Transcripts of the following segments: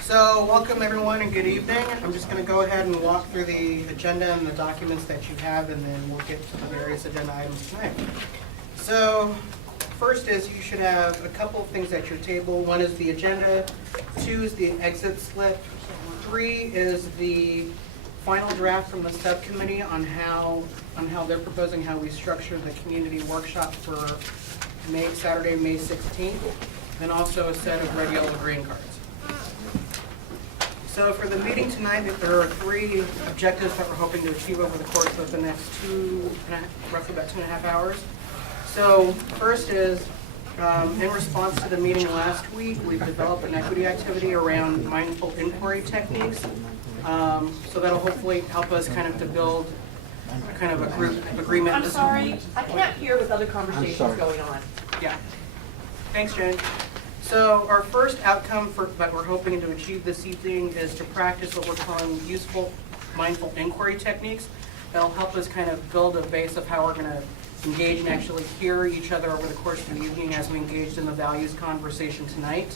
So welcome everyone and good evening. I'm just going to go ahead and walk through the agenda and the documents that you have, and then we'll get to the various agenda items tonight. So first is you should have a couple of things at your table. One is the agenda, 2 is the exit slip, 3 is the final draft from the subcommittee on how they're proposing how we structure the community workshop for Saturday, May 16th, and also a set of red, yellow, green cards. So for the meeting tonight, there are 3 objectives that we're hoping to achieve over the course of the next roughly about 2.5 hours. So first is, in response to the meeting last week, we've developed an equity activity around mindful inquiry techniques. So that'll hopefully help us kind of to build kind of a group agreement. I'm sorry, I can't hear with other conversations going on. Yeah. Thanks, Jen. So our first outcome that we're hoping to achieve this evening is to practice what we're calling useful mindful inquiry techniques. That'll help us kind of build a base of how we're going to engage and actually hear each other over the course of the evening as we engaged in the values conversation tonight.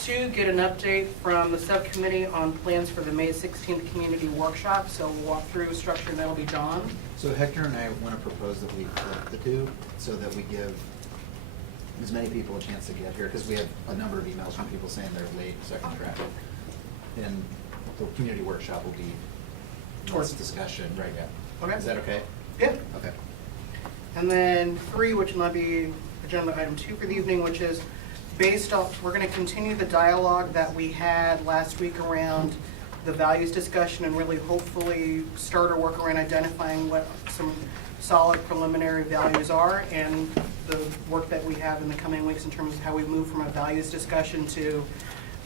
2, get an update from the subcommittee on plans for the May 16th community workshop. So we'll walk through structure and that'll be John. So Hector and I want to propose that we flip the 2 so that we give as many people a chance to get here, because we have a number of emails from people saying they're late, second traffic. And the community workshop will be towards discussion, right? Yeah. Okay. Is that okay? Yeah. Okay. And then 3, which will be agenda item 2 for the evening, which is based off, we're going to continue the dialogue that we had last week around the values discussion and really hopefully start our work around identifying what some solid preliminary values are and the work that we have in the coming weeks in terms of how we move from a values discussion to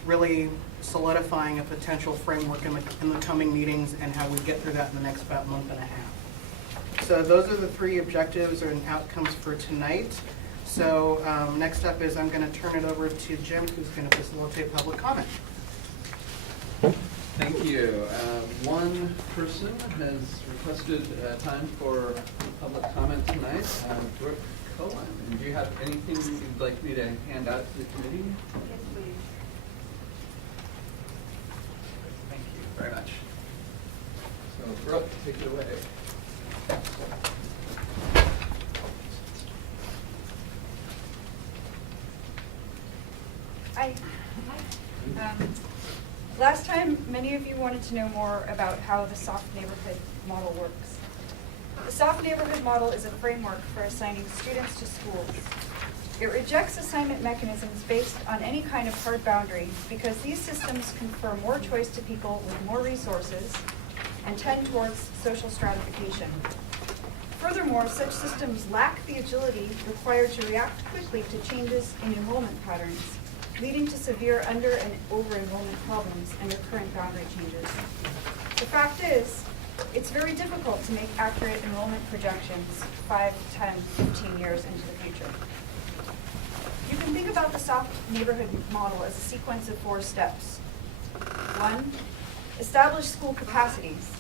really solidifying a potential framework in the coming meetings and how we get through that in the next about month and a half. So those are the 3 objectives and outcomes for tonight. So next up is I'm going to turn it over to Jim, who's going to facilitate public comment. Thank you. One person has requested time for public comment tonight, Brooke Cohen. Do you have anything you'd like me to hand out to the committee? Yes, please. Thank you very much. So Brooke, take it away. Hi. Last time, many of you wanted to know more about how the soft neighborhood model works. The soft neighborhood model is a framework for assigning students to schools. It rejects assignment mechanisms based on any kind of hard boundary because these systems confer more choice to people with more resources and tend towards social stratification. Furthermore, such systems lack the agility required to react quickly to changes in enrollment patterns, leading to severe under and over-enrollment problems and recurrent boundary changes. The fact is, it's very difficult to make accurate enrollment projections 5, 10, 15 years into the future. You can think about the soft neighborhood model as a sequence of 4 steps. 1, establish school capacities.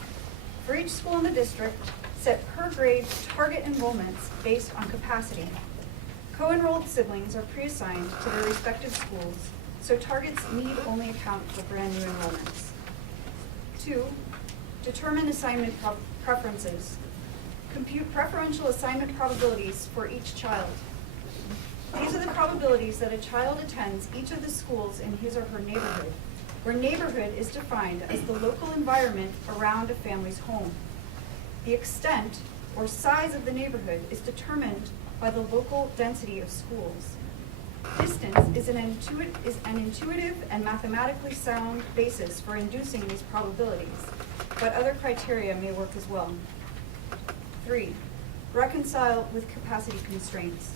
For each school in the district, set per grade target enrollments based on capacity. Co-enrolled siblings are pre-assigned to their respective schools, so targets need only account for brand new enrollments. 2, determine assignment preferences. Compute preferential assignment probabilities for each child. These are the probabilities that a child attends each of the schools in his or her neighborhood, where neighborhood is defined as the local environment around a family's home. The extent or size of the neighborhood is determined by the local density of schools. Distance is an intuitive and mathematically sound basis for inducing these probabilities, but other criteria may work as well. 3, reconcile with capacity constraints.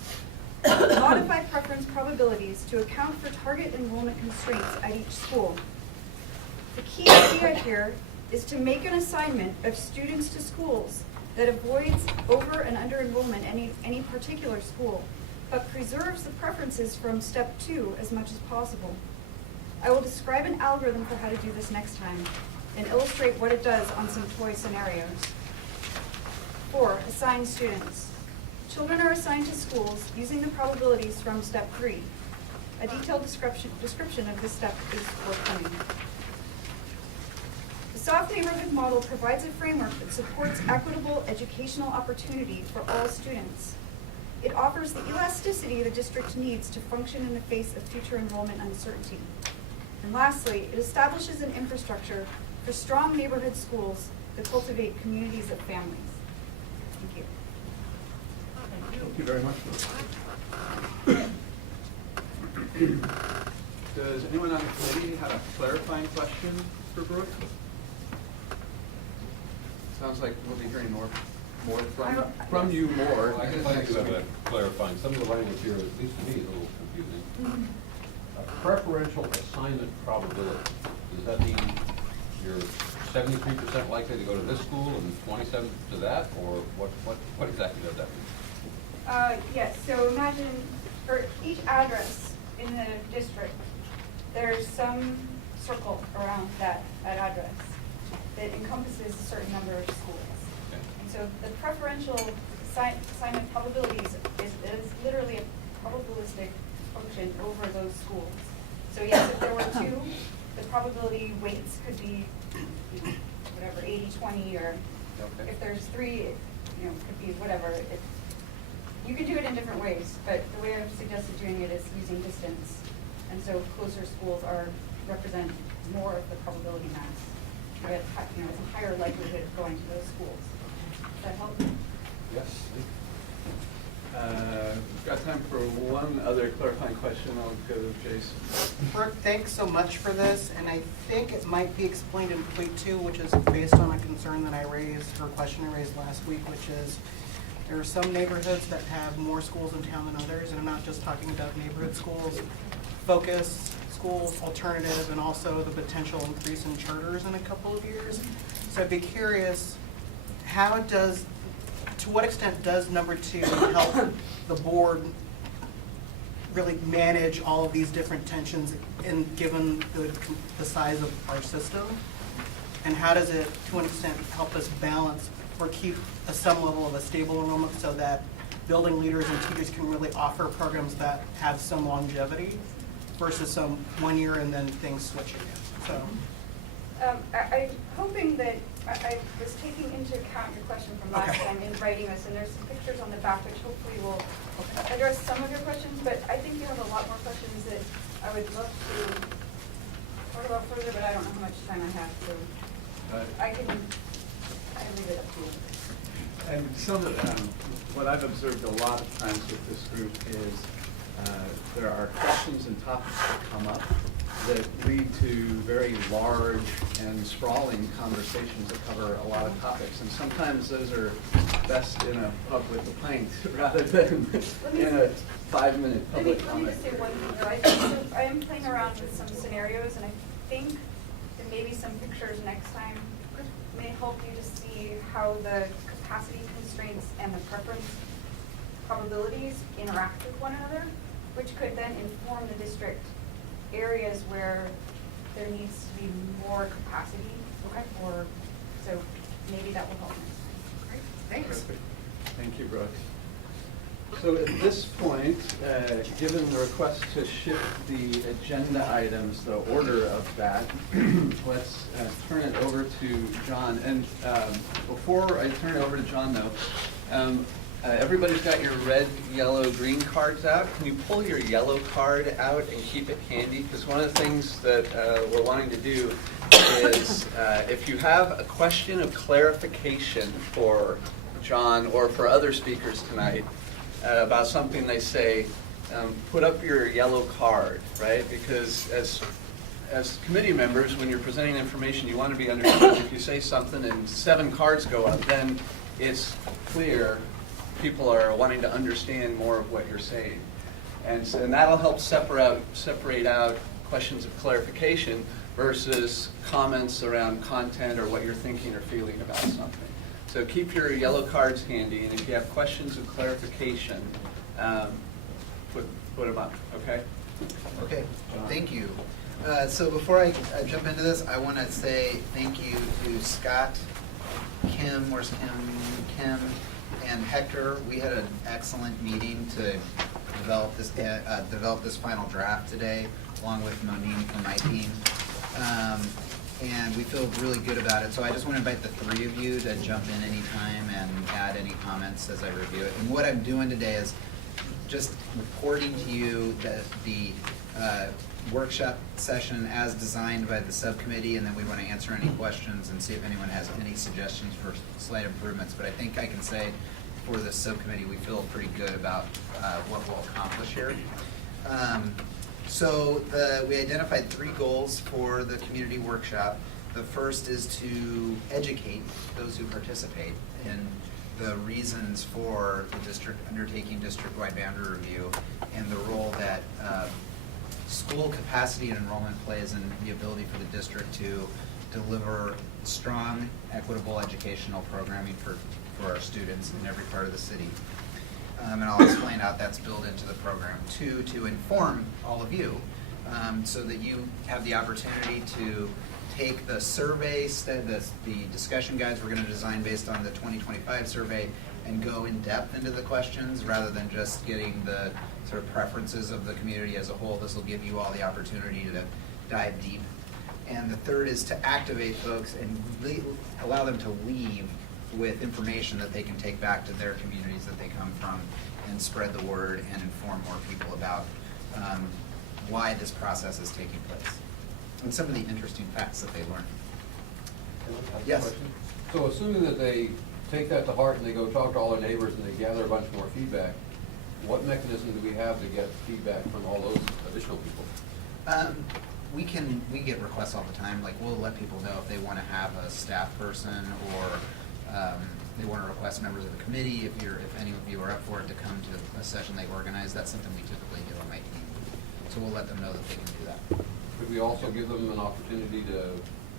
Modify preference probabilities to account for target enrollment constraints at each school. The key idea here is to make an assignment of students to schools that avoids over and under enrollment in any particular school, but preserves the preferences from step 2 as much as possible. I will describe an algorithm for how to do this next time and illustrate what it does on some toy scenarios. 4, assign students. Children are assigned to schools using the probabilities from step 3. A detailed description of this step is forthcoming. The soft neighborhood model provides a framework that supports equitable educational opportunity for all students. It offers the elasticity the district needs to function in the face of future enrollment uncertainty. And lastly, it establishes an infrastructure for strong neighborhood schools that cultivate communities of families. Thank you. Thank you very much. Does anyone on the committee have a clarifying question for Brooke? Sounds like we'll be hearing more from you more. I guess I do have a clarifying. Some of the language here, at least to me, is a little confusing. Preferential assignment probability. Does that mean you're 73% likely to go to this school and 27 to that, or what exactly does that mean? Yes, so imagine for each address in the district, there's some circle around that address that encompasses a certain number of schools. Okay. And so the preferential assignment probabilities is literally a probabilistic function over those schools. So yes, if there were two, the probability weights could be, you know, whatever, 80-20, or Okay. if there's three, you know, could be whatever. You could do it in different ways, but the way I've suggested doing it is using distance. And so closer schools represent more of the probability mass. With, you know, it's a higher likelihood of going to those schools. Does that help? Yes. We've got time for one other clarifying question. I'll go to Jason. Brooke, thanks so much for this, and I think it might be explained in point 2, which is based on a concern that I raised, or a question I raised last week, which is there are some neighborhoods that have more schools in town than others, and I'm not just talking about neighborhood schools, focus schools, alternative, and also the potential increase in charters in a couple of years. So I'd be curious, to what extent does number 2 help the board really manage all of these different tensions given the size of our system? And how does it, to an extent, help us balance or keep some level of a stable enrollment so that building leaders and teachers can really offer programs that have some longevity versus some 1 year and then things switch again? So. I'm hoping that I was taking into account your question from last Okay. time in writing this, and there's some pictures on the back which hopefully will address some of your questions, but I think you have a lot more questions that I would love to talk about further, but I don't know how much time I have, so I leave it up to you. And some of what I've observed a lot of times with this group is there are questions and topics that come up that lead to very large and sprawling conversations that cover a lot of topics. And sometimes those are best in a pub with a pint rather than in a 5-minute public Let me comment. just say one thing, though. I am playing around with some scenarios, and I think that maybe some pictures next time may help you to see how the capacity constraints and the preference probabilities interact with one another, which could then inform the district areas where there needs to be more capacity. Okay. Or, so maybe that will help next time. Great, thanks. Perfect. Thank you, Brooke. So at this point, given the request to shift the agenda items, the order of that, let's turn it over to John. And before I turn it over to John, though, everybody's got your red, yellow, green cards out. Can you pull your yellow card out and keep it handy? Because one of the things that we're wanting to do is if you have a question of clarification for John or for other speakers tonight about something they say, put up your yellow card, right? Because as committee members, when you're presenting information, you want to be understood. If you say something and 7 cards go up, then it's clear people are wanting to understand more of what you're saying. And that'll help separate out questions of clarification versus comments around content or what you're thinking or feeling about something. So keep your yellow cards handy, and if you have questions of clarification, put them up, okay? Okay, thank you. So before I jump into this, I want to say thank you to Scott, Kim, where's Kim? Kim, and Hector. We had an excellent meeting to develop this final draft today, along with Monique from my team. And we feel really good about it. So I just want to invite the three of you to jump in anytime and add any comments as I review it. And what I'm doing today is just reporting to you that the workshop session as designed by the subcommittee, and then we want to answer any questions and see if anyone has any suggestions for slight improvements. But I think I can say for the subcommittee, we feel pretty good about what we'll accomplish here. So we identified 3 goals for the community workshop. The first is to educate those who participate in the reasons for the district undertaking district-wide boundary review and the role that school capacity and enrollment plays in the ability for the district to deliver strong, equitable educational programming for our students in every part of the city. And I'll explain how that's built into the program. 2, to inform all of you so that you have the opportunity to take the survey, the discussion guides we're going to design based on the 2025 survey and go in depth into the questions rather than just getting the sort of preferences of the community as a whole. This will give you all the opportunity to dive deep. And the third is to activate folks and allow them to leave with information that they can take back to their communities that they come from and spread the word and inform more people about why this process is taking place and some of the interesting facts that they learn. Yes? So assuming that they take that to heart and they go talk to all their neighbors and they gather a bunch more feedback, what mechanism do we have to get feedback from all those additional people? We get requests all the time. Like, we'll let people know if they want to have a staff person or they want to request members of the committee. If any of you are up for it to come to a session they organize, that's something we typically do on my team. So we'll let them know that they can do that. Could we also give them an opportunity to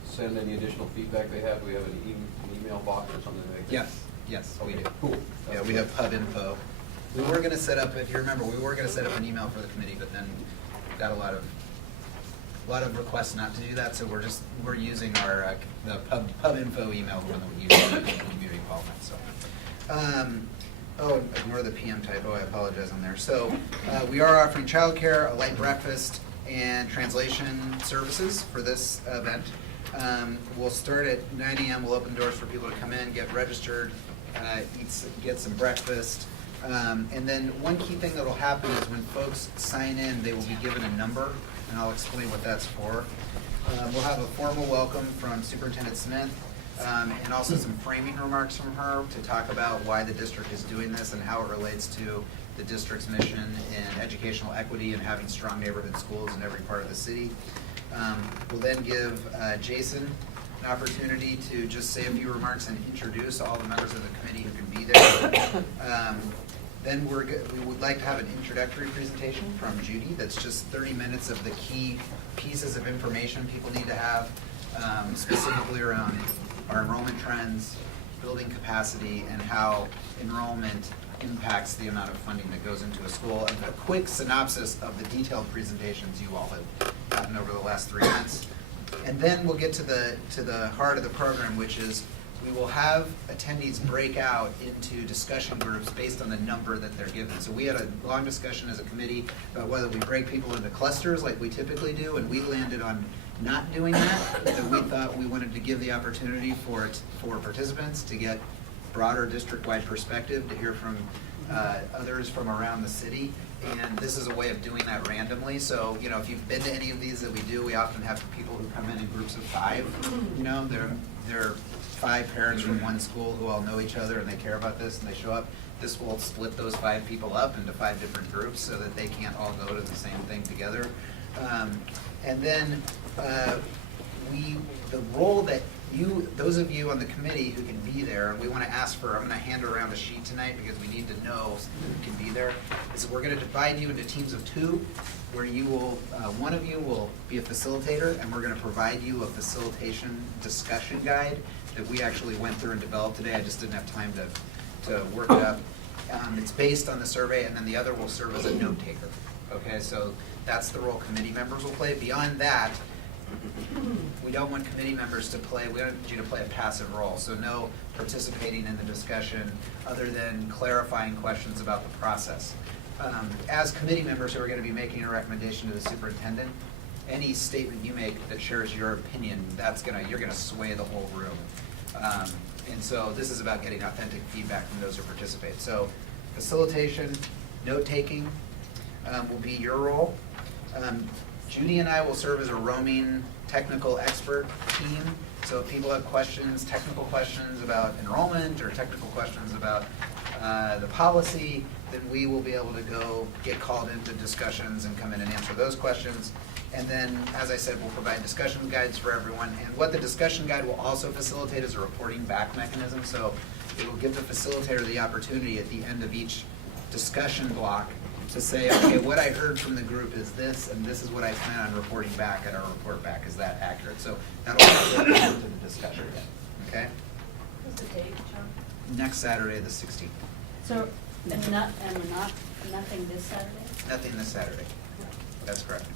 send any additional feedback they have? Do we have an email box or something like that? Yes, we do. Cool. Yeah, we have pub info. We were going to set up, if you remember, we were going to set up an email for the committee, but then got a lot of requests not to do that, so we're using our the pub info email one that we use for community involvement. So, ignore the PM typo. I apologize on there. So, we are offering childcare, a light breakfast, and translation services for this event. We'll start at 9 a.m. We'll open doors for people to come in, get registered, get some breakfast. And then one key thing that will happen is when folks sign in, they will be given a number, and I'll explain what that's for. We'll have a formal welcome from Superintendent Smith, and also some framing remarks from her to talk about why the district is doing this and how it relates to the district's mission in educational equity and having strong neighborhood schools in every part of the city. We'll then give Jason an opportunity to just say a few remarks and introduce all the members of the committee who can be there. Then we would like to have an introductory presentation from Judy that's just 30 minutes of the key pieces of information people need to have, specifically around our enrollment trends, building capacity, and how enrollment impacts the amount of funding that goes into a school, and a quick synopsis of the detailed presentations you all have gotten over the last 3 months. And then we'll get to the heart of the program, which is we will have attendees break out into discussion groups based on the number that they're given. So we had a long discussion as a committee about whether we break people into clusters like we typically do, and we landed on not doing that. So we thought we wanted to give the opportunity for participants to get broader district-wide perspective, to hear from others from around the city. And this is a way of doing that randomly. So, if you've been to any of these that we do, we often have people who come in groups of 5. They're 5 parents from one school who all know each other and they care about this and they show up. This will split those 5 people up into 5 different groups so that they can't all go to the same thing together. And then the role that those of you on the committee who can be there, we want to ask for, I'm going to hand around a sheet tonight because we need to know who can be there, is we're going to divide you into teams of 2, where you will, one of you will be a facilitator, and we're going to provide you a facilitation discussion guide that we actually went through and developed today. I just didn't have time to work it up. It's based on the survey, and then the other will serve as a note taker. Okay, so that's the role committee members will play. Beyond that, we don't want committee members to play, we want you to play a passive role, so no participating in the discussion other than clarifying questions about the process. as committee members who are going to be making a recommendation to the superintendent, any statement you make that shares your opinion, you're gonna sway the whole room. And so this is about getting authentic feedback from those who participate. So facilitation, note-taking will be your role. Judy and I will serve as a roaming technical expert team. So if people have questions, technical questions about enrollment or technical questions about the policy, then we will be able to go get called into discussions and come in and answer those questions. And then, as I said, we'll provide discussion guides for everyone. And what the discussion guide will also facilitate is a reporting back mechanism. So it will give the facilitator the opportunity at the end of each discussion block to say, okay, what I heard from the group is this, and this is what I plan on reporting back at our report back. Is that accurate? So that'll be into the discussion. Okay? What's the date, John? Next Saturday, the 16th. So, nothing this Saturday? Nothing this Saturday. That's correct.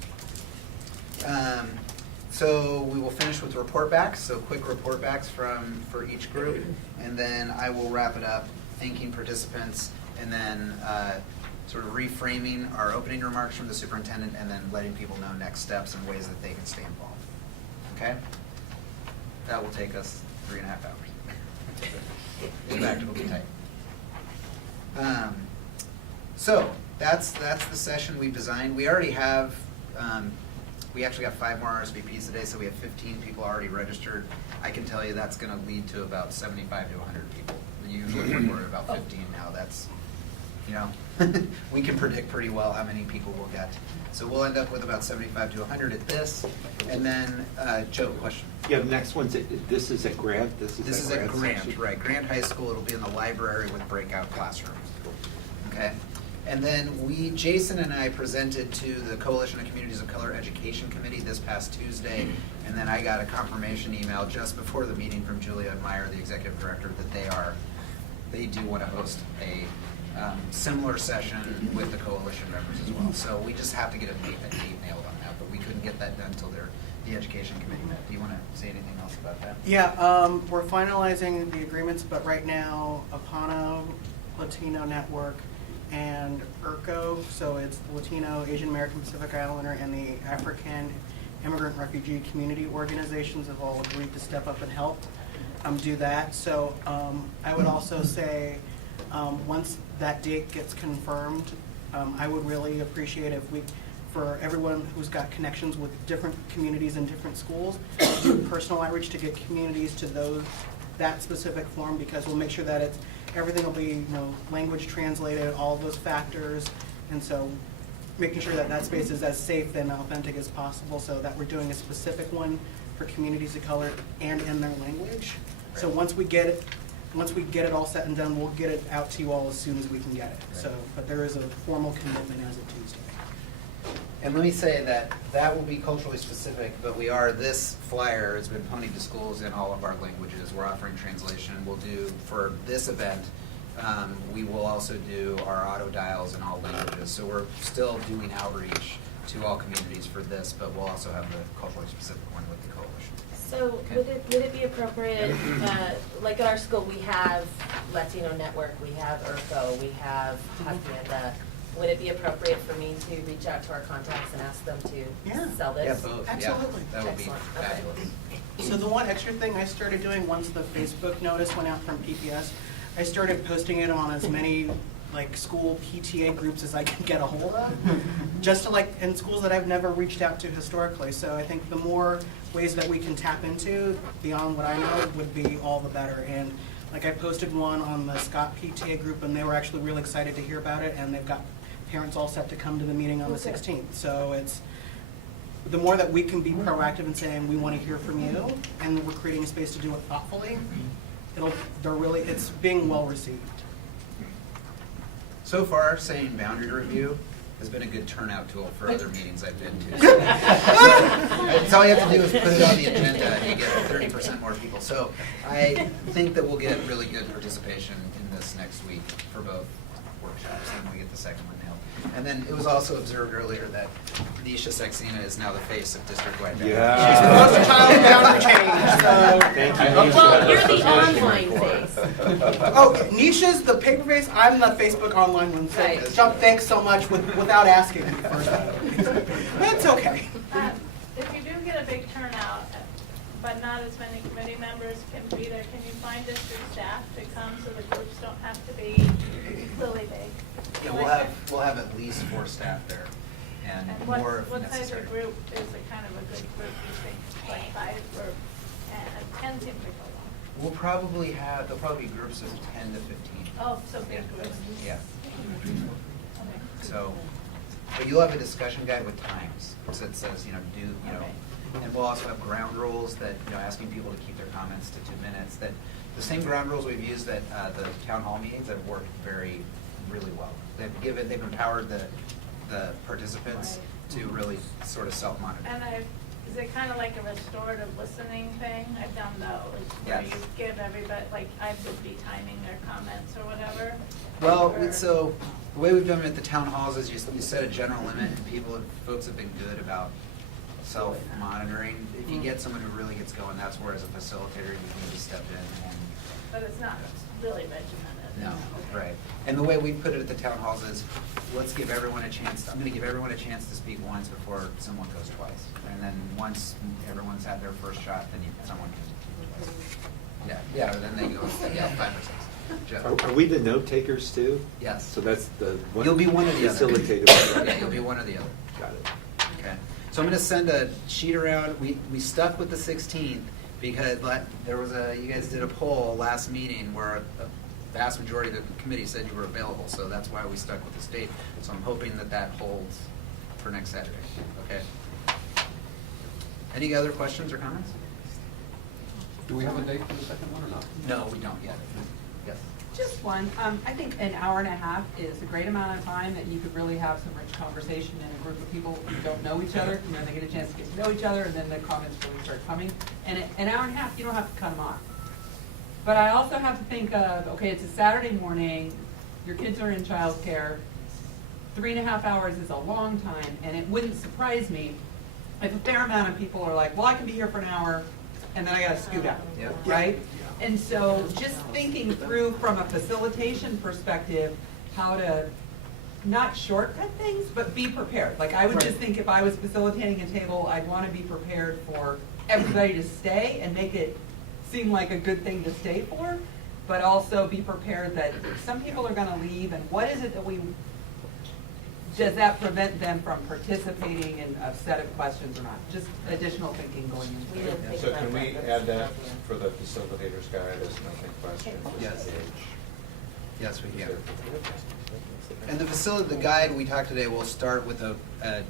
So we will finish with report backs, so quick report backs for each group, and then I will wrap it up, thanking participants, and then sort of reframing our opening remarks from the superintendent, and then letting people know next steps and ways that they can stay involved. Okay? That will take us 3.5 hours. In fact, it'll be tight. So that's the session we've designed. We already have. We actually got 5 more RSVPs today, so we have 15 people already registered. I can tell you that's going to lead to about 75 to 100 people. Usually we're at about 15 now. That's, we can predict pretty well how many people we'll get. So we'll end up with about 75 to 100 at this. And then, Joe, question? Yeah, the next one's, this is a grant? This is a grant, right. Grant High School, it'll be in the library with breakout classrooms. Okay? And then Jason and I presented to the Coalition of Communities of Color Education Committee this past Tuesday, and then I got a confirmation email just before the meeting from Julia Meyer, the executive director, that they do want to host a similar session with the coalition members as well. So we just have to get a date nailed on that, but we couldn't get that done until the education committee met. Do you want to say anything else about that? Yeah, we're finalizing the agreements, but right now, Apano, Latino Network, and ERCO, so it's Latino, Asian American Pacific Islander, and the African Immigrant Refugee Community Organizations have all agreed to step up and help do that. So I would also say once that date gets confirmed, I would really appreciate if for everyone who's got connections with different communities and different schools, do personal outreach to get communities to that specific form, because we'll make sure that everything will be language translated, all of those factors, and so making sure that space is as safe and authentic as possible, so that we're doing a specific one for communities of color and in their language. So once we get it all set and done, we'll get it out to you all as soon as we can get it. So, but there is a formal commitment as of Tuesday. And let me say that will be culturally specific, but this flyer has been ponied to schools in all of our languages. We're offering translation. We'll do, for this event, we will also do our auto dials in all languages. So we're still doing outreach to all communities for this, but we'll also have the culturally specific one with the coalition. So Okay. would it be appropriate, like at our school, we have Latino Network, we have ERCO, we have Hacienda. Would it be appropriate for me to reach out to our contacts and ask them to sell this? Yeah, both. Absolutely. Yeah, that would be Excellent. Okay. fabulous. So the one extra thing I started doing once the Facebook notice went out from PPS, I started posting it on as many school PTA groups as I can get a hold of, just to in schools that I've never reached out to historically. So I think the more ways that we can tap into beyond what I know would be all the better. And I posted one on the Scott PTA group, and they were actually really excited to hear about it, and they've got parents all set to come to the meeting on the 16th. So it's the more that we can be proactive in saying we want to hear from you, and we're creating a space to do it thoughtfully, it's being well received. So far, saying boundary review has been a good turnout tool for other meetings I've been to. So, that's all you have to do is put it on the agenda and you get 30% more people. So I think that we'll get really good participation in this next week for both workshops, and we get the second one nailed. And then it was also observed earlier that Nisha Saxena is now the face of district-wide boundary. Yeah. She's the most child boundary change. So Thank you. Well, you're the online face. Oh, niches, the paper base, I'm the Facebook online one, so Right. Jump, thanks so much without asking me first. That's okay. If you do get a big turnout, but not as many committee members can be there, can you find district staff to come so the groups don't have to be really big? Yeah, we'll have at least 4 staff there, and And more if what size necessary. of group is a kind of a good group, you think? Like 5 or 10 seems like a lot. We'll probably have, there'll probably be groups of 10 to 15. Oh, so big groups. Yeah. Okay. So, but you'll have a discussion guide with times, so it says, and we'll also have ground rules that, asking people to keep their comments to 2 minutes, that the same ground rules we've used at the town hall meetings have worked really well. They've empowered the participants to really sort of self-monitor. And is it kind of like a restorative listening thing? I've done those, where Yes. you give everybody, like I would be timing their comments or whatever. Well, Or- so the way we've done it at the town halls is you set a general limit, and folks have been good about self-monitoring. If you get someone who really gets going, that's where as a facilitator, you need to step in and. But it's not really regimented. No, Okay. right. And the way we put it at the town halls is, let's give everyone a chance, I'm gonna give everyone a chance to speak once before someone goes twice. And then once everyone's had their first shot, then someone can. Yeah, then they go, 5 or 6. Joe? Are we the note takers too? Yes. So that's the one. You'll be one or the other. Facilitator. Yeah, you'll be one or the other. Got it. Okay. So I'm gonna send a sheet around. We stuck with the 16th because there was you guys did a poll last meeting where a vast majority of the committee said you were available, so that's why we stuck with this date. So I'm hoping that holds for next Saturday. Okay. Any other questions or comments? Do we have a date for the second one or not? No, we don't yet. Yes. Just one. I think an hour and a half is a great amount of time that you could really have some rich conversation in a group of people who don't know each other. They get a chance to get to know each other, and then the comments really start coming. And an hour and a half, you don't have to cut them off. But I also have to think of, okay, it's a Saturday morning, your kids are in childcare, 3.5 hours is a long time, and it wouldn't surprise me if a fair amount of people are like, well, I can be here for an hour, and then I gotta scoot out, Yep. right? And so just thinking through from a facilitation perspective, how to not shortcut things, but be prepared. Like I would just think if I was facilitating a table, I'd wanna be prepared for everybody to stay and make it seem like a good thing to stay for, but also be prepared that some people are gonna leave, and what is it that does that prevent them from participating in a set of questions or not? Just additional thinking going We into it. didn't think So about can we that. add that for the facilitator's guide as an open question? Yes. Just Yes, we age? can. And the guide we talked today will start with a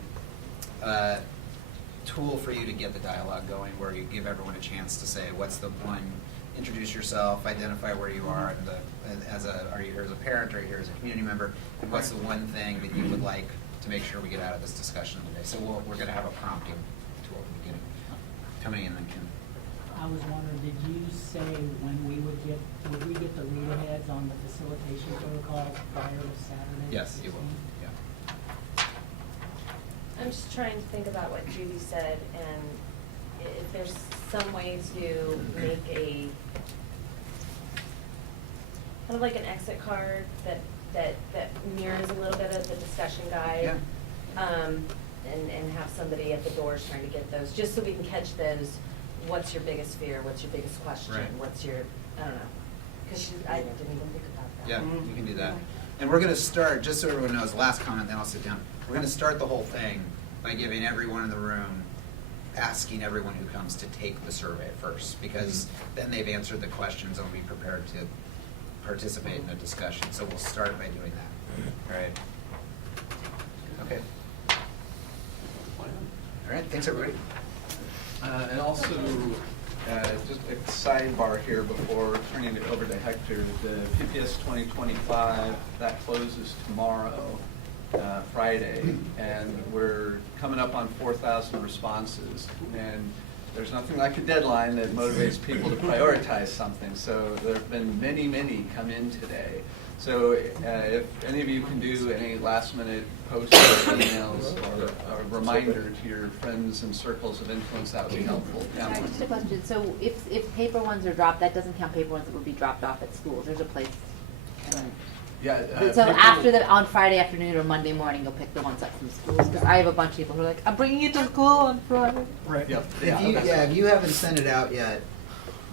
tool for you to get the dialogue going, where you give everyone a chance to say, what's the one, introduce yourself, identify where you are, are you here as a parent, are you here as a community member, and what's the one thing that you would like to make sure we get out of this discussion today. So we're going to have a prompting tool at the beginning. Coming in, then Kim. I was wondering, did you say when would we get the read-aheads on the facilitation protocol prior to Saturday? Yes, you will. 16th? Yeah. I'm just trying to think about what Judy said, and if there's some way to make a, kind of like an exit card that mirrors a little bit of the discussion guide. Yeah. And have somebody at the doors trying to get those, just so we can catch those, what's your biggest fear, what's your biggest question, Right. what's your, I don't know. Because I didn't even think about that. Yeah, you can do that. And we're gonna start, just so everyone knows, last comment, then I'll sit down. We're gonna start the whole thing by giving everyone in the room, asking everyone who comes to take the survey first, because then they've answered the questions and will be prepared to participate in the discussion. So we'll start by doing that. All right? Okay. All right, thanks, everybody. And also, just a sidebar here before turning it over to Hector, the PPS 2025, that closes tomorrow, Friday, and we're coming up on 4,000 responses. And there's nothing like a deadline that motivates people to prioritize something. So there have been many come in today. So if any of you can do any last minute posts or emails or a reminder to your friends and circles of influence, that would be helpful. Yeah. Sorry, just a question. So if paper ones are dropped, that doesn't count paper ones that would be dropped off at schools. There's a place. Yeah. So paper- after on Friday afternoon or Monday morning, you'll pick the ones up from schools. Because I have a bunch of people who are like, I'm bringing it to school on Friday. Right. Yep. If you haven't sent it out yet,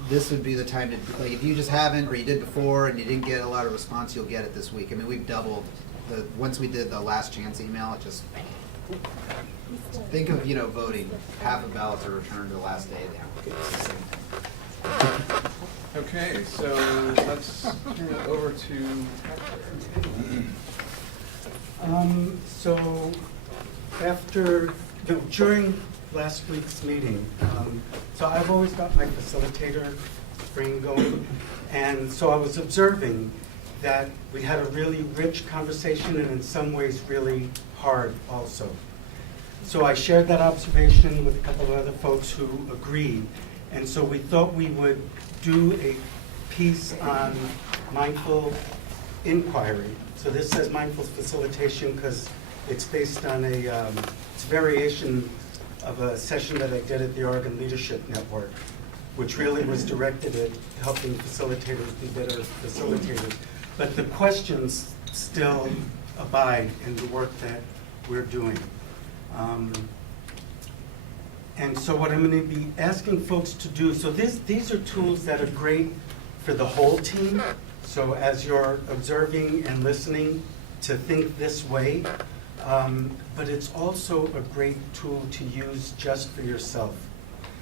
this would be the time to, like, if you just haven't, or you did before and you didn't get a lot of response, you'll get it this week. I mean, we've doubled once we did the last chance email, it just, think of, voting, half a ballots are returned to the last day of the application. It's the same thing. Okay, so let's turn it over to So during last week's meeting, so I've always got my facilitator brain going, and so I was observing that we had a really rich conversation and in some ways really hard also. So I shared that observation with a couple of other folks who agreed, and so we thought we would do a piece on mindful inquiry. So this says mindful facilitation because it's based on it's a variation of a session that I did at the Oregon Leadership Network, which really was directed at helping facilitators be better facilitators. But the questions still abide in the work that we're doing. And so what I'm going to be asking folks to do, so these are tools that are great for the whole team. So as you're observing and listening, to think this way, but it's also a great tool to use just for yourself.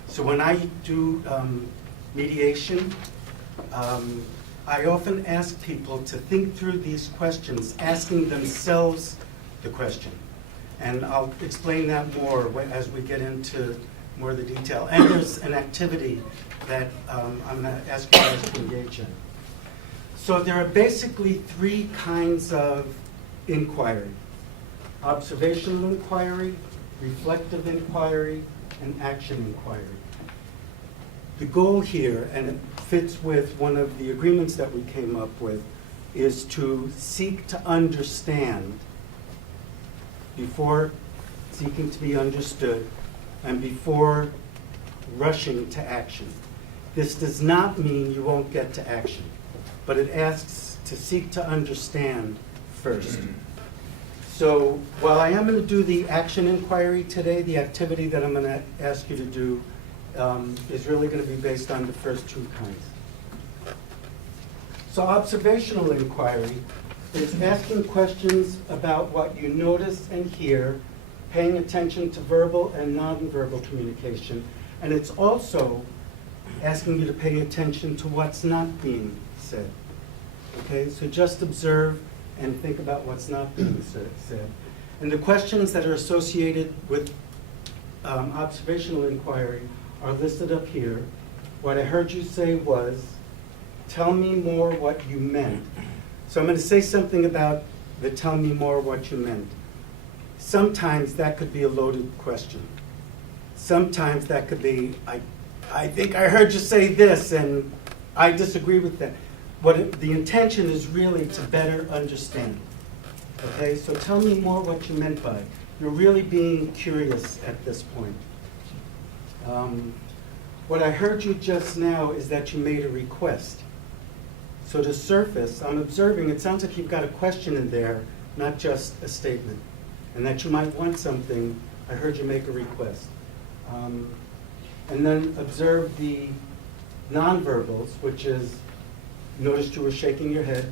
So when I do mediation, I often ask people to think through these questions, asking themselves the question. And I'll explain that more as we get into more of the detail. And there's an activity that I'm going to ask you guys to engage in. So there are basically three kinds of inquiry: observational inquiry, reflective inquiry, and action inquiry. The goal here, and it fits with one of the agreements that we came up with, is to seek to understand before seeking to be understood and before rushing to action. This does not mean you won't get to action, but it asks to seek to understand first. So while I am going to do the action inquiry today, the activity that I'm going to ask you to do is really going to be based on the first two kinds. So observational inquiry is asking questions about what you notice and hear, paying attention to verbal and nonverbal communication, and it's also asking you to pay attention to what's not being said. Okay, so just observe and think about what's not being said. And the questions that are associated with observational inquiry are listed up here. What I heard you say was, tell me more what you meant. So I'm going to say something about the tell me more what you meant. Sometimes that could be a loaded question. Sometimes that could be, I think I heard you say this and I disagree with that. The intention is really to better understand. Okay, so tell me more what you meant by it. You're really being curious at this point. What I heard you just now is that you made a request. So to surface, I'm observing, it sounds like you've got a question in there, not just a statement. And that you might want something, I heard you make a request. And then observe the nonverbals, which is, noticed you were shaking your head.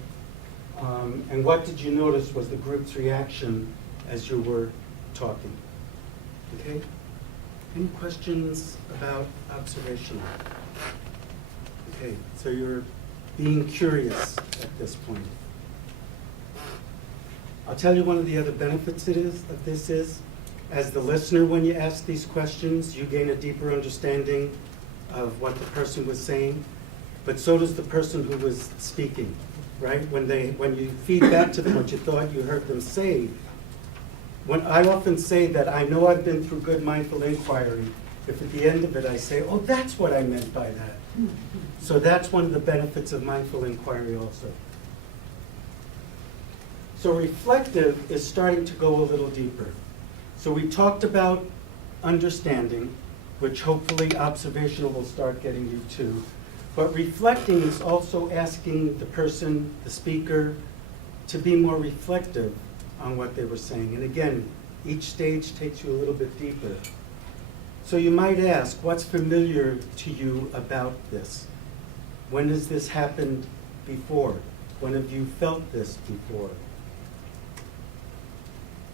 And what did you notice was the group's reaction as you were talking? Okay? Any questions about observation? Okay, so you're being curious at this point. I'll tell you one of the other benefits of this is, as the listener, when you ask these questions, you gain a deeper understanding of what the person was saying, but so does the person who was speaking, right? When you feed back to them what you thought you heard them say, when I often say that I know I've been through good mindful inquiry, if at the end of it I say, oh, that's what I meant by that. So that's one of the benefits of mindful inquiry also. So reflective is starting to go a little deeper. So we talked about understanding, which hopefully observational will start getting you to. But reflecting is also asking the person, the speaker, to be more reflective on what they were saying. And again, each stage takes you a little bit deeper. So you might ask, what's familiar to you about this? When has this happened before? When have you felt this before?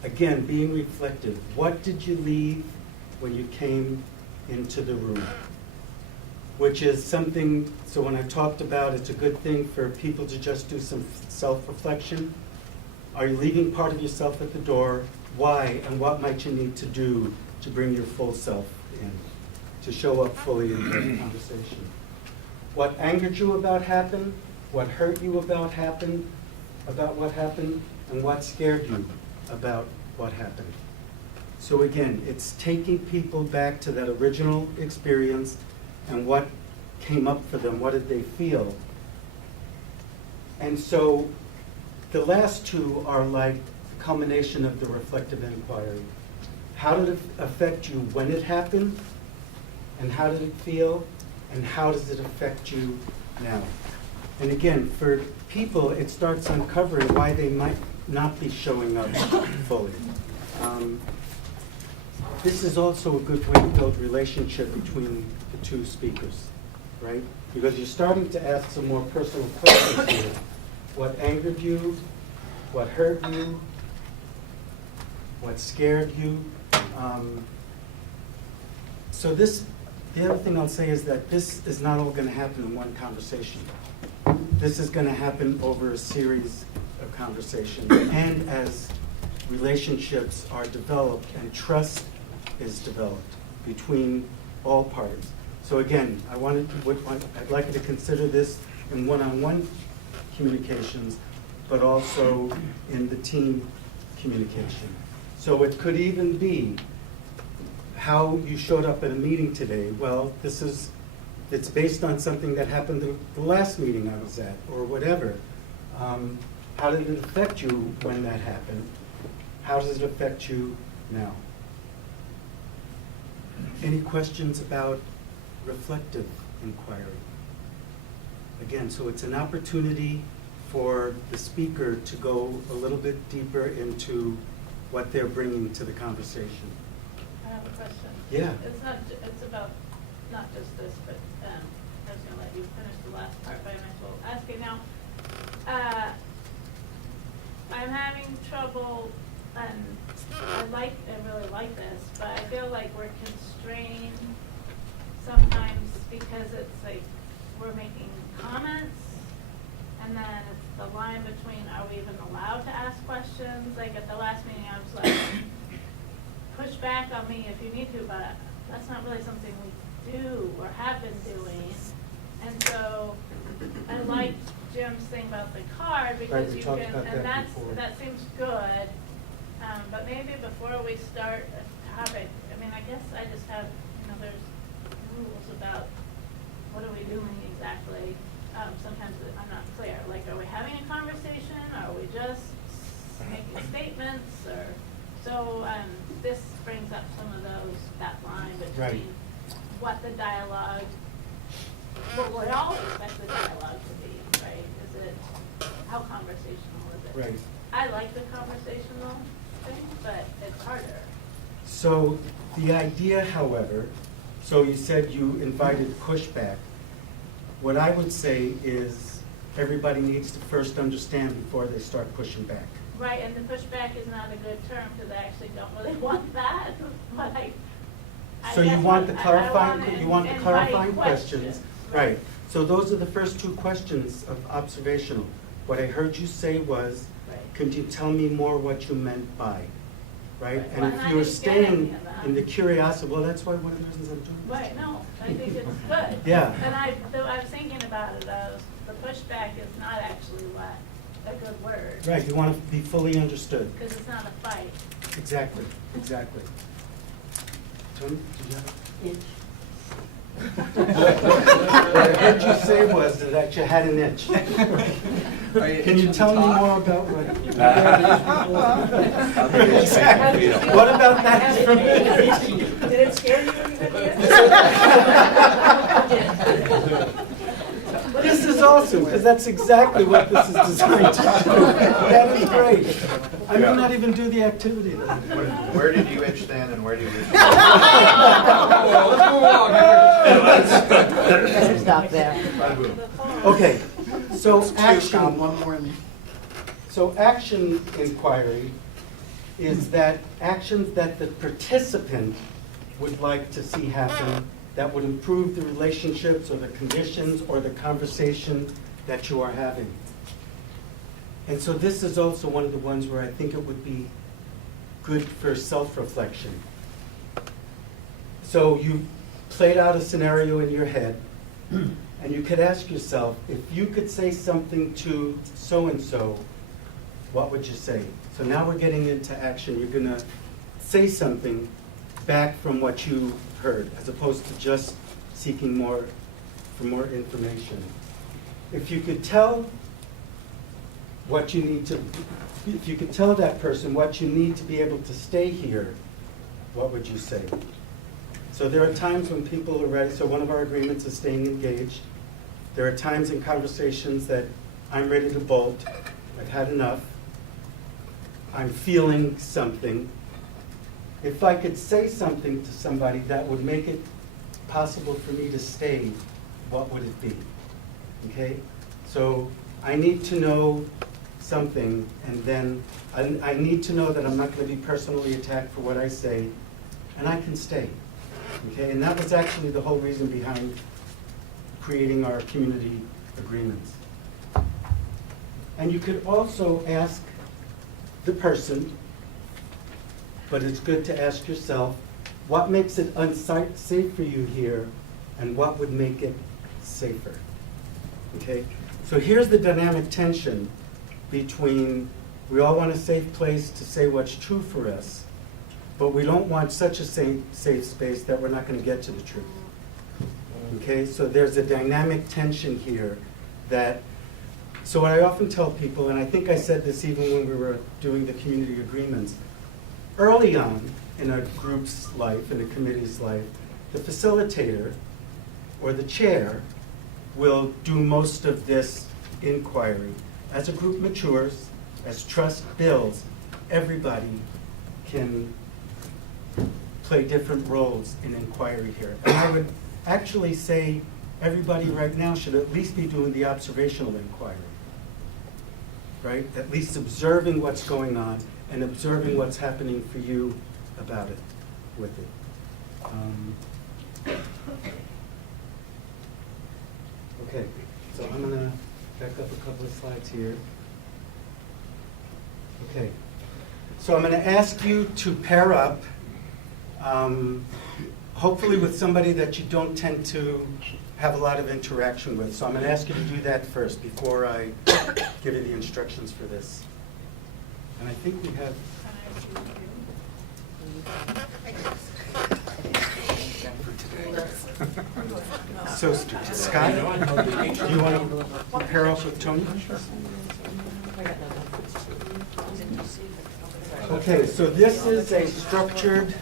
Again, being reflective. What did you leave when you came into the room? Which is something, so when I talked about it's a good thing for people to just do some self-reflection. Are you leaving part of yourself at the door? Why? And what might you need to do to bring your full self in, to show up fully in the conversation? What angered you about happened? What hurt you about what happened? And what scared you about what happened? So again, it's taking people back to that original experience and what came up for them, what did they feel? And so the last two are like the culmination of the reflective inquiry. How did it affect you when it happened? And how did it feel? And how does it affect you now? And again, for people, it starts uncovering why they might not be showing up fully. This is also a good way to build relationship between the two speakers, right? Because you're starting to ask some more personal questions here. What angered you? What hurt you? What scared you? So this, the other thing I'll say is that this is not all going to happen in one conversation. This is going to happen over a series of conversations. And as relationships are developed and trust is developed between all parties. So again, I'd like you to consider this in one-on-one communications, but also in the team communication. So it could even be how you showed up at a meeting today. Well, it's based on something that happened at the last meeting I was at, or whatever. How did it affect you when that happened? How does it affect you now? Any questions about reflective inquiry? Again, so it's an opportunity for the speaker to go a little bit deeper into what they're bringing to the conversation. I have a question. Yeah. It's about not just this, but I was gonna let you finish the last part, but I might as well ask it now. I'm having trouble, and I really like this, but I feel like we're constrained sometimes because it's like we're making comments, and then it's the line between are we even allowed to ask questions? Like at the last meeting, I was like, push back on me if you need to, but that's not really something we do or have been doing. And so I like Jim's thing about the card because Right, we you talked can, about and that before. that seems good. But maybe before we start a topic, I mean, I guess I just have, there's rules about what are we doing exactly. Sometimes I'm not clear. Like, are we having a conversation? Are we just making statements? Or so this brings up some of that line between Right. what the dialogue, what we all expect the dialogue to be, right? Is it, how conversational is it? Right. I like the conversational thing, but it's harder. So the idea, however, so you said you invited pushback. What I would say is everybody needs to first understand before they start pushing back. Right, and the pushback is not a good term because I actually don't really want that, but I So you guess want the I clarifying, want you want the invite clarifying questions. Right. So those are the first two questions of observational. What I heard you say was, Right. could you tell me more what you meant by, right? Right. And Well, if and I you're didn't get any staying of that. in the curiosity, well, that's why one of the reasons I'm doing this. Right, no, I think it's good. Yeah. And I was thinking about it, the pushback is not actually a good word. Right, you want to be fully understood. Because it's not a fight. Exactly, exactly. Tony, did you have? What I heard you say was that you had an itch. Are you Can you itching to tell me talk? more about what? Exactly. What about that information? Did it scare you when you went there? This is awesome, because that's exactly what this is designed to do. That is great. I may not even do the activity then. Where did you itch then and where do you itch? Better stop there. Okay, so Found action, one more in. so action inquiry is that actions that the participant would like to see happen that would improve the relationships or the conditions or the conversation that you are having. And so this is also one of the ones where I think it would be good for self-reflection. So you played out a scenario in your head, and you could ask yourself, if you could say something to so-and-so, what would you say? So now we're getting into action. You're going to say something back from what you heard, as opposed to just seeking more information. If you could tell what you need to, if you could tell that person what you need to be able to stay here, what would you say? So there are times when people are ready. So one of our agreements is staying engaged. There are times in conversations that I'm ready to bolt. I've had enough. I'm feeling something. If I could say something to somebody that would make it possible for me to stay, what would it be? Okay? So I need to know something, and then I need to know that I'm not going to be personally attacked for what I say, and I can stay. Okay? And that was actually the whole reason behind creating our community agreements. And you could also ask the person, but it's good to ask yourself, what makes it unsafe for you here, and what would make it safer? Okay? So here's the dynamic tension between, we all want a safe place to say what's true for us, but we don't want such a safe space that we're not going to get to the truth. Okay? So there's a dynamic tension here that, so what I often tell people, and I think I said this even when we were doing the community agreements, early on in a group's life, in a committee's life, the facilitator or the chair will do most of this inquiry. As a group matures, as trust builds, everybody can play different roles in inquiry here. And I would actually say everybody right now should at least be doing the observational inquiry, right? At least observing what's going on and observing what's happening for you about it, with it. Okay, so I'm gonna back up a couple of slides here. Okay, so I'm gonna ask you to pair up, hopefully with somebody that you don't tend to have a lot of interaction with. So I'm gonna ask you to do that first before I give you the instructions for this. And I think we have. So, Scott, do you want to pair up with Tony? Okay, so this is a structured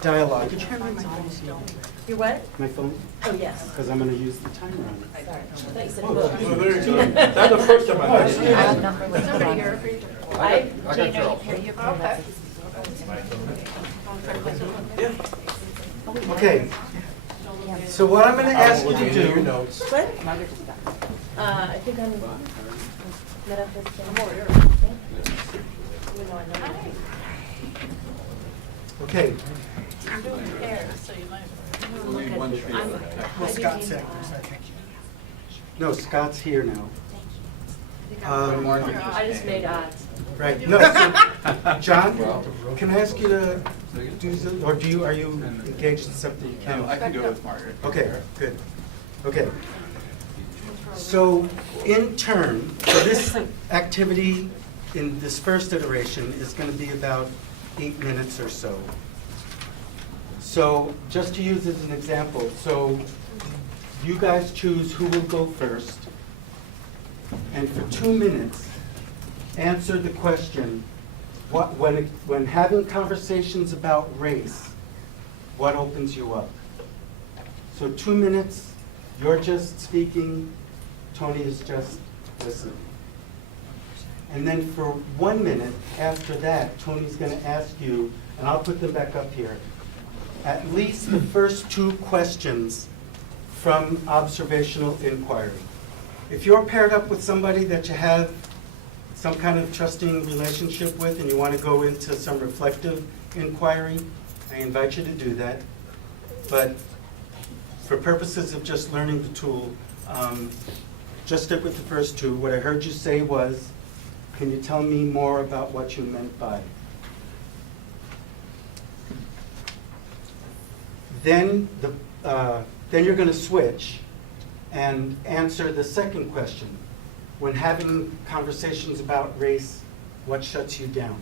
dialogue. Could you hand me my phone? Your what? My phone? Oh, yes. Because I'm going to use the timer on it. Sorry. I thought you said Oh, book. well, there you go. That's the first time I have a number with Somebody the here. I got Charles. Okay, so what I'm going to ask you to do. What? Margaret just got it. I think I'm met up with Kim. Okay, I'm doing hair, so you might. Well, Scott said. no, Scott's here now. I just made odds. Right, no, so, John, can I ask you to do, or are you engaged in something you can? I can do it with Margaret. Okay, good. Okay. So in turn, so this activity in this first iteration is going to be about 8 minutes or so. So just to use as an example, so you guys choose who will go first. and for 2 minutes, answer the question, when having conversations about race, what opens you up? So 2 minutes, you're just speaking, Tony is just listening. And then for 1 minute after that, Tony's going to ask you, and I'll put them back up here, at least the first 2 questions from observational inquiry. If you're paired up with somebody that you have some kind of trusting relationship with and you want to go into some reflective inquiry, I invite you to do that. But for purposes of just learning the tool, just stick with the first 2. What I heard you say was, can you tell me more about what you meant by? Then you're going to switch and answer the second question. When having conversations about race, what shuts you down?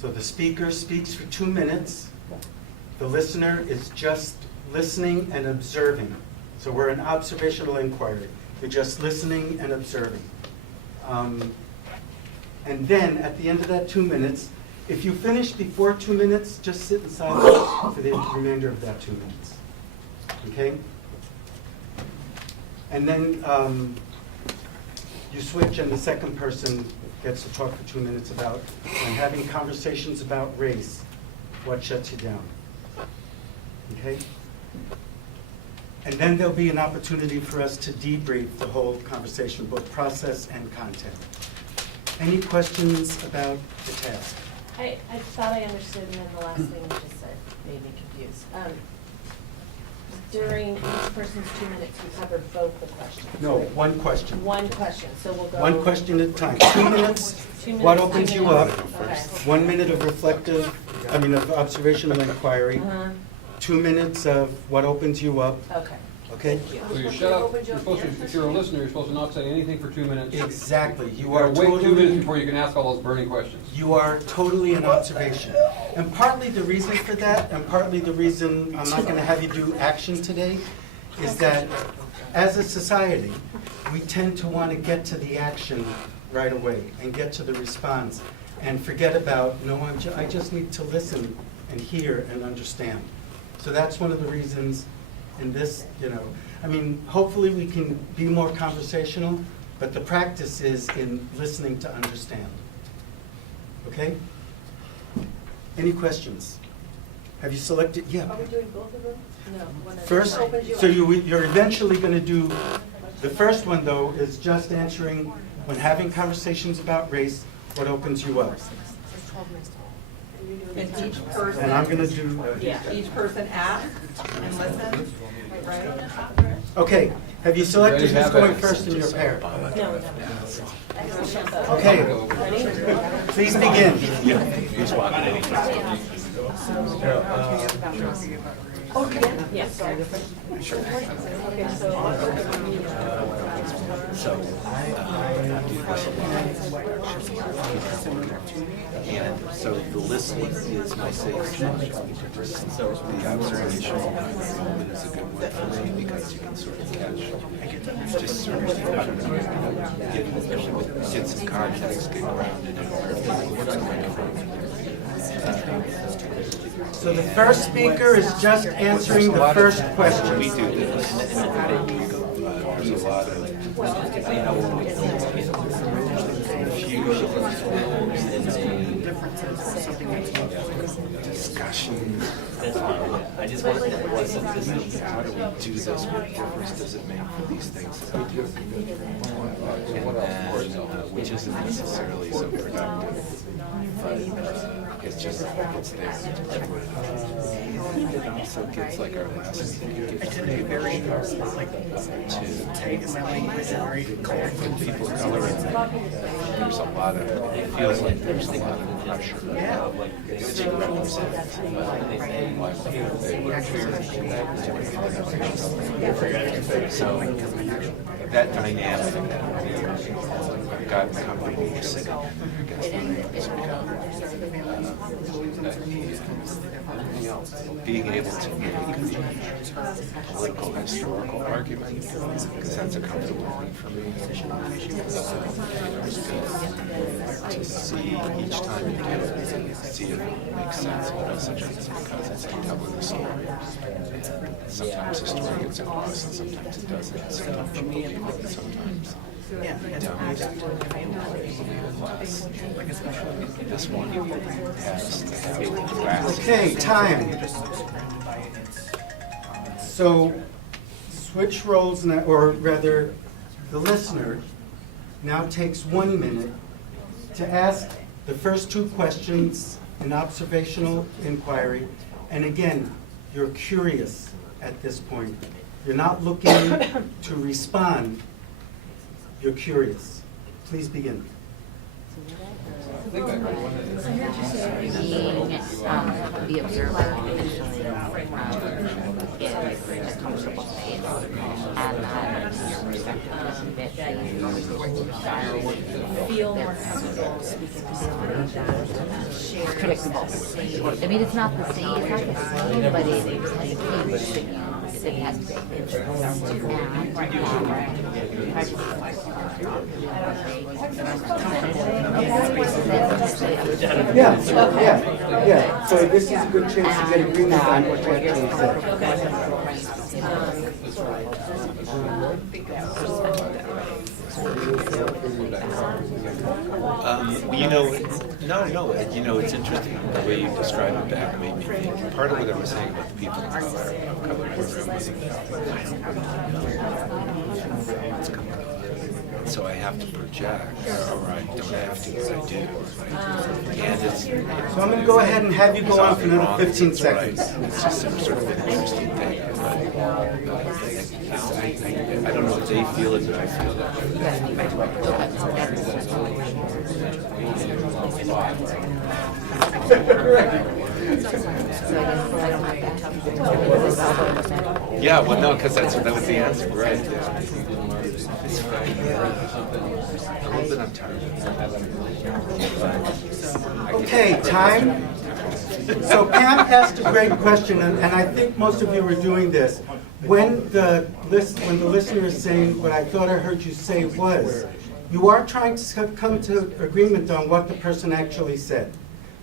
So the speaker speaks for 2 minutes. The listener is just listening and observing. So we're in observational inquiry. You're just listening and observing. And then at the end of that 2 minutes, if you finish before 2 minutes, just sit in silence for the remainder of that 2 minutes. Okay? And then you switch and the second person gets to talk for 2 minutes about when having conversations about race, what shuts you down. Okay? And then there'll be an opportunity for us to debrief the whole conversation, both process and content. Any questions about the task? I thought I understood, and then the last thing you just said made me confused. During each person's 2 minutes, we covered both the questions. No, right? one question. One question, so we'll go. One question at a time. 2 minutes, 2 minutes, what 2 opens you minutes. up? Okay. 1 minute of of observational inquiry. 2 minutes of what opens you up. Okay. Okay? Thank you. So you shut up, you're supposed to, if you're a listener, you're supposed to not say anything for 2 minutes. Exactly. You gotta wait 2 minutes before you can ask all those burning questions. You are totally in observation. And partly the reason for that, and partly the reason I'm not going to have you do action today, is that as a society, we tend to want to get to the action right away and get to the response and forget about, no, I just need to listen and hear and understand. So that's one of the reasons in this, I mean, hopefully we can be more conversational, but the practice is in listening to understand. Okay? Any questions? Have you selected? Yeah. Are we doing both of them? No. One of First, them opens you so up. you're eventually going to do, the first one though is just answering, when having conversations about race, what opens you up? And each person. And I'm going to do, Each person asks and listens, right? okay, have you selected Ready to who's have going it. first in your pair? No, we haven't. Okay, Ready? please begin. Yes. Okay, so. And so the listening is my safe zone. So the observational moment is a good one for me because you can sort of catch, just sort of, get some context, get grounded in what's going on. So the first speaker is just answering the first question. We do this. There's a lot of, when we don't get discussion. I just want to how do we do this? What difference does it make for these things? And then, which isn't necessarily so productive, but it's just it's there. It also gets like our last meeting. It gets very hard to take from people of color. There's a lot of, it feels like there's a lot of pressure to represent. So that dynamic got the company to sit in. Being able to make political historical argument, because that's a comfortable one for me. To see each time you do it, see if it makes sense in messages, because it's a doubling story. And sometimes the story gets across and sometimes it doesn't. Sometimes you believe it, and sometimes you don't. This one has the heavy grasp. Okay, time. So switch roles now, or rather, the listener now takes 1 minute to ask the first 2 questions, an observational inquiry. And again, you're curious at this point. You're not looking to respond. You're curious. Please begin. Being the observer initially in a comfortable space, and then your perspective is a bit Feel more comfortable speaking to somebody that shares predictable. the same. I mean, it's not the same, but it has to be Yeah. So this is a good chance to get agreement on what you're being it's interesting the way you describe it back made me think. Part of what I was saying about the people of color program was I don't know what's coming on. So I have to project, or I don't have to, but I do. And it's, So I'm going to go ahead and have you go on for another 15 seconds. It's just some sort of an interesting thing. I don't know if they feel it, but I feel it. Yeah, well, no, because that was the answer, right? Yeah. It's right. A little bit I'm tired. Okay, time. So Pam asked a great question, and I think most of you are doing this. When the listener is saying what I thought I heard you say was, you are trying to come to agreement on what the person actually said.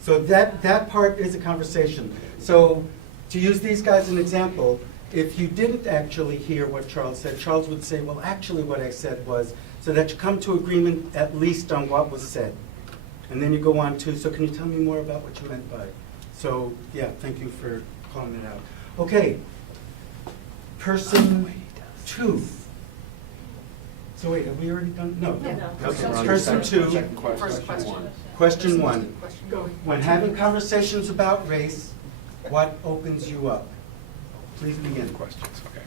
So that part is a conversation. So to use these guys as an example, if you didn't actually hear what Charles said, Charles would say, well, actually what I said was, so that you come to agreement at least on what was said. And then you go on to, so can you tell me more about what you meant by? So, yeah, thank you for calling it out. Okay, person 2. So wait, have we already done? No. Okay, person 2. Question 1. When having conversations about race, what opens you up? Please begin. Questions, okay.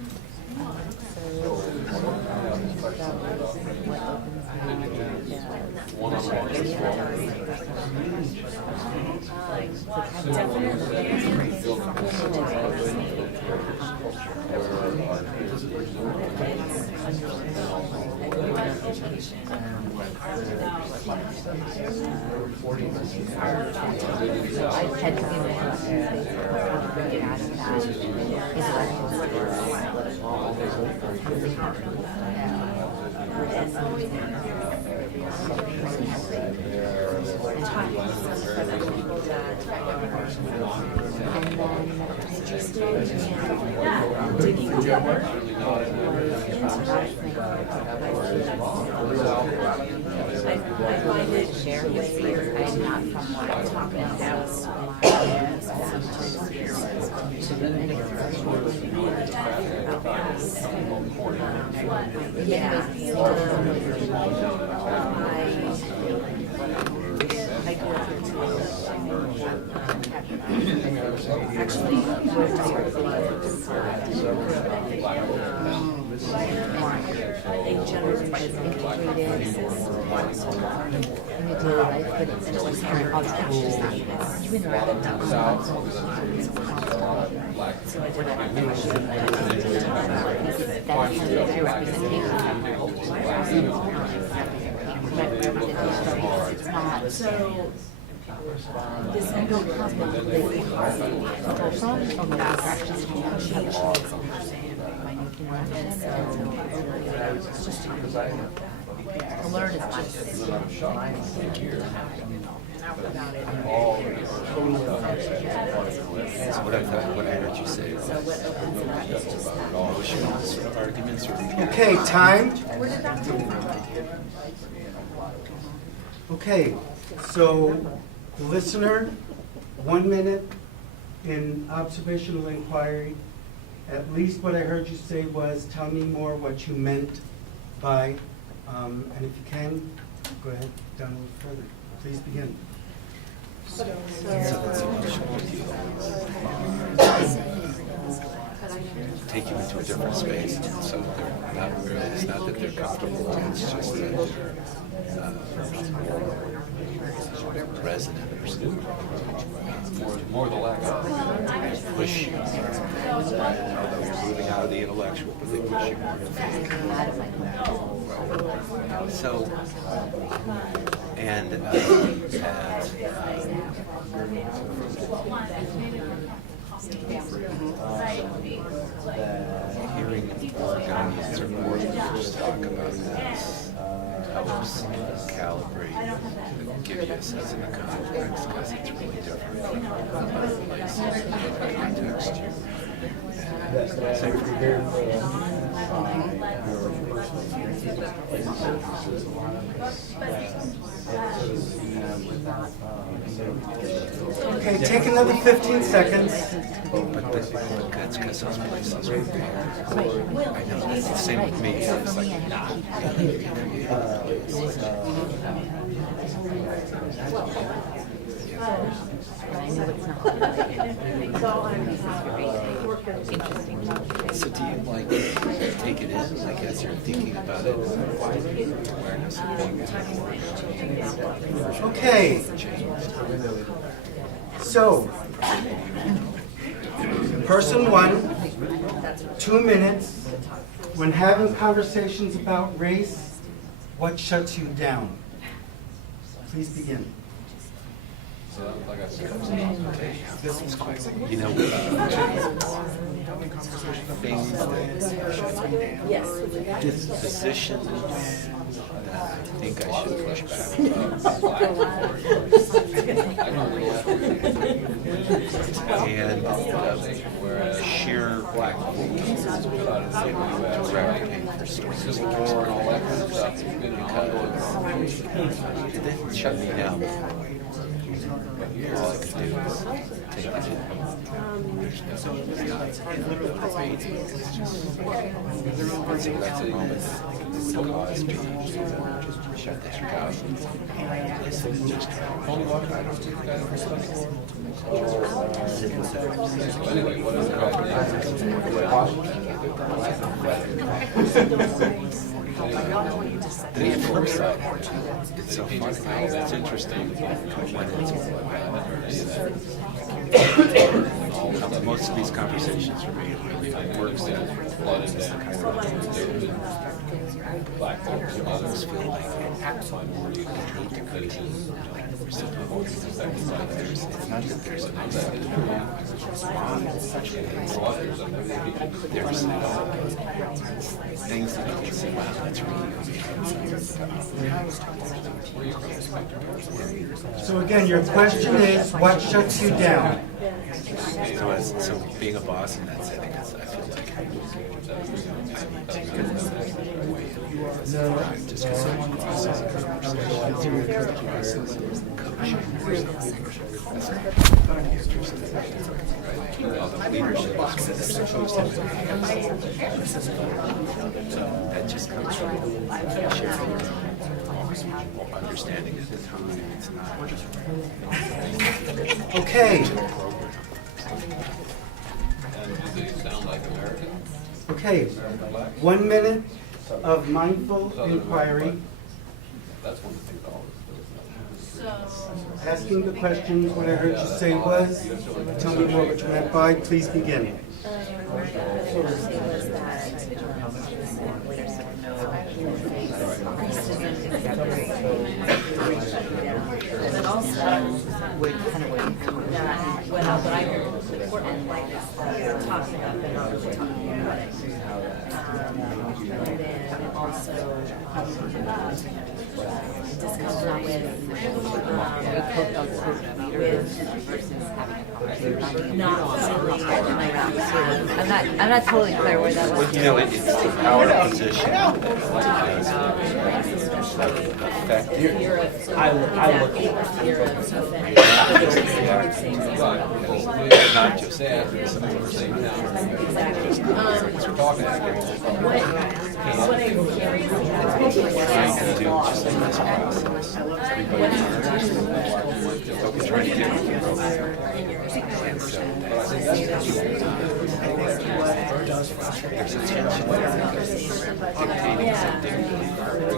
I find it share with fear. I'm not from what I'm talking about. I grew up actually they generally was integrated in your daily life, but it's just hearing all these extras not you interact with them. So I did that your representation. It's not. So this endocrine from And so, to learn is just about it. So what I heard you say was, sort of arguments or. Okay, time. Okay, so the listener, 1 minute in observational inquiry. At least what I heard you say was, tell me more what you meant by, and if you can, go ahead down a little further. Please begin. Take you into a different space, so they're not really, it's not that they're comfortable, it's just that they're resonant or student. More the lack of. Push you. They're moving out of the intellectual, but they push you more to think. So, and hearing organics or more just talk about this helps calibrate, give you a sense of the context, because it's really different from other places and other context. Okay, take another 15 seconds. But that's because those places are there. I know that's the same with me. It's like, so do you like take it in, like as you're thinking about it, awareness of Okay. So, person 1, 2 minutes. When having conversations about race, what shuts you down? Please begin. Like I said, you know, things that dispositions that I think I should push back and sheer black direct for stories because it didn't shut me down. All I could do is take it in. So that's a moment that caused me to shut the heck out. Listen and just anyway, what is the flip side, it's so funny. It's interesting when most of these conversations are made really works that flooded that kind of black folks and others feel like minority control to cases. It's not that there's another there's things that you can see, wow, that's really So again, your question is, what shuts you down? So being a boss in that setting, I feel like I need to go away and just because I'm processing coaching leadership that just comes from sharing understanding at the time. It's not Okay. and do they sound like American? Okay. 1 minute of mindful inquiry. That's one of the things I always do. Asking the questions, what I heard you say was, tell me more what you meant by, please begin. And then also, what I important like this, talking about but not really talking about it. discomfort with not really I'm not totally clear where that was. You know, it's the power position not just that, but some of the same we're talking about trying to do just in this process. Everybody's but we're trying to get and so there's a tension dictating something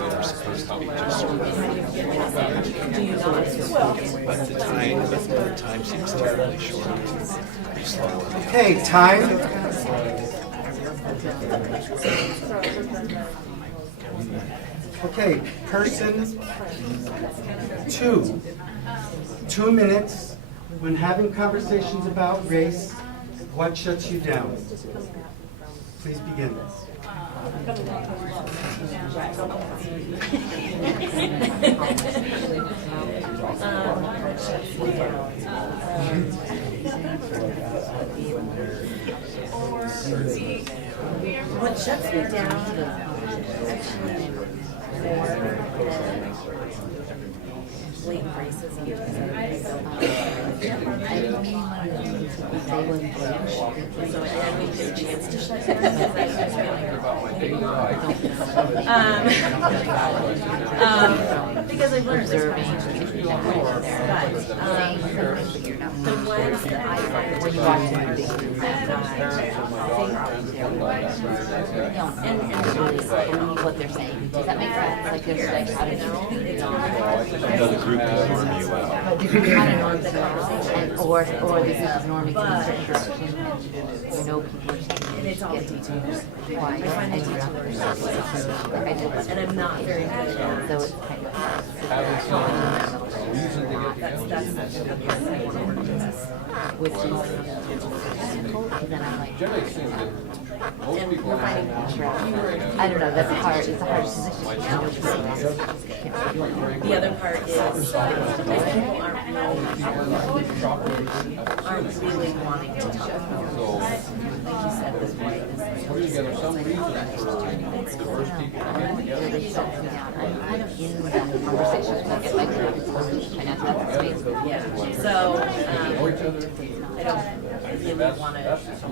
we're supposed to be just sort of but the time seems terribly short. Pretty slow. Okay, time. Okay, person 2. 2 minutes. When having conversations about race, what shuts you down? Please begin. What shuts me down blatant racism. So it had me a chance to shut down because I've learned this What they're saying. Does that make sense? Like there's like how to know. Another group can norm you out. Different kind of norms the conversation, or the group is norming in a certain direction, and you know people are saying it's all detours. why I find I the do not detours I do not. and I'm not very good at that. So it's kind of which is difficult, and then I'm like, Generally, it seems that most people I don't know, that's hard, it's a hard position, you know, what you're saying. The other part is people aren't really wanting to talk. Like you said, this white. put together some reason for diverse people to get together. I'm in that conversation, I get my group, try not to have space. Yeah, so, I don't really want to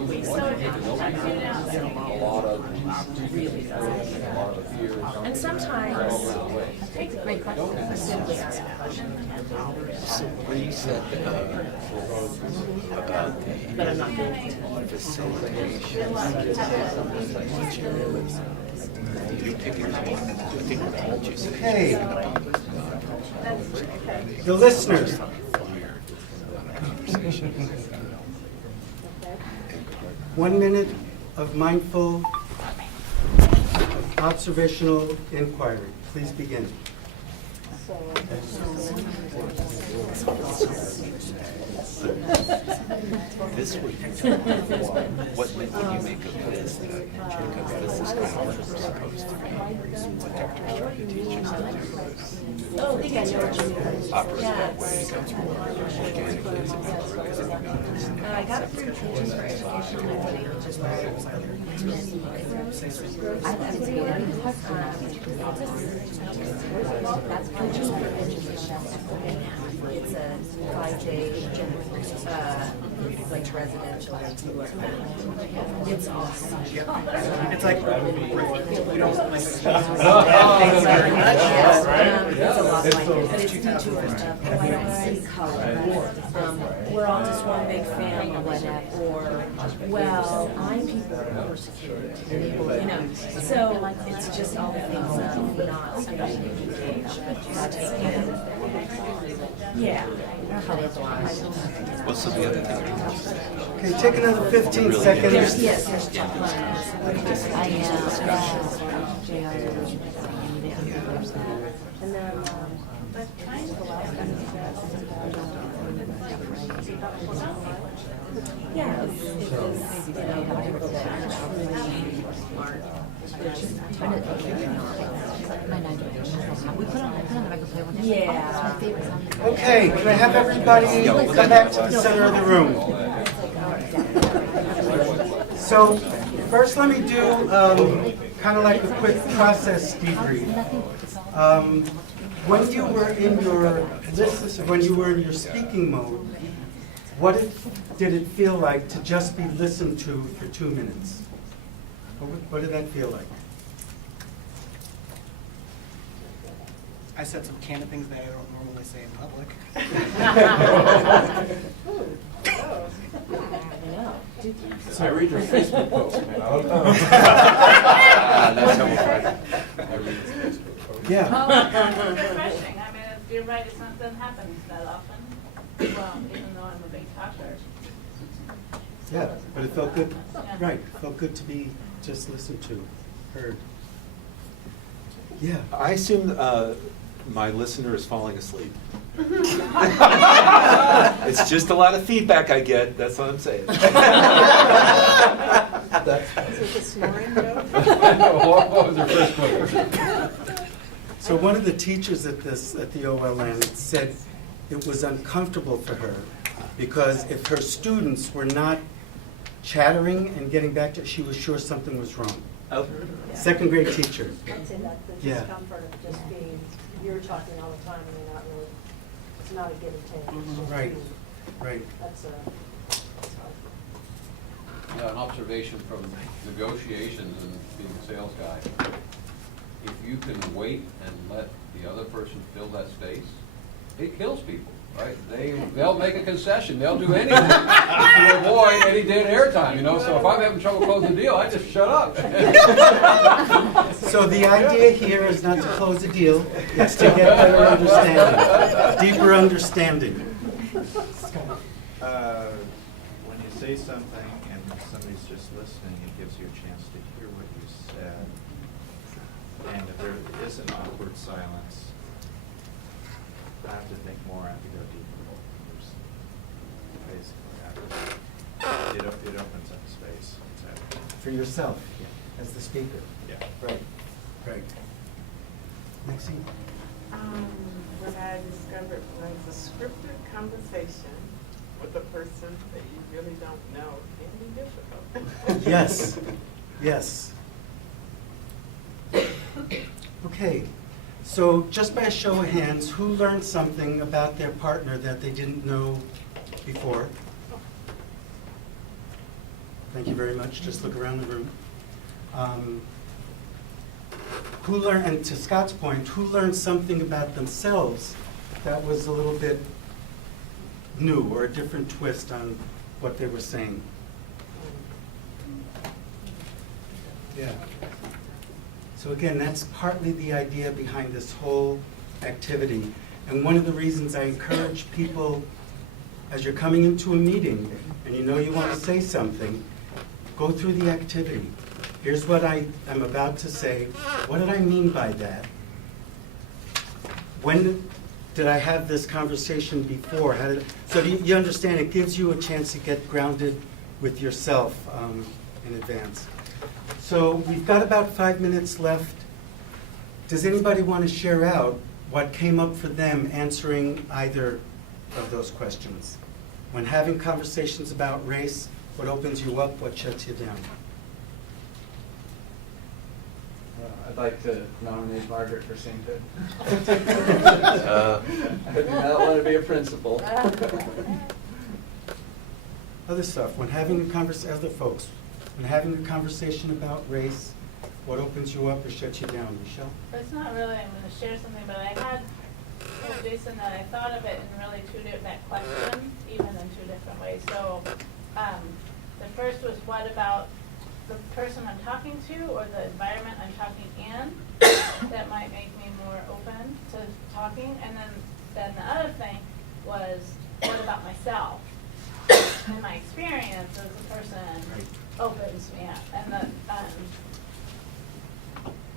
waste time. A lot of fears. And sometimes, It's a great question. simply ask a question. So when you said about But I'm not going to. the facilitation, you picking I think what I heard you say. Hey, the listeners. Conversation. 1 minute of mindful observational inquiry. Please begin. This week, what would you make of this? Because this is kind of what we're supposed to be. What Dr. trying to teach us to do Oh, I think I know what you mean. operate that way, go through organically as a I got a free teaching for education in my city, which is where I was. I think it's good, I mean, that's Teachers for education. It's a 5-day, like residential tour. It's awesome. It's like, we don't like Thanks very much. It's a lot like it, but it's detours of white color. We're all just one big family, or, well, I'm people who are persecuted, you know. So it's just all the things of not staying engaged, but just taking, yeah. What's the other thing? Okay, take another 15 seconds. Yes, there's I And then, yeah, it was, you know, the people that really smart. Turn it over. My 9-year-old. We put on the record player one day. Yeah. That's my favorite song. Okay, can I have everybody come back to the center of the room? So, first let me do kind of like a quick process debrief. When you were in your speaking mode, did it feel like to just be listened to for 2 minutes? What did that feel like? I said some candid things that I don't normally say in public. I read your Facebook posts, man. I don't know. That's how I read your Facebook posts. Yeah. Well, it's refreshing. I mean, you're right, it's not, doesn't happen that often. Well, even though I'm a big talker. Yeah, but it felt good. Yeah. Right, it felt good to be just listened to, heard. Yeah. I assume my listener is falling asleep. It's just a lot of feedback I get, that's what I'm saying. Is it a snoring joke? What was your first question? So one of the teachers at the OLN said it was uncomfortable for her because if her students were not chattering and getting back to her, she was sure something was wrong. Oh. Second grade teacher. I'd say that the Yeah. discomfort of just being, you're talking all the time and you're not really, it's not a give and take. It's just Right, you. right. That's hard. Yeah, an observation from negotiations and being a sales guy. If you can wait and let the other person fill that space, it kills people, right? They'll make a concession, they'll do anything to avoid any dead airtime, you know? So if I'm having trouble closing the deal, I just shut up. So the idea here is not to close a deal, it's to get better understanding, deeper understanding. When you say something and somebody's just listening, it gives you a chance to hear what you said. And if there is an awkward silence, I have to think more, I have to go deeper. Basically, it opens up space. So, For yourself, as the speaker. yeah. Right, right. Maxine? What I discovered was a scripted conversation with a person that you really don't know can be difficult. Yes, yes. Okay, so just by a show of hands, who learned something about their partner that they didn't know before? Thank you very much. Just look around the room. Who learned, and to Scott's point, who learned something about themselves that was a little bit new or a different twist on what they were saying? Yeah. So again, that's partly the idea behind this whole activity. And one of the reasons I encourage people, as you're coming into a meeting and you know you want to say something, go through the activity. Here's what I am about to say. What did I mean by that? When did I have this conversation before? So you understand, it gives you a chance to get grounded with yourself in advance. So we've got about 5 minutes left. Does anybody want to share out what came up for them answering either of those questions? When having conversations about race, what opens you up, what shuts you down? I'd like to nominate Margaret for sainthood. I do not want to be a principal. Other stuff, when having a conversation, other folks, when having a conversation about race, what opens you up or shuts you down? Michelle? It's not really, I'm gonna share something, but I had told Jason that I thought of it in really that question, even in 2 different ways. So, the first was what about the person I'm talking to or the environment I'm talking in that might make me more open to talking? And then the other thing was what about myself? And my experience as a person opens me up. And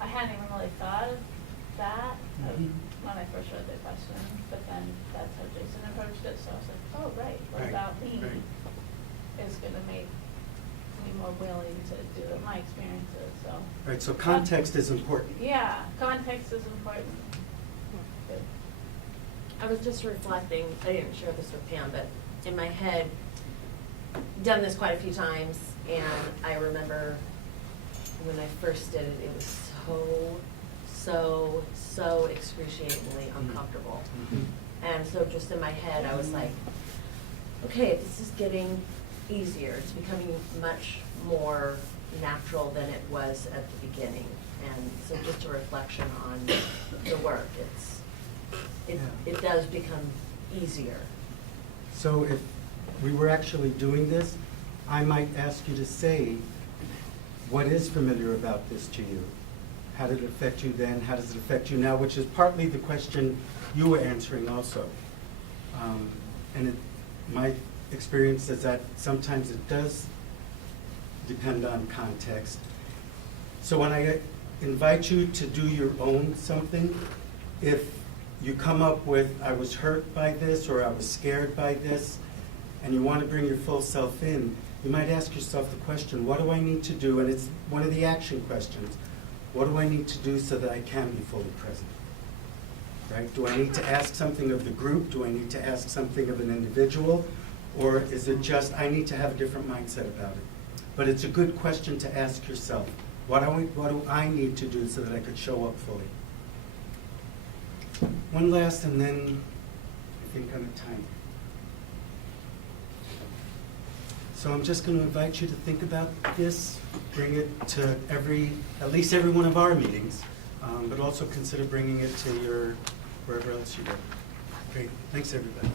I hadn't even really thought of that when I first read the question, but then that's how Jason approached it. So I was like, oh, right, what about me is going to make definitely more willing to do it, my experiences, so. Right, so context is important. Yeah, context is important. Good. I was just reflecting, I didn't share this with Pam, but in my head, done this quite a few times, and I remember when I first did it, it was so excruciatingly uncomfortable. And so just in my head, I was like, okay, this is getting easier. It's becoming much more natural than it was at the beginning. And so just a reflection on the work, it does become easier. So if we were actually doing this, I might ask you to say, what is familiar about this to you? How did it affect you then? How does it affect you now? Which is partly the question you were answering also. My experience is that sometimes it does depend on context. So when I invite you to do your own something, if you come up with, I was hurt by this, or I was scared by this, and you want to bring your full self in, you might ask yourself the question, what do I need to do? And it's one of the action questions. What do I need to do so that I can be fully present? Right? Do I need to ask something of the group? Do I need to ask something of an individual? Or is it just, I need to have a different mindset about it? But it's a good question to ask yourself. What do I need to do so that I could show up fully? One last, and then I think I'm at time. So I'm just going to invite you to think about this, bring it to at least every one of our meetings, but also consider bringing it to wherever else you go. Great, thanks everybody.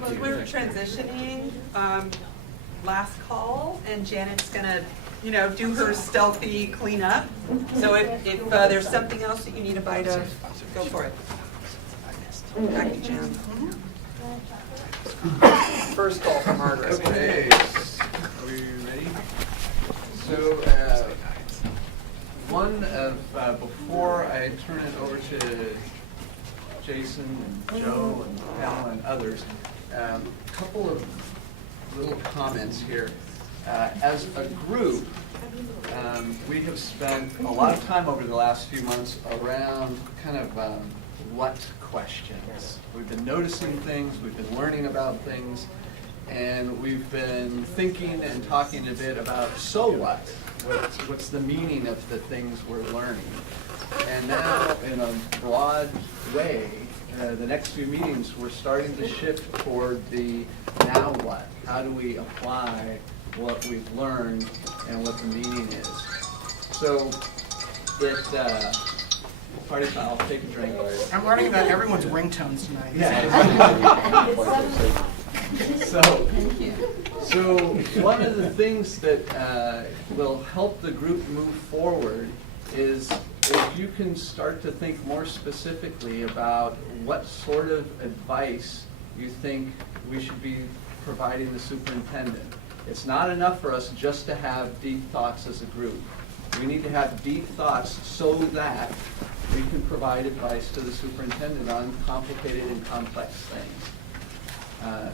Well, we're transitioning, last call, and Janet's gonna, do her stealthy cleanup. So if there's something else that you need a bite of, go for it. Back to Jan. First call for Margaret. Okay, are we ready? So, before I turn it over to Jason and Joe and Pamela and others, a couple of little comments here. As a group, we have spent a lot of time over the last few months around kind of what questions. We've been noticing things, we've been learning about things, and we've been thinking and talking a bit about so what? What's the meaning of the things we're learning? And now, in a broad way, the next few meetings, we're starting to shift toward the now what? How do we apply what we've learned and what the meaning is? So, party foul, take a drink. I'm learning about everyone's ringtones tonight. So one of the things that will help the group move forward is if you can start to think more specifically about what sort of advice you think we should be providing the superintendent. It's not enough for us just to have deep thoughts as a group. We need to have deep thoughts so that we can provide advice to the superintendent on complicated and complex things.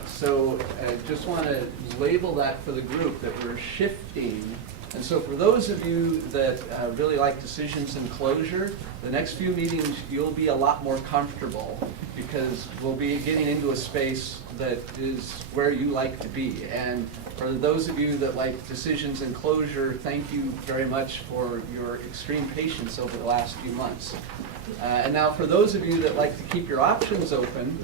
So I just want to label that for the group, that we're shifting. And so for those of you that really like decisions and closure, the next few meetings you'll be a lot more comfortable because we'll be getting into a space that is where you like to be. And for those of you that like decisions and closure, thank you very much for your extreme patience over the last few months. And now for those of you that like to keep your options open,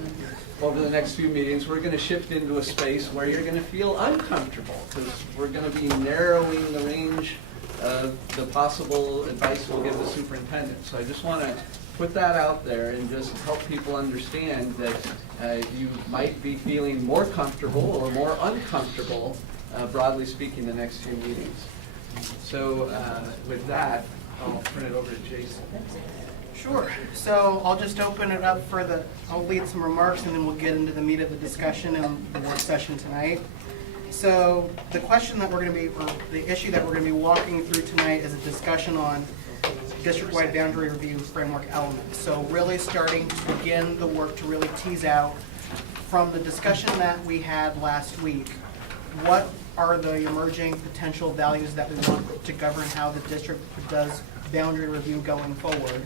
over the next few meetings, we're going to shift into a space where you're going to feel uncomfortable because we're going to be narrowing the range of the possible advice we'll give the superintendent. So I just want to put that out there and just help people understand that you might be feeling more comfortable or more uncomfortable, broadly speaking, the next few meetings. So with that, I'll turn it over to Jason. Sure. So I'll just open it up I'll lead some remarks and then we'll get into the meat of the discussion and the work session tonight. So the question that we're going to be, or the issue that we're going to be walking through tonight is a discussion on district-wide boundary review framework elements. So really starting to begin the work to really tease out from the discussion that we had last week, what are the emerging potential values that we want to govern how the district does boundary review going forward?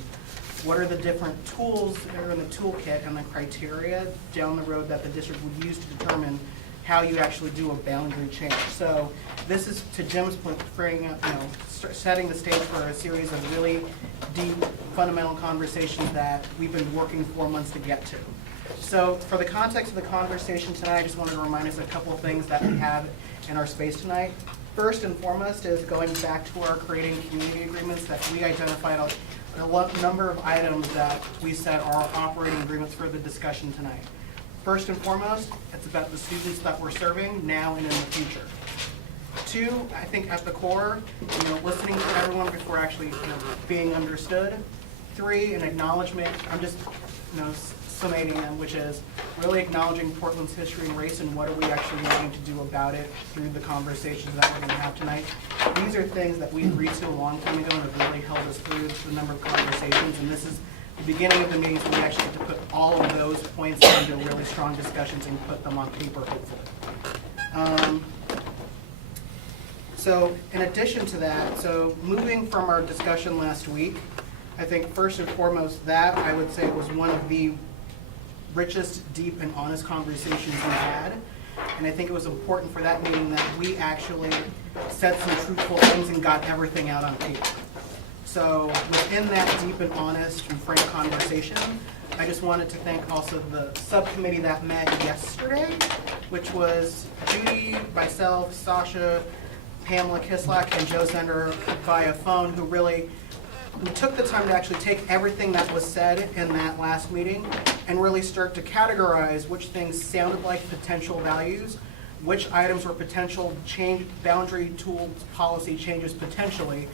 What are the different tools that are in the toolkit and the criteria down the road that the district would use to determine how you actually do a boundary change? So this is, to Jim's point, bringing up, setting the stage for a series of really deep, fundamental conversations that we've been working 4 months to get to. So for the context of the conversation tonight, I just wanted to remind us of a couple of things that we have in our space tonight. First and foremost is going back to our creating community agreements that we identified a number of items that we said are operating agreements for the discussion tonight. First and foremost, it's about the students that we're serving now and in the future. 2, I think at the core, listening to everyone before actually being understood. 3, an acknowledgement. I'm just summating them, which is really acknowledging Portland's history and race and what are we actually going to do about it through the conversations that we're going to have tonight. These are things that we agreed to a long time ago and have really held us through the number of conversations, and this is the beginning of the meetings where we actually get to put all of those points into really strong discussions and put them on paper, hopefully. So in addition to that, so moving from our discussion last week, I think first and foremost that I would say was one of the richest, deep, and honest conversations we had. And I think it was important for that meeting that we actually said some truthful things and got everything out on paper. So within that deep and honest and frank conversation, I just wanted to thank also the subcommittee that met yesterday, which was Judy, myself, Sasha, Pamela Kislak, and Joe Zender via phone, who took the time to actually take everything that was said in that last meeting and really start to categorize which things sounded like potential values, which items were potential change, boundary tools, policy changes potentially,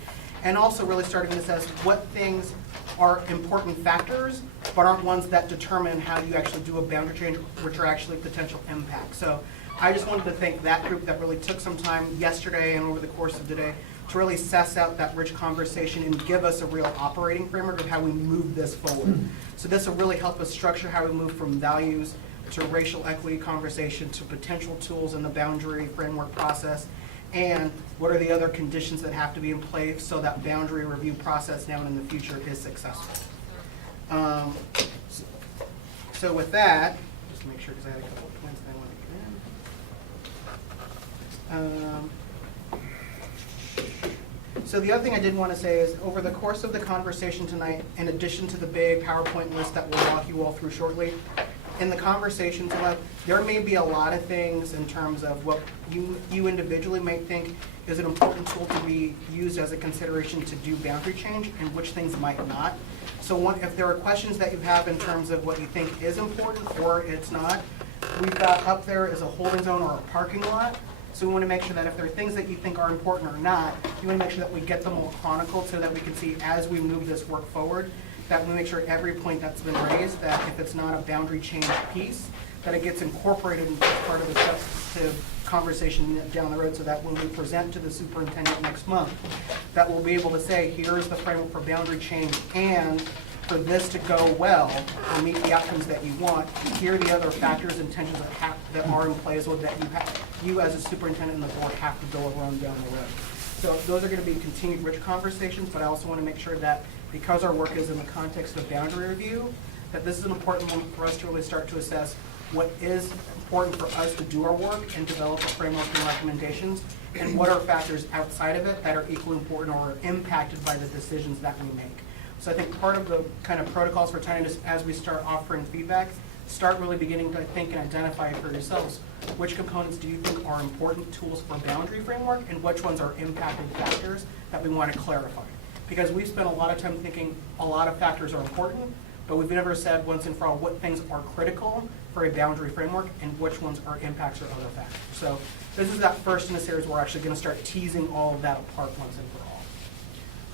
and also really starting to assess what things are important factors but aren't ones that determine how you actually do a boundary change, which are actually potential impacts. So I just wanted to thank that group that really took some time yesterday and over the course of today to really suss out that rich conversation and give us a real operating framework of how we move this forward. So this will really help us structure how we move from values to racial equity conversation to potential tools in the boundary framework process, and what are the other conditions that have to be in place so that boundary review process now and in the future is successful. So with that, just to make sure, because I had a couple of points that I wanted to get in. So the other thing I did want to say is over the course of the conversation tonight, in addition to the big PowerPoint list that we'll walk you all through shortly, in the conversation tonight, there may be a lot of things in terms of what you individually might think is an important tool to be used as a consideration to do boundary change and which things might not. So if there are questions that you have in terms of what you think is important or it's not, we've got up there is a holding zone or a parking lot. So we want to make sure that if there are things that you think are important or not, you want to make sure that we get them all chronicled so that we can see as we move this work forward, that we make sure every point that's been raised, that if it's not a boundary change piece, that it gets incorporated into part of the substantive conversation down the road so that when we present to the superintendent next month, that we'll be able to say, here's the framework for boundary change, and for this to go well or meet the outcomes that you want, here are the other factors and tensions that are in place or that you as a superintendent and the board have to deliver on down the road. So those are going to be continued rich conversations, but I also want to make sure that because our work is in the context of boundary review, that this is an important moment for us to really start to assess what is important for us to do our work and develop a framework and recommendations, and what are factors outside of it that are equally important or are impacted by the decisions that we make. So I think part of the kind of protocols for trying to, as we start offering feedback, start really beginning to think and identify for yourselves which components do you think are important tools for boundary framework and which ones are impacting factors that we want to clarify. Because we've spent a lot of time thinking a lot of factors are important, but we've never said once and for all what things are critical for a boundary framework and which ones are impacts or other factors. So this is that first in the series where we're actually going to start teasing all of that apart once and for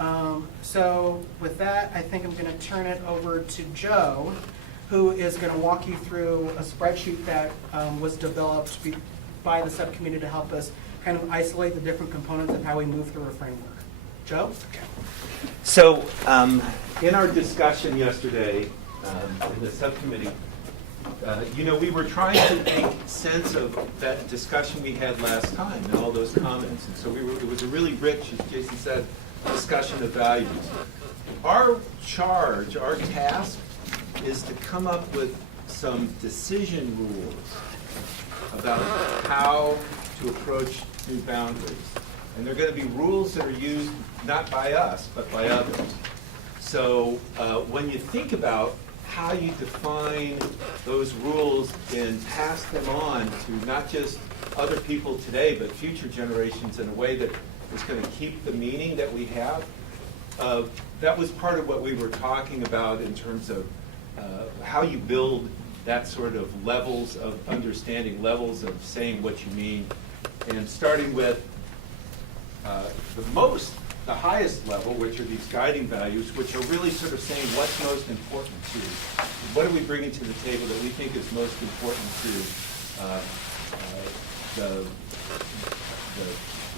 all. So with that, I think I'm going to turn it over to Joe, who is going to walk you through a spreadsheet that was developed by the subcommittee to help us kind of isolate the different components of how we move through a framework. Joe? Okay. So in our discussion yesterday in the subcommittee, You know, we were trying to make sense of that discussion we had last time and all those comments. And so it was a really rich, as Jason said, discussion of values. Our charge, our task, is to come up with some decision rules about how to approach new boundaries. And they're going to be rules that are used not by us, but by others. So when you think about how you define those rules and pass them on to not just other people today, but future generations in a way that is going to keep the meaning that we have, that was part of what we were talking about in terms of how you build that sort of levels of understanding, levels of saying what you mean, and starting with the highest level, which are these guiding values, which are really sort of saying what's most important to you. What are we bringing to the table that we think is most important to the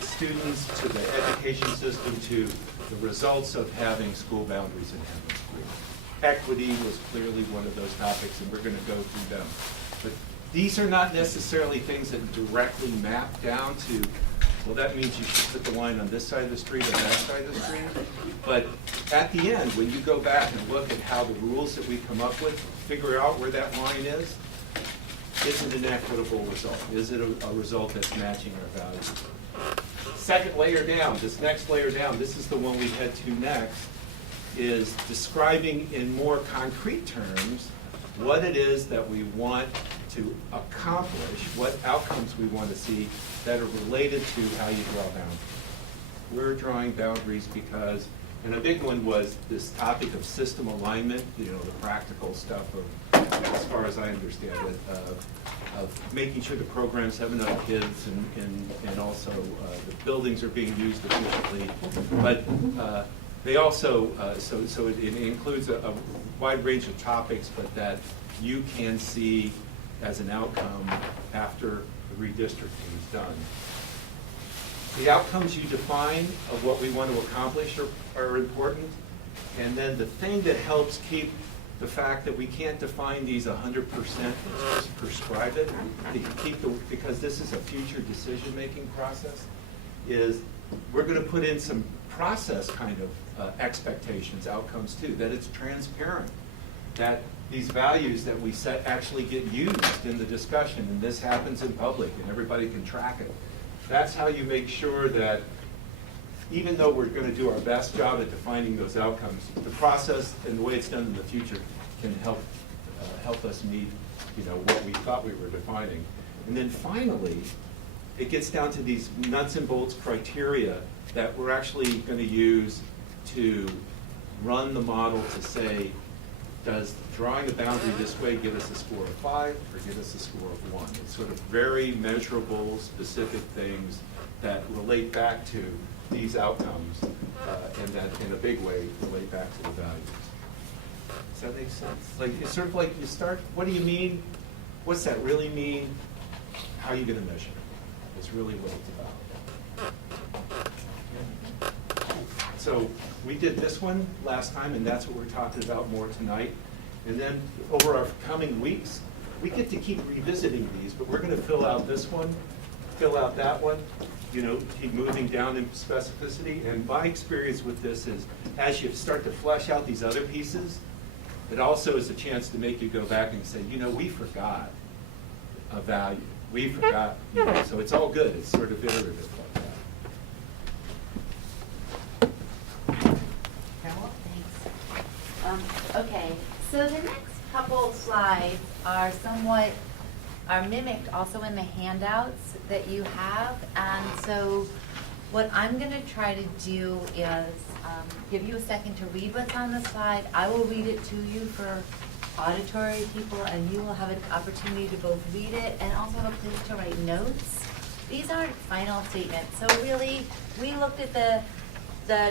students, to the education system, to the results of having school boundaries in having schools. Equity was clearly one of those topics, and we're going to go through them. But these are not necessarily things that directly map down to, well, that means you should put the line on this side of the street or that side of the street. But at the end, when you go back and look at how the rules that we come up with, figure out where that line is it an equitable result? Is it a result that's matching our values? Second layer down, this next layer down, this is the one we head to next, is describing in more concrete terms what it is that we want to accomplish, what outcomes we want to see that are related to how you draw boundaries. We're drawing boundaries because, and a big one was this topic of system alignment, you know, the practical stuff of, as far as I understand it, of making sure the programs have enough kids and also the buildings are being used efficiently. But they also, so it includes a wide range of topics, but that you can see as an outcome after the redistricting is done. The outcomes you define of what we want to accomplish are important, and then the thing that helps keep the fact that we can't define these 100% and just prescribe it, because this is a future decision-making process, is we're going to put in some process kind of expectations, outcomes too, that it's transparent, that these values that we set actually get used in the discussion, and this happens in public, and everybody can track it. That's how you make sure that even though we're going to do our best job at defining those outcomes, the process and the way it's done in the future can help us meet, you know, what we thought we were defining. And then finally, it gets down to these nuts and bolts criteria that we're actually going to use to run the model to say, does drawing a boundary this way give us a score of 5 or give us a score of 1? It's sort of very measurable, specific things that relate back to these outcomes and that in a big way relate back to the values. Does that make sense? Like, it's sort of like you start, what do you mean? What's that really mean? How are you going to measure it? It's really what it's about. So we did this one last time, and that's what we're talking about more tonight. And then over our coming weeks, we get to keep revisiting these, but we're going to fill out this one, fill out that one, you know, keep moving down in specificity. And my experience with this is, as you start to flesh out these other pieces, it also is a chance to make you go back and say, you know, we forgot a value. We forgot, you know, so it's all good. It's sort of iterative like that. Okay, so the next couple slides are mimicked also in the handouts that you have. And so what I'm going to try to do is give you a second to read what's on the slide. I will read it to you for auditory people, and you will have an opportunity to both read it and also have a place to write notes. These aren't final statements. So really, we looked at the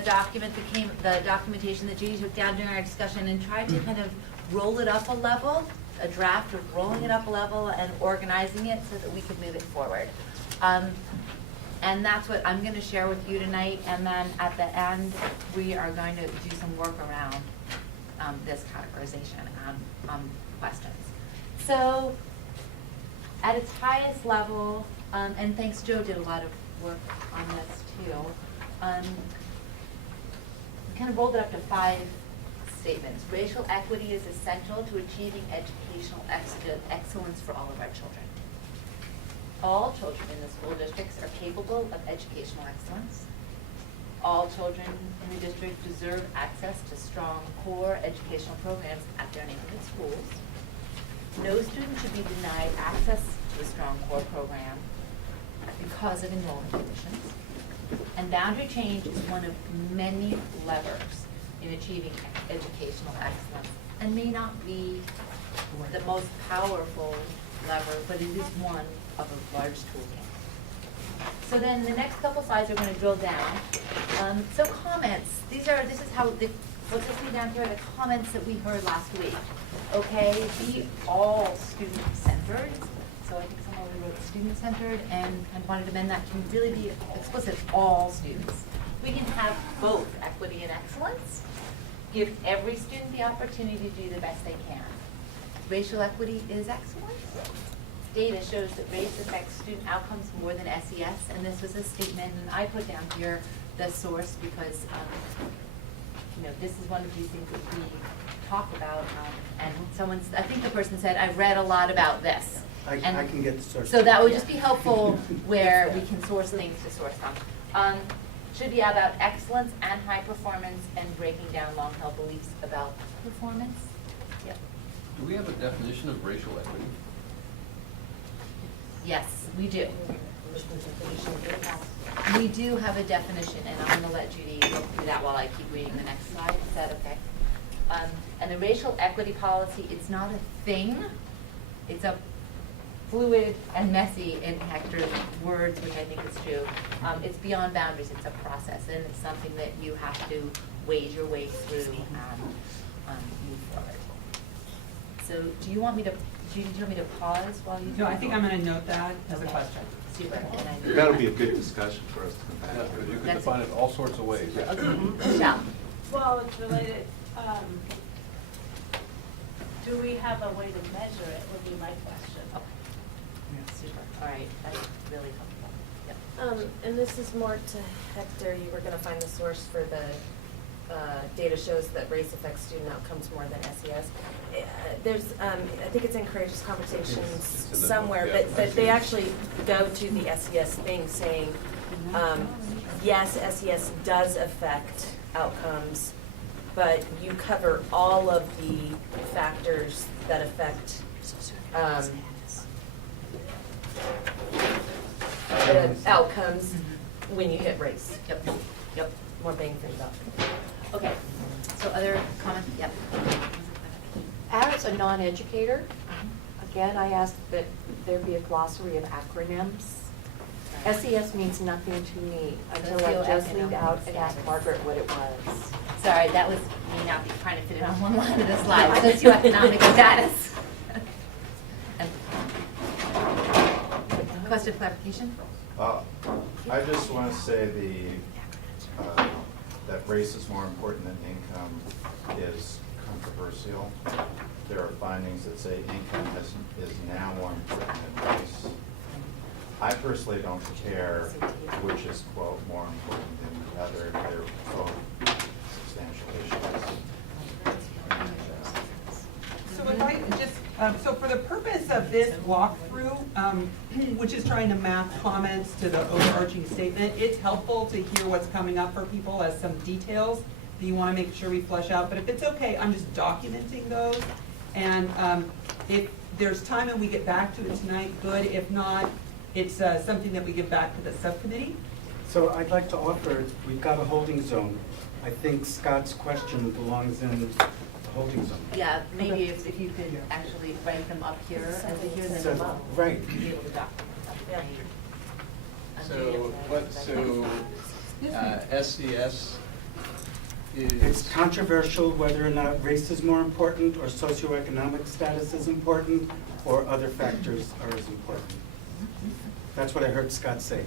documentation that Judy took down during our discussion and tried to kind of roll it up a level, a draft of rolling it up a level and organizing it so that we could move it forward. And that's what I'm going to share with you tonight. And then at the end, we are going to do some work around this categorization questions. So, at its highest level, and thanks, Joe did a lot of work on this too. We kind of rolled it up to 5 statements. Racial equity is essential to achieving educational excellence for all of our children. All children in the school districts are capable of educational excellence. All children in the district deserve access to strong core educational programs at their neighborhood schools. No student should be denied access to a strong core program because of enrollment conditions. And boundary change is one of many levers in achieving educational excellence, and may not be the most powerful lever, but it is one of a large toolkit. So then the next couple slides are going to drill down. So comments, this is how, what took me down here are the comments that we heard last week. Okay, be all student-centered. So I think someone wrote student-centered and wanted to amend that to really be explicit, all students. We can have both equity and excellence. Give every student the opportunity to do the best they can. Racial equity is excellence. Data shows that race affects student outcomes more than SES, and this was a statement, and I put down here the source because this is one of these things that we talk about, and I think the person said, I've read a lot about this. I can get the source. So that would just be helpful where we can source things to source from. Should be about excellence and high performance and breaking down long-held beliefs about performance. Yep. Do we have a definition of racial equity? Yes, we do. We do have a definition, and I'm going to let Judy go through that while I keep reading the next slide. Is that okay? And the racial equity policy, it's not a thing. It's a fluid and messy, in Hector's words, which I think is true. It's beyond boundaries. It's a process, and it's something that you have to wade your way through and move forward. So do you want me to pause while you do? No, I think I'm going to note that as a question. Super. And That'll be a good discussion for us to come back Yeah, to. you can define it all sorts of ways. Michelle. Well, it's related, do we have a way to measure it, would be my question. Okay. Super. All right. That's really helpful. Yep. And this is more to Hector. You were going to find the source for the data shows that race affects student outcomes more than SES. There's, I think it's in Courageous Conversations somewhere, but they actually go to the SES thing saying, yes, SES does affect outcomes, but you cover all of the factors that affect outcomes when you hit race. Yep. Yep. More bang for your buck. Okay. So other comments? Yep. As a non-educator, again, I ask that there be a glossary of acronyms. SES means nothing to me until I just leaned out and asked Margaret what it was. Sorry, that was me not trying to fit it on one line of the slide. Socioeconomic status. Question of clarification? I just want to say that race is more important than income is controversial. There are findings that say income is now more important than race. I personally don't care which is, quote, more important than the other. They're both substantial issues. So if I just, so for the purpose of this walkthrough, which is trying to map comments to the overarching statement, it's helpful to hear what's coming up for people as some details that you want to make sure we flesh out. But if it's okay, I'm just documenting those. And if there's time and we get back to it tonight, good. If not, it's something that we give back to the subcommittee. So I'd like to offer, we've got a holding zone. I think Scott's question belongs in the holding zone. Yeah, maybe if you could actually write them up here as they hear them up. Right. Be able to document them. SES It's controversial whether or not race is more important or socioeconomic status is important or other factors are as important. That's what I heard Scott say.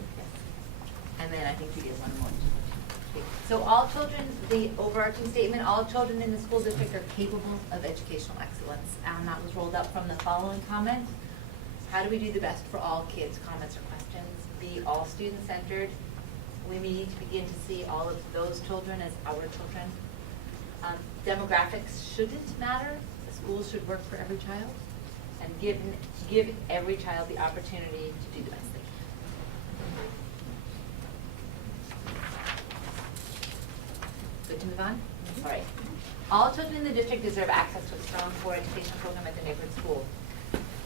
And then I think we did one more. So all children, the overarching statement, all children in the school district are capable of educational excellence. And that was rolled up from the following comment. How do we do the best for all kids? Comments or questions? Be all student-centered. We need to begin to see all of those children as our children. Demographics shouldn't matter. The schools should work for every child. And give every child the opportunity to do the best they can. Good to move on? All right. All children in the district deserve access to a strong core education program at the neighborhood school.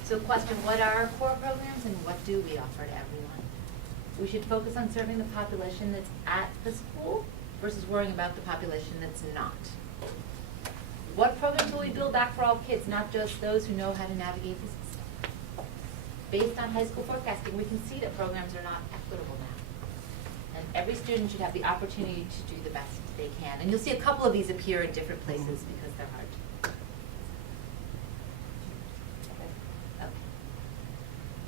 So question, what are our core programs and what do we offer to everyone? We should focus on serving the population that's at the school versus worrying about the population that's not. What programs will we build back for all kids, not just those who know how to navigate the system? Based on high school forecasting, we can see that programs are not equitable now. And every student should have the opportunity to do the best they can. And you'll see a couple of these appear in different places because they're hard. Okay.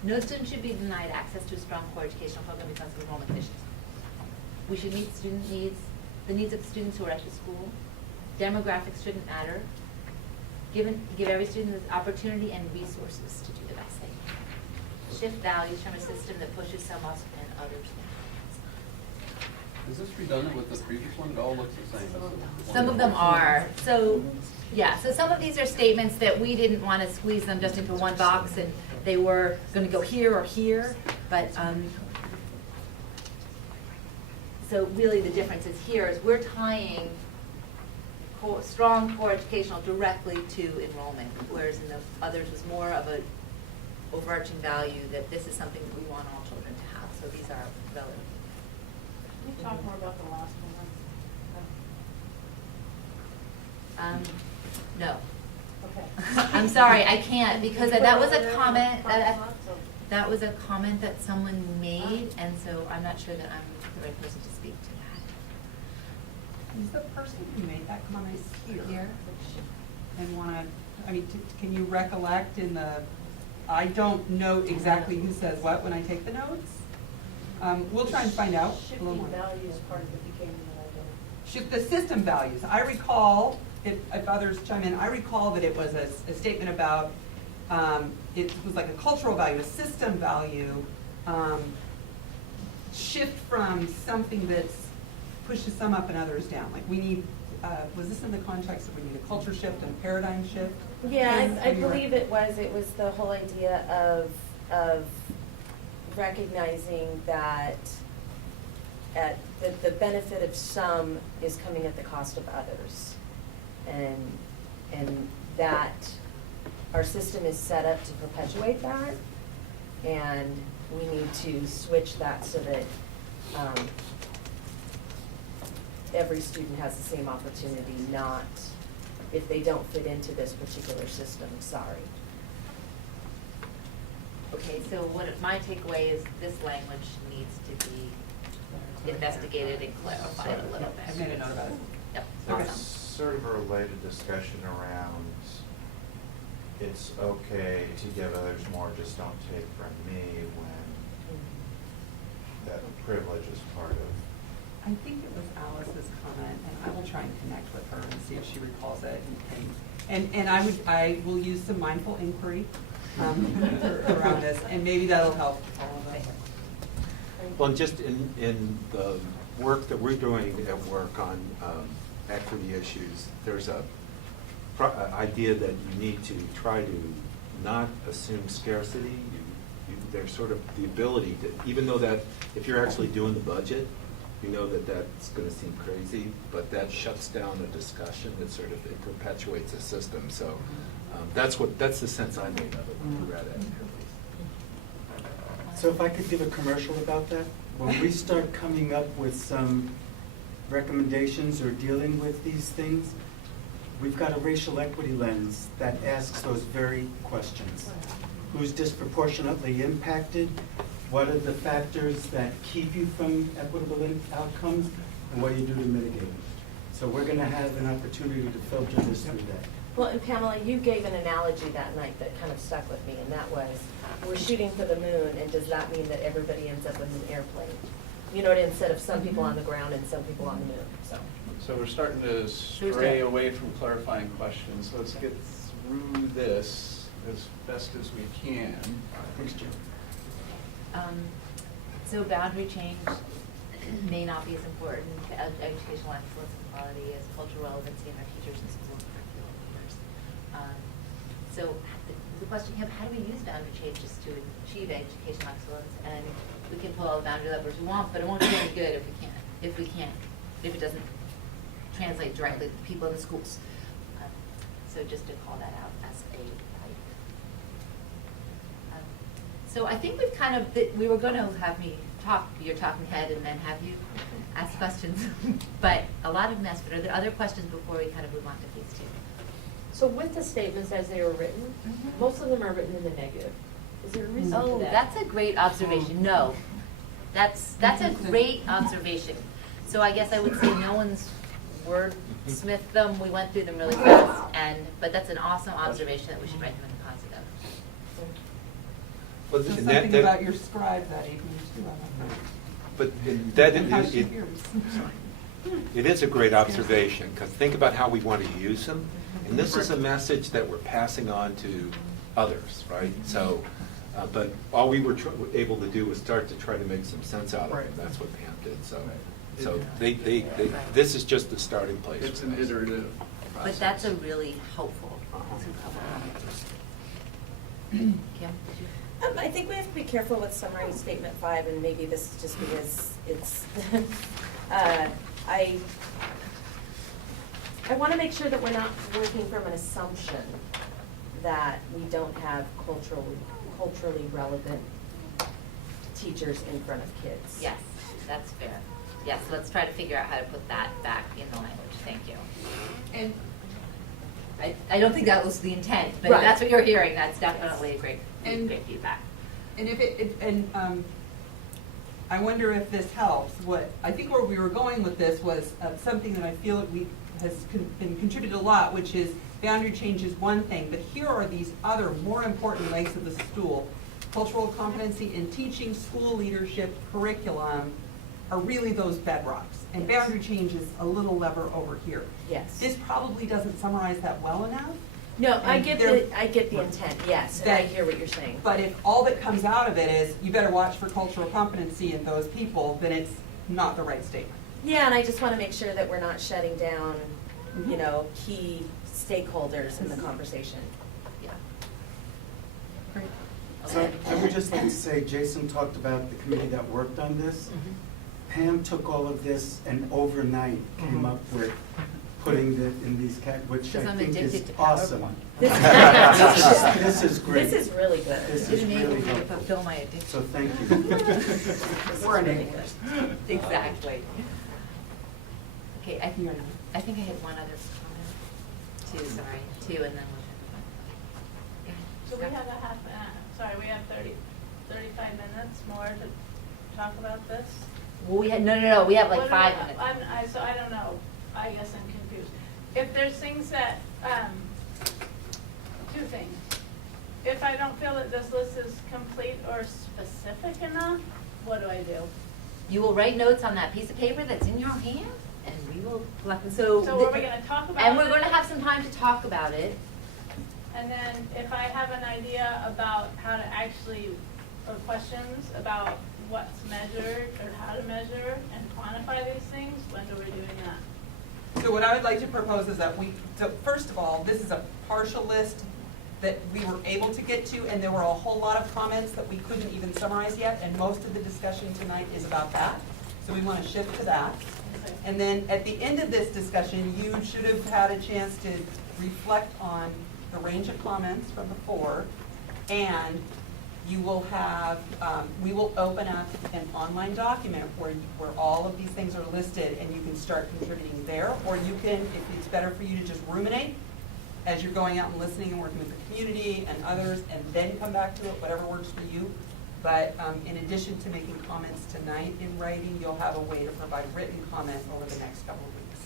No student should be denied access to a strong core educational program because of enrollment conditions. We should meet student needs, the needs of the students who are at the school. Demographics shouldn't matter. Give every student the opportunity and resources to do the best they can. Shift values from a system that pushes some off and others down. Is this redundant with the previous one? It all looks the same. Some of them are. So, yeah, so some of these are statements that we didn't want to squeeze them just into one box and they were going to go here or here, but so really the difference is here is we're tying strong core educational directly to enrollment, whereas in the others was more of a overarching value that this is something that we want all children to have. So these are relevant. Can you talk more about the last one? No. Okay. I'm sorry, I can't because that was a comment. That was a comment that someone made, and so I'm not sure that I'm the right person to speak to that. Is the person who made that comment here? And want to, I mean, can you recollect in the, I don't know exactly who says what when I take the notes. We'll try and find out a little more. Shifting values part of it became an identity. Shift the system values. I recall, if others chime in, I recall that it was a statement about, it was like a cultural value, a system value, shift from something that's pushes some up and others down. Like we need, was this in the context of we need a culture shift and paradigm shift? Yeah, I believe it was the whole idea of recognizing that the benefit of some is coming at the cost of others. And that our system is set up to perpetuate that, and we need to switch that so that every student has the same opportunity, not if they don't fit into this particular system, sorry. Okay, so what my takeaway is this language needs to be investigated and clarified a little bit. I made a note about it. Yep. There's sort of a related discussion around it's okay to give others more, just don't take from me when that privilege is part of. I think it was Alice's comment, and I will try and connect with her and see if she recalls it. And I will use some mindful inquiry around this, and maybe that'll help all of us. Well, just in the work that we're doing at work on equity issues, there's a idea that you need to try to not assume scarcity. There's sort of the ability to, even though that if you're actually doing the budget, you know that that's going to seem crazy, but that shuts down a discussion. That sort of it perpetuates a system. So that's the sense I made of it when we read it. So if I could give a commercial about that, when we start coming up with some recommendations or dealing with these things, we've got a racial equity lens that asks those very questions. Who's disproportionately impacted? What are the factors that keep you from equitable outcomes? And what do you do to mitigate them? So we're going to have an opportunity to filter this through that. Well, and Pamela, you gave an analogy that night that kind of stuck with me, and that was, we're shooting for the moon, and does that mean that everybody ends up in an airplane? You know, instead of some people on the ground and some people on the moon, so. So we're starting to stray away from clarifying questions. Let's get through this as best as we can. Thanks, Jim. So boundary change may not be as important to educational excellence and quality as cultural relevancy in our teachers and school curriculum leaders. So the question here, how do we use boundary changes to achieve educational excellence? And we can pull all the boundary levers we want, but it won't be any good if it doesn't translate directly to the people in the schools. So just to call that out as a so I think we've kind of, we were going to have me talk, your talking head, and then have you ask questions. But a lot of them asked, but are there other questions before we kind of move on to phase 2? So with the statements as they were written, most of them are written in the negative. Is there a reason for Oh, that? that's a great observation. No, that's a great observation. So I guess I would say no one's wordsmithed them. We went through them really fast, but that's an awesome observation that we should write them in the positive. Well, So and something that- about your scribe that evening too, I don't know. But that, And how she hears. it is a great observation, because think about how we want to use them. And this is a message that we're passing on to others, right? So, but all we were able to do was start to try to make some sense out of it. And that's what Pam did, so. So this is just the starting place. It's an iterative process. But that's a really helpful. Kim, did you? I think we have to be careful with summary statement 5, and maybe this is just because it's, I want to make sure that we're not working from an assumption that we don't have culturally relevant teachers in front of kids. Yes, that's fair. Yes, let's try to figure out how to put that back in the language. Thank you. And I don't think that was the intent, but Right. if that's what you're hearing, that's definitely a great And- feedback. And I wonder if this helps. What I think where we were going with this was something that I feel that has been contributed a lot, which is boundary change is one thing, but here are these other more important legs of the stool. Cultural competency in teaching, school leadership, curriculum are really those bedrocks. And Yes. boundary change is a little lever over here. Yes. This probably doesn't summarize that well enough. No, I And get there- the intent, yes, and I hear what you're saying. But if all that comes out of it is, you better watch for cultural competency in those people, then it's not the right statement. Yeah, and I just want to make sure that we're not shutting down, key stakeholders in the conversation. Yeah. So I would just like to say, Jason talked about the committee that worked on this. Pam took all of this and overnight came up with putting it in these which Because I I'm think is addicted to awesome. This This is great. This is really good. This It is enabled really me to helpful. fulfill my addiction. So thank you. We're enablers. Exactly. Okay, I think I had one other comment. Two, and then we'll So we have we have 35 minutes more to talk about this? Well, we had, no, we have like What 5 are- minutes. So I don't know, I guess I'm confused. If there's things that, two things. If I don't feel that this list is complete or specific enough, what do I do? You will write notes on that piece of paper that's in your hand, and we will collect them. So are we gonna talk about it? And we're gonna have some time to talk about it. And then if I have an idea about how to actually, or questions about what's measured or how to measure and quantify these things, when are we doing that? So what I would like to propose is that so first of all, this is a partial list that we were able to get to, and there were a whole lot of comments that we couldn't even summarize yet, and most of the discussion tonight is about that. So we want to shift to that. Okay. And then at the end of this discussion, you should have had a chance to reflect on the range of comments from the 4, and you will have, we will open up an online document where all of these things are listed, and you can start contributing there, or you can, if it's better for you to just ruminate as you're going out and listening and working with the community and others, and then come back to it, whatever works for you. But in addition to making comments tonight in writing, you'll have a way to provide written comment over the next couple of weeks.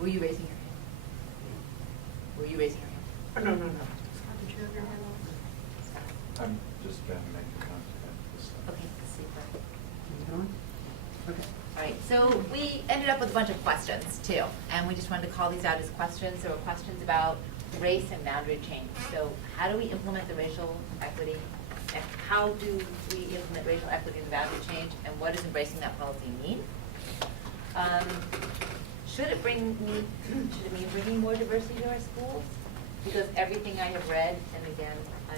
Were you raising your hand? Were you raising your hand? No. I'm just going to make a comment. This Super. All right, so we ended up with a bunch of questions too, and we just wanted to call these out as questions. There were questions about race and boundary change. So how do we implement the racial equity? And how do we implement racial equity and boundary change? And what does embracing that policy mean? Should it mean bringing more diversity to our schools? Because everything I have read, and again, I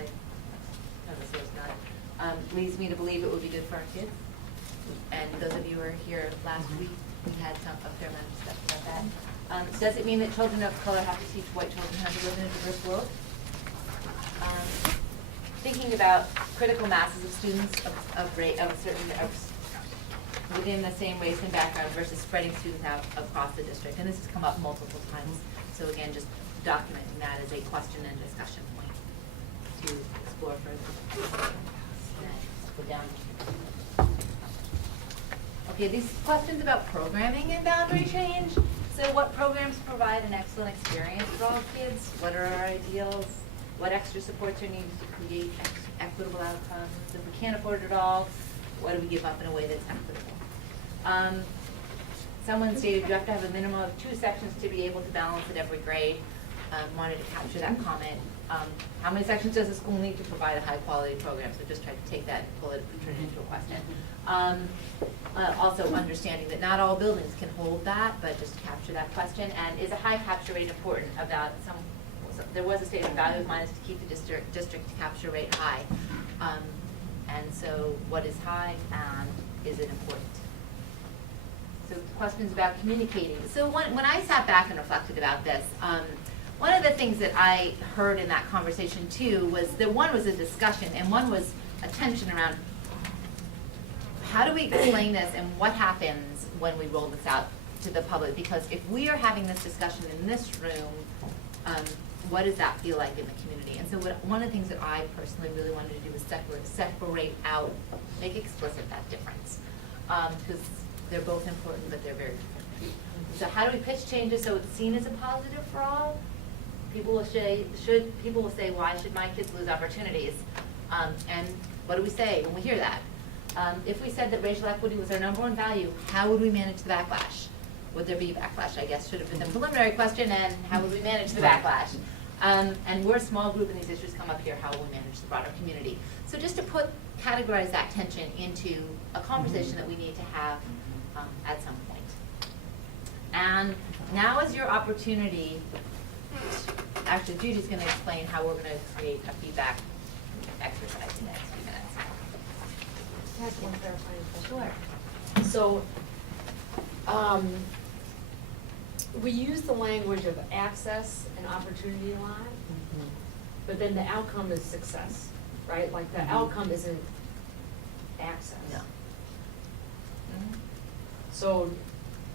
have a source not, leads me to believe it would be good for our kids. And those of you who were here last week, we had a fair amount of stuff about that. Does it mean that children of color have to teach white children how to live in a diverse world? Thinking about critical masses of students within the same race and background versus spreading students out across the district. And this has come up multiple times. So again, just documenting that as a question and discussion point to explore further. Go down. Okay, these questions about programming and boundary change. So what programs provide an excellent experience for all kids? What are our ideals? What extra supports are needed to create equitable outcomes? If we can't afford it all, what do we give up in a way that's equitable? Someone stated you have to have a minimum of 2 sections to be able to balance at every grade. Wanted to capture that comment. How many sections does the school need to provide a high quality program? So just try to take that and pull it and turn it into a question. Also understanding that not all buildings can hold that, but just capture that question. And is a high capture rate important? About there was a statement value of mine is to keep the district capture rate high. And so what is high and is it important? So questions about communicating. So when I sat back and reflected about this, one of the things that I heard in that conversation too was that one was a discussion and one was a tension around how do we explain this and what happens when we roll this out to the public? Because if we are having this discussion in this room, what does that feel like in the community? And so one of the things that I personally really wanted to do was separate out, make explicit that difference. Because they're both important, but they're very different. So how do we pitch changes so it's seen as a positive for all? People will say, why should my kids lose opportunities? And what do we say when we hear that? If we said that racial equity was our #1 value, how would we manage the backlash? Would there be backlash? I guess should have been the preliminary question, and how would we manage the backlash? And we're a small group and these issues come up here, how will we manage the broader community? So just to categorize that tension into a conversation that we need to have at some point. And now is your opportunity, actually Judy's going to explain how we're going to create a feedback exercise in the next few minutes. I have one clarifying question. Sure. So, we use the language of access and opportunity a lot, but then the outcome is success, right? Like the outcome isn't access. No. So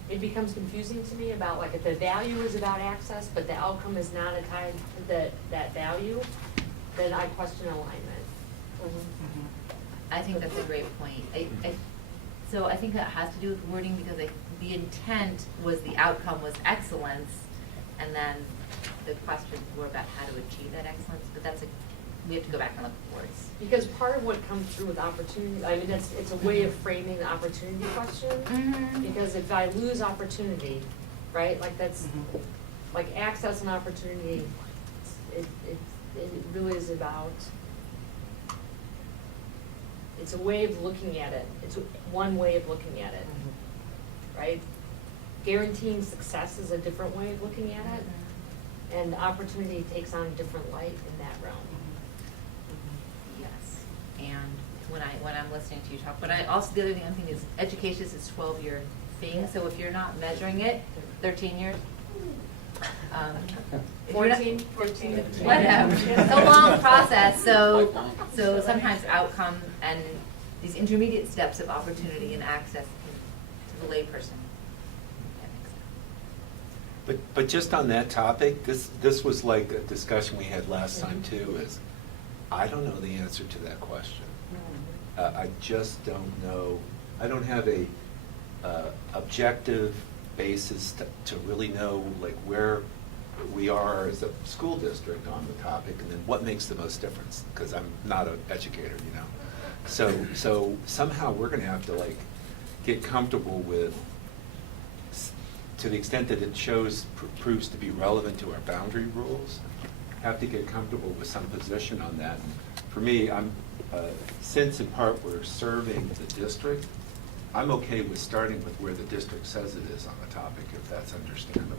it becomes confusing to me about like if the value is about access, but the outcome is not tied to that value, then I question alignment. I think that's a great point. So I think that has to do with wording because the intent was the outcome was excellence, and then the questions were about how to achieve that excellence. But we have to go back and look at words. Because part of what comes through with opportunity, I mean, it's a way of framing the opportunity question. Because if I lose opportunity, right, like that's, like access and opportunity, it really is about, it's a way of looking at it. It's one way of looking at it, right? Guaranteeing success is a different way of looking at it. And opportunity takes on a different light in that realm. Yes. And when I'm listening to you talk, but also the other thing I'm thinking is education is a 12-year thing. So if you're not measuring it, 13 years. 14. Whatever. It's a long process. So sometimes outcome and these intermediate steps of opportunity and access to the layperson. But just on that topic, this was like a discussion we had last time too, is I don't know the answer to that question. I just don't know. I don't have a objective basis to really know like where we are as a school district on the topic, and then what makes the most difference, because I'm not an educator, you know. So somehow we're gonna have to like get comfortable with, to the extent that it proves to be relevant to our boundary rules, have to get comfortable with some position on that. And for me, since in part we're serving the district, I'm okay with starting with where the district says it is on the topic, if that's understandable.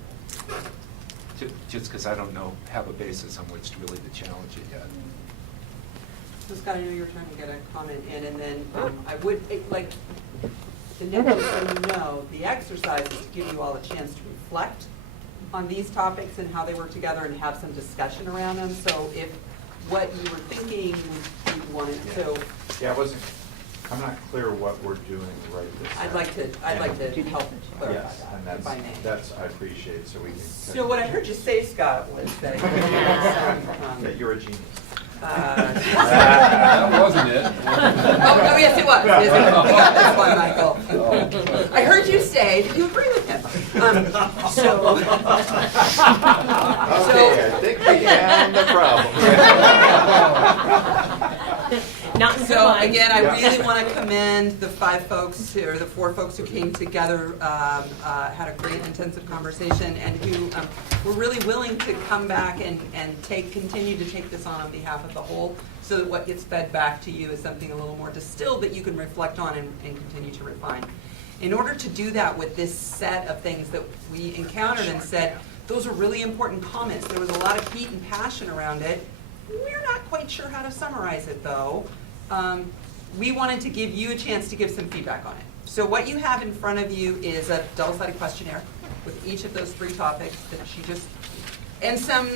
Just because I don't have a basis on which to really to challenge it yet. So Scott, I know you were trying to get a comment in, and then I would, like, the nitpick, so you know, the exercise is to give you all a chance to reflect on these topics and how they work together and have some discussion around them. So if what you were thinking, you wanted to. Yeah, I'm not clear what we're doing right this I'd like to help clarify Yes, and that, if I may. that's, I appreciate, so we can. So what I heard you say, Scott, was that That you're a genius. That wasn't it. Oh, yes, it was. Yes, we got this one, Michael. I heard you say that you agree with him. Okay, I think we have the problem. Not in So mine. again, I really want to commend the 5 folks, or the 4 folks who came together, had a great intensive conversation, and who were really willing to come back and continue to take this on behalf of the whole, so that what gets fed back to you is something a little more distilled that you can reflect on and continue to refine. In order to do that with this set of things that we encountered and said, those are really important comments, there was a lot of heat and passion around it, we're not quite sure how to summarize it though. We wanted to give you a chance to give some feedback on it. So what you have in front of you is a double-sided questionnaire with each of those 3 topics that she just, and some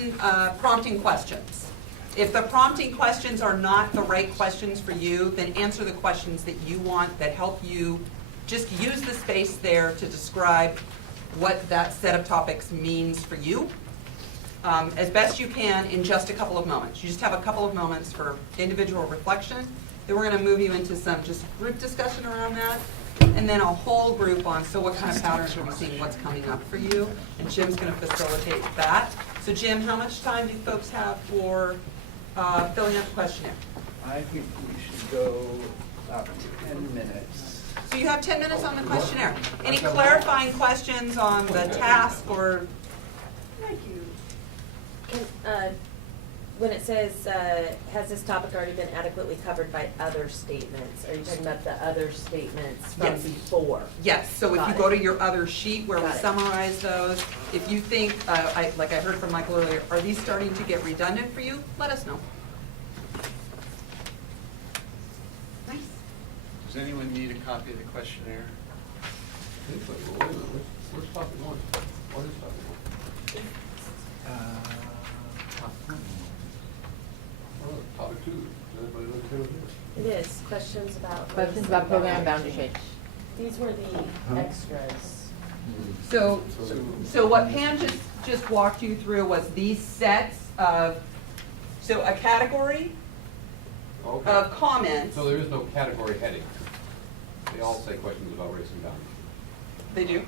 prompting questions. If the prompting questions are not the right questions for you, then answer the questions that you want that help you just use the space there to describe what that set of topics means for you. As best you can in just a couple of moments. You just have a couple of moments for individual reflection. Then we're going to move you into some just group discussion around that, and then a whole group on, so what kind of patterns are we seeing, what's coming up for you, and Jim's going to facilitate that. So Jim, how much time do folks have for filling out the questionnaire? I think we should go about 10 minutes. So you have 10 minutes on the questionnaire. Any clarifying questions on the task or? Thank you. When it says, has this topic already been adequately covered by other statements? Are you talking about the other statements from Yes. before? Yes, so if Got you it. go to your other sheet where we Got it. summarize those, if you think, like I heard from Michael earlier, are these starting to get redundant for you? Let us know. Nice. Does anyone need a copy of the questionnaire? Wait a minute, where's topic 1? What is topic 1? Oh, topic 2. Is everybody okay with this? It is, questions about. Questions about program and boundary change. These were the extras. So what Pam just walked you through was these sets of, so a category Okay. of comments. So there is no category heading. They all say questions about race and boundaries. They do?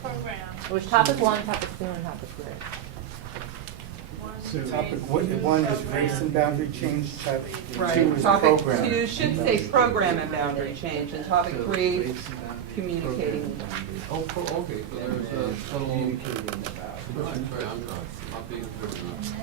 Program. Which topic 1, topic 2, and topic 3. So topic 1 is race and boundary change, topic 2 Right. is Topic program. 2 should say program and boundary change, and topic 3, communicating. Oh, okay, so there's a subtle. Communicating about. I'm sorry, I'm not being observant.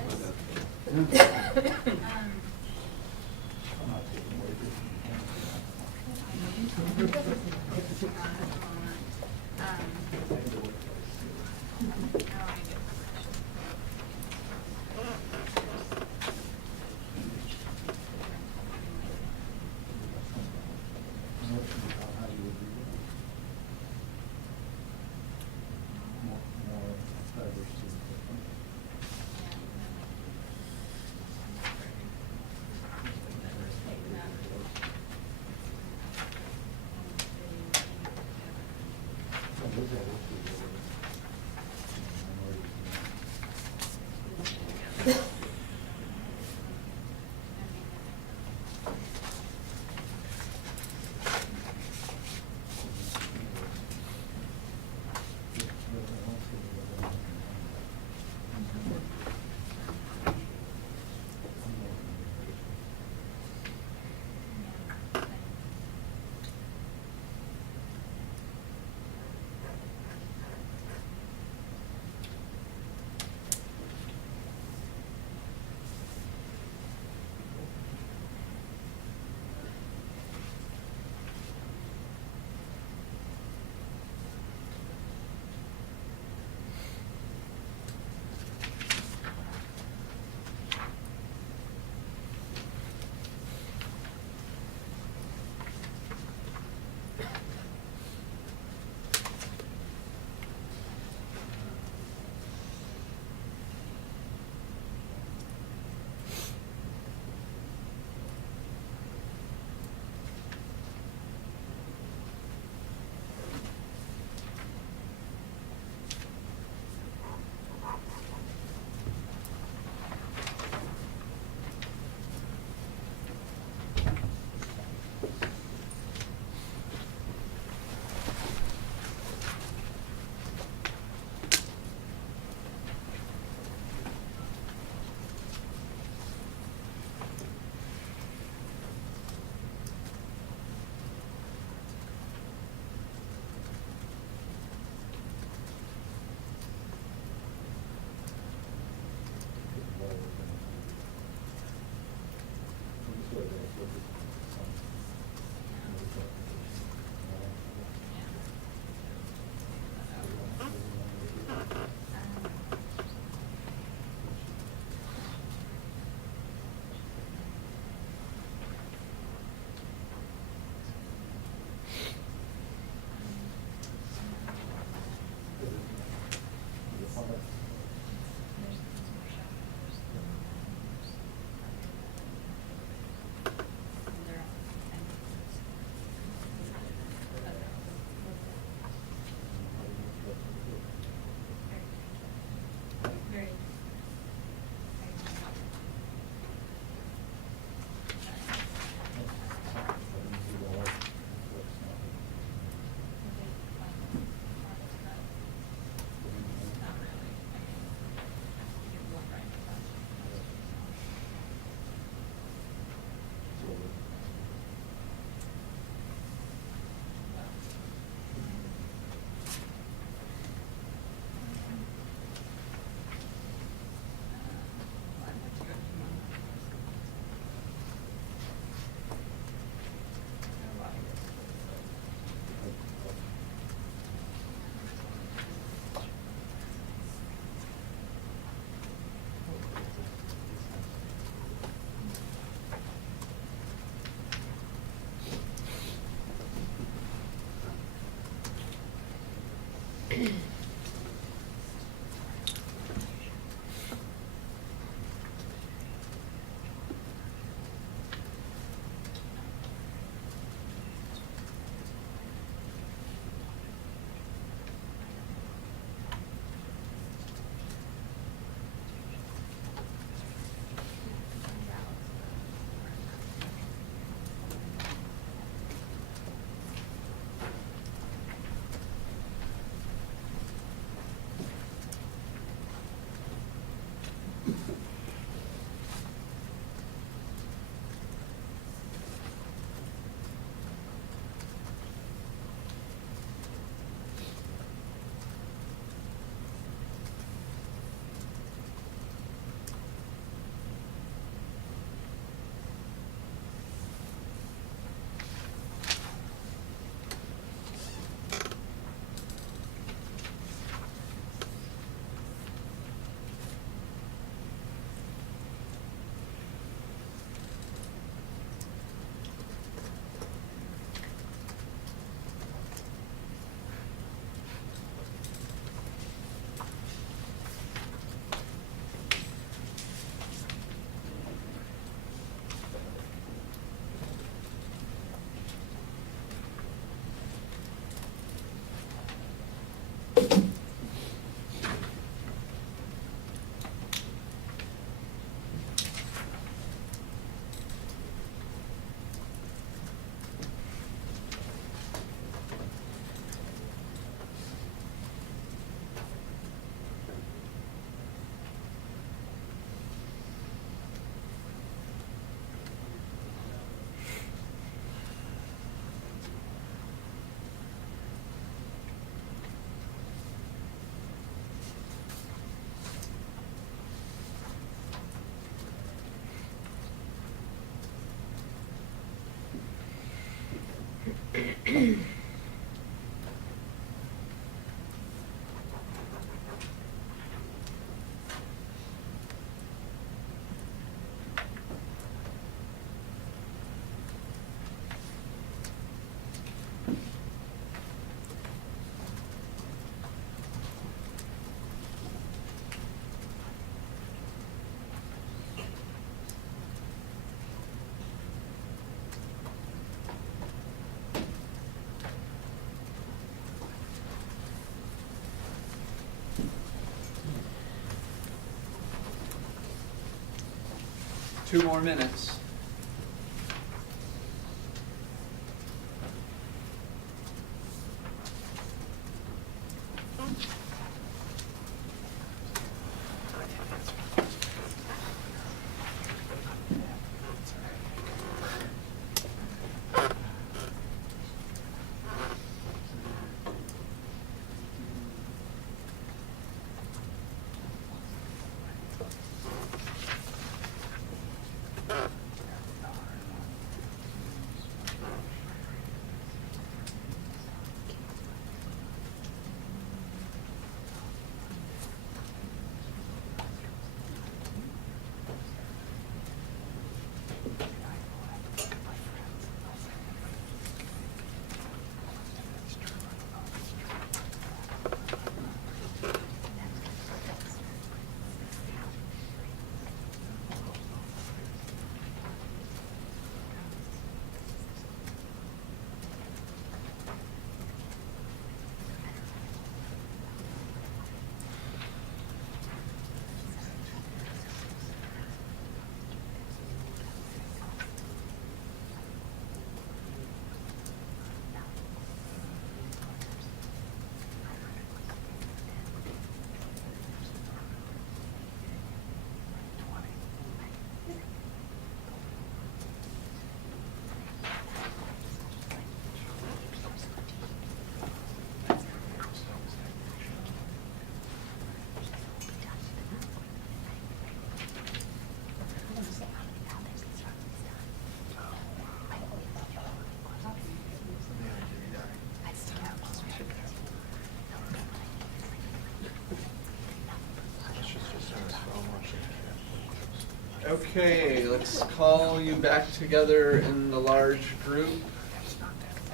2 more minutes. Okay, let's call you back together in the large group.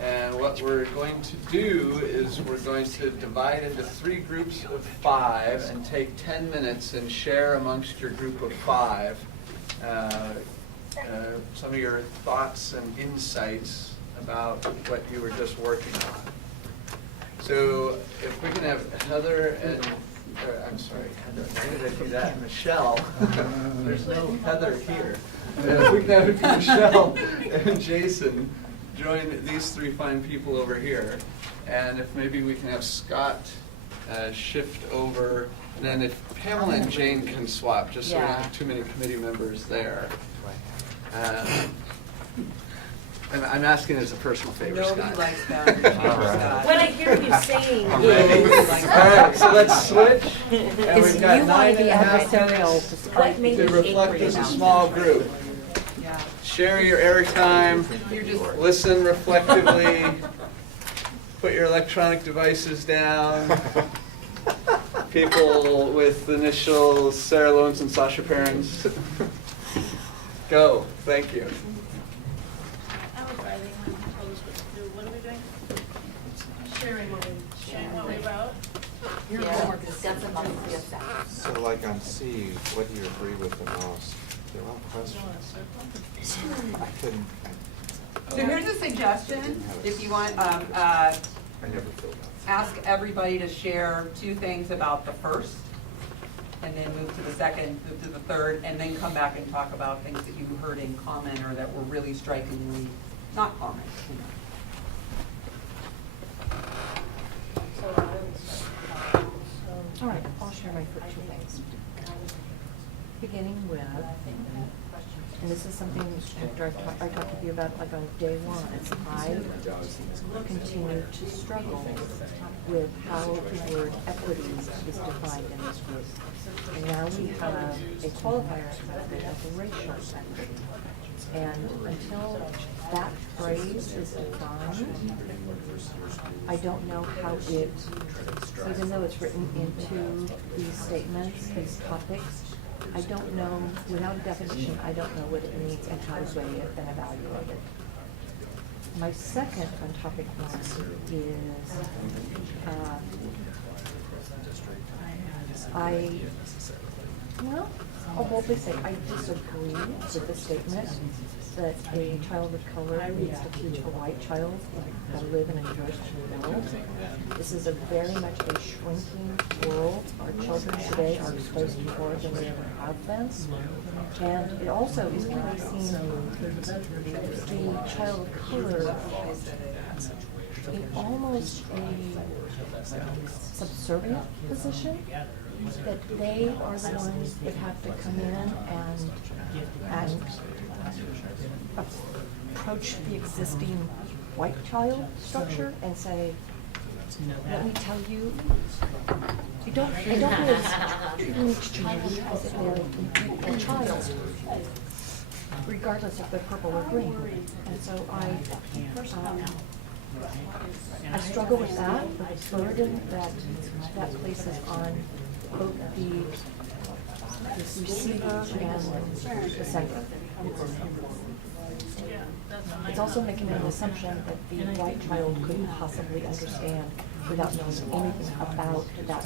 And what we're going to do is we're going to divide into 3 groups of 5 and take 10 minutes and share amongst your group of 5 some of your thoughts and insights about what you were just working on. So if we can have Heather and, I'm sorry, Heather, why did I do that? Michelle. There's no Heather here. If we can have Michelle and Jason join these 3 fine people over here. And if maybe we can have Scott shift over. And then if Pamela and Jane can swap, just so we don't have too many committee members there. And I'm asking as a personal favor, Scott. Nobody likes boundaries, Scott. What I hear you saying All right, so let's switch. And we've got You want to 9 be and a half adversarial to start. What made to you reflect as a small group. Yeah. Share your airtime, listen reflectively, put your electronic devices down. People with initials Sarah Lones and Sasha Perrins. Go, thank you. I was writing when you told us what to do. What are we doing? Sharing what we wrote. Your homework is got some other stuff. So like on C, what do you agree with the most? They're all questions. I couldn't, So here's a suggestion, if you want, I never filled out. ask everybody to share 2 things about the first, and then move to the second, move to the third, and then come back and talk about things that you heard in common or that were really strikingly not common. All right, I'll share my first 2 things. Beginning with, and this is something after I talked with you about like on day 1, I continue to struggle with how the word equity is defined in this group. And now we have a qualifier of racial equity. And until that phrase is defined, I don't know how it, even though it's written into these statements, these topics, I don't know, without a definition, I don't know what it means and how to weigh it and evaluate it. My second on topic 1 is, I'll boldly say I disagree with the statement that a child of color needs to teach a white child how to live in a diverse world. This is a very much a shrinking world. Our children today are exposed to more than they ever have been. And it also is placing the child of color in almost a subservient position, that they are the ones that have to come in and approach the existing white child structure and say, let me tell you, I don't really treating each child as if they're an equal child, regardless if they're purple or green. And so I struggle with that, the burden that places on both the receiver and the sender. It's also making an assumption that the white child couldn't possibly understand without knowing anything about that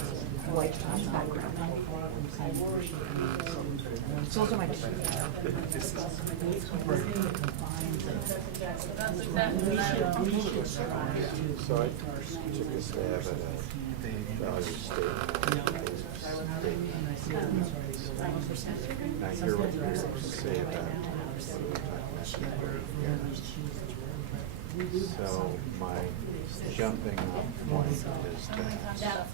white child's background. So those are my two. So I took a stab at a value statement. And I hear what you say about so my jumping off point is that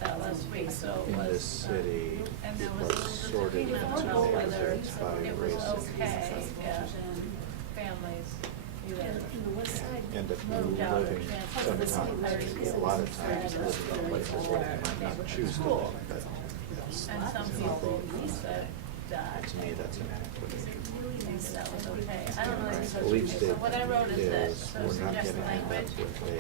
in this city, people are sorted into neighborhoods by race and end up living sometimes, a lot of times living in places where they might not choose to live, but And some people use it that. To me, that's an equity. Really think that was okay. I don't know. Right. So Belief what I wrote is this, is so we're not suggest gonna end language. up with a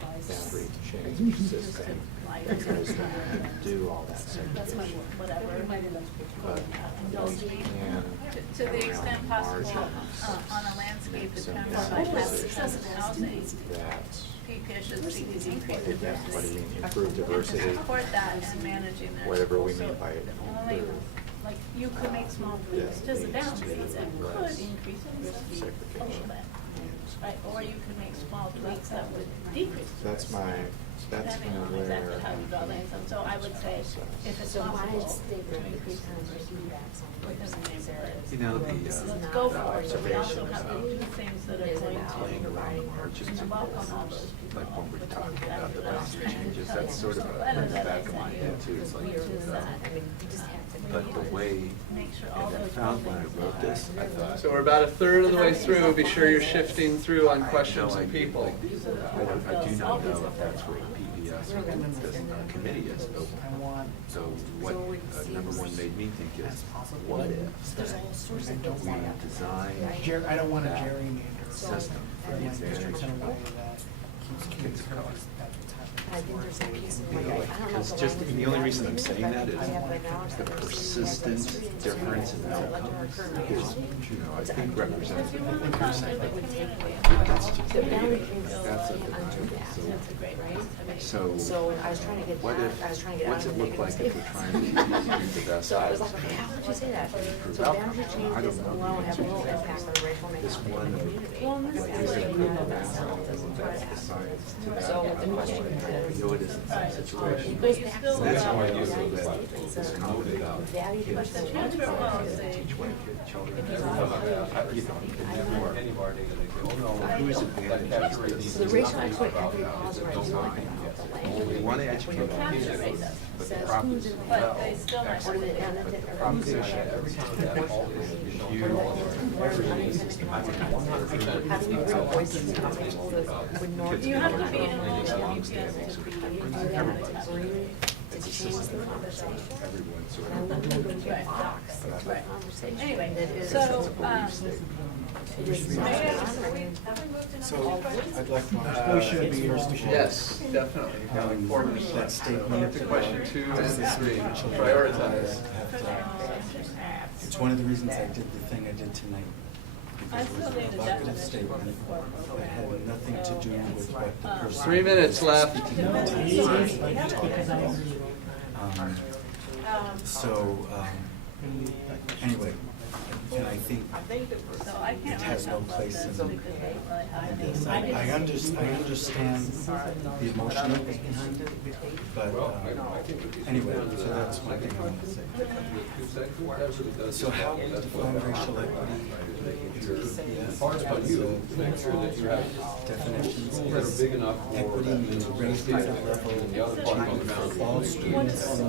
boundary change system because we do all that That's my, segregation. whatever. But Indulge we me. can, To the extent around possible, margins, on a landscape make some determined by bad mass decisions housing, that PPS should seek to increase if that's what diversity. you mean, improve diversity, And to support that and managing their. whatever we schools. mean by it. So only, like, you could make small tweaks to the That boundaries leads that to could less increase diversity a little segregation. bit. Right, or you could make small tweaks that would decrease That's diversity. that's Depending kind of on where. exactly how you draw lines, and so I would say, if it's So why possible, is to they increase diversity within the neighborhood. You know, Let's go for it, but we also have to do things that are going to welcome all those people. Like when we're talking about the boundary changes, that's sort of in the back of my head too. It's like, but the way, Make sure all and I those found when I buildings wrote this, I thought. So we're about a third of the way through. Be sure you're shifting through on I have questions no and idea, people. like, I do not know if that's where PBS or this committee is open. So what number one made me think is, what if we design I don't want to that gerrymander system for the advantage in a way of that keeps kids from at the time. I think there's a piece of, You know, like, because just, and the only reason I'm saying that is the persistent difference in outcomes, is, you know, I think represents 50%. That's just, the boundary that's a change divide. That's a great raise to make. So I was trying to get What that, if, I was trying to get out what's of it the look like negative. if we're trying to do the best? So I was like, okay, how would you say that? So boundary changes alone have little impact on the racial This makeup of one, the community. like, is it good or bad? That's the science to that. So the question is, No, it isn't some situation. it goes back to still That's allow why I you do to- that is confident about value kids. diversity. The transfer policy. Teach one kid, children. Every time you can never any of our data, they go, oh no. Whose that advantage capture rate is needs So the to be racial higher. equity, every cause right, Don't you like mind. about the land. We want to educate Capture kids, rate does. but the Says problem who's is, in the But they still might. Or did it end at the problem is, Every time that all this is if shown, you, every system, I think, How do you bring voices to the table that would normally? You have to be in all the Everybody. UPS to be. To change the conversation. everyone sort And I of. want to bring Right. it box into a Right. conversation Anyway, that is. so, It is not honoring. So I'd like to. We should be first of all, Yes, definitely. Important. that statement. To question 2 and 3. Prioritize. It's one of the reasons I did the thing I did tonight. I Because it was still a need a provocative definition statement before. that had nothing to do with what the person. 3 minutes left. Because I agree. So, anyway, and I think So I it can't. has no write place something in because they don't really have any. this. I understand the emotion behind it, but, anyway, so that's one thing I want to say. So how we define racial equity in PPS? Part about you, make sure that you have Definitions schools that are is big enough for. equity means raise the level And the other part on the for mountain. all students, and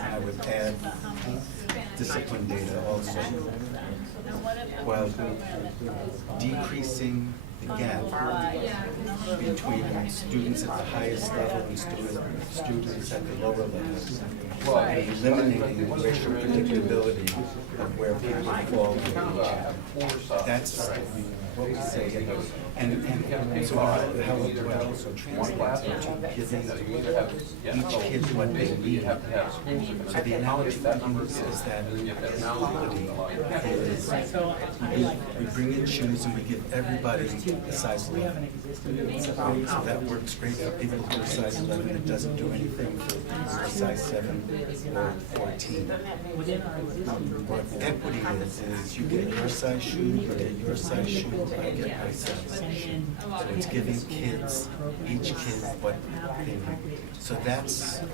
I would add discipline data also, while decreasing the gap between students at the highest level and students at the lower levels, and eliminating the racial predictability of where people fall in each. That's what we say. And so how it would also translate into giving each kid what they need. So the analogy we use is that equality is we bring in shoes and we give everybody a size 11. So that works great for people who are size 11. It doesn't do anything for people who are size 7 or 14. What equity is you get your size shoe, you get your size shoe, I get my size shoe. So it's giving kids, each kid what they need. So that's the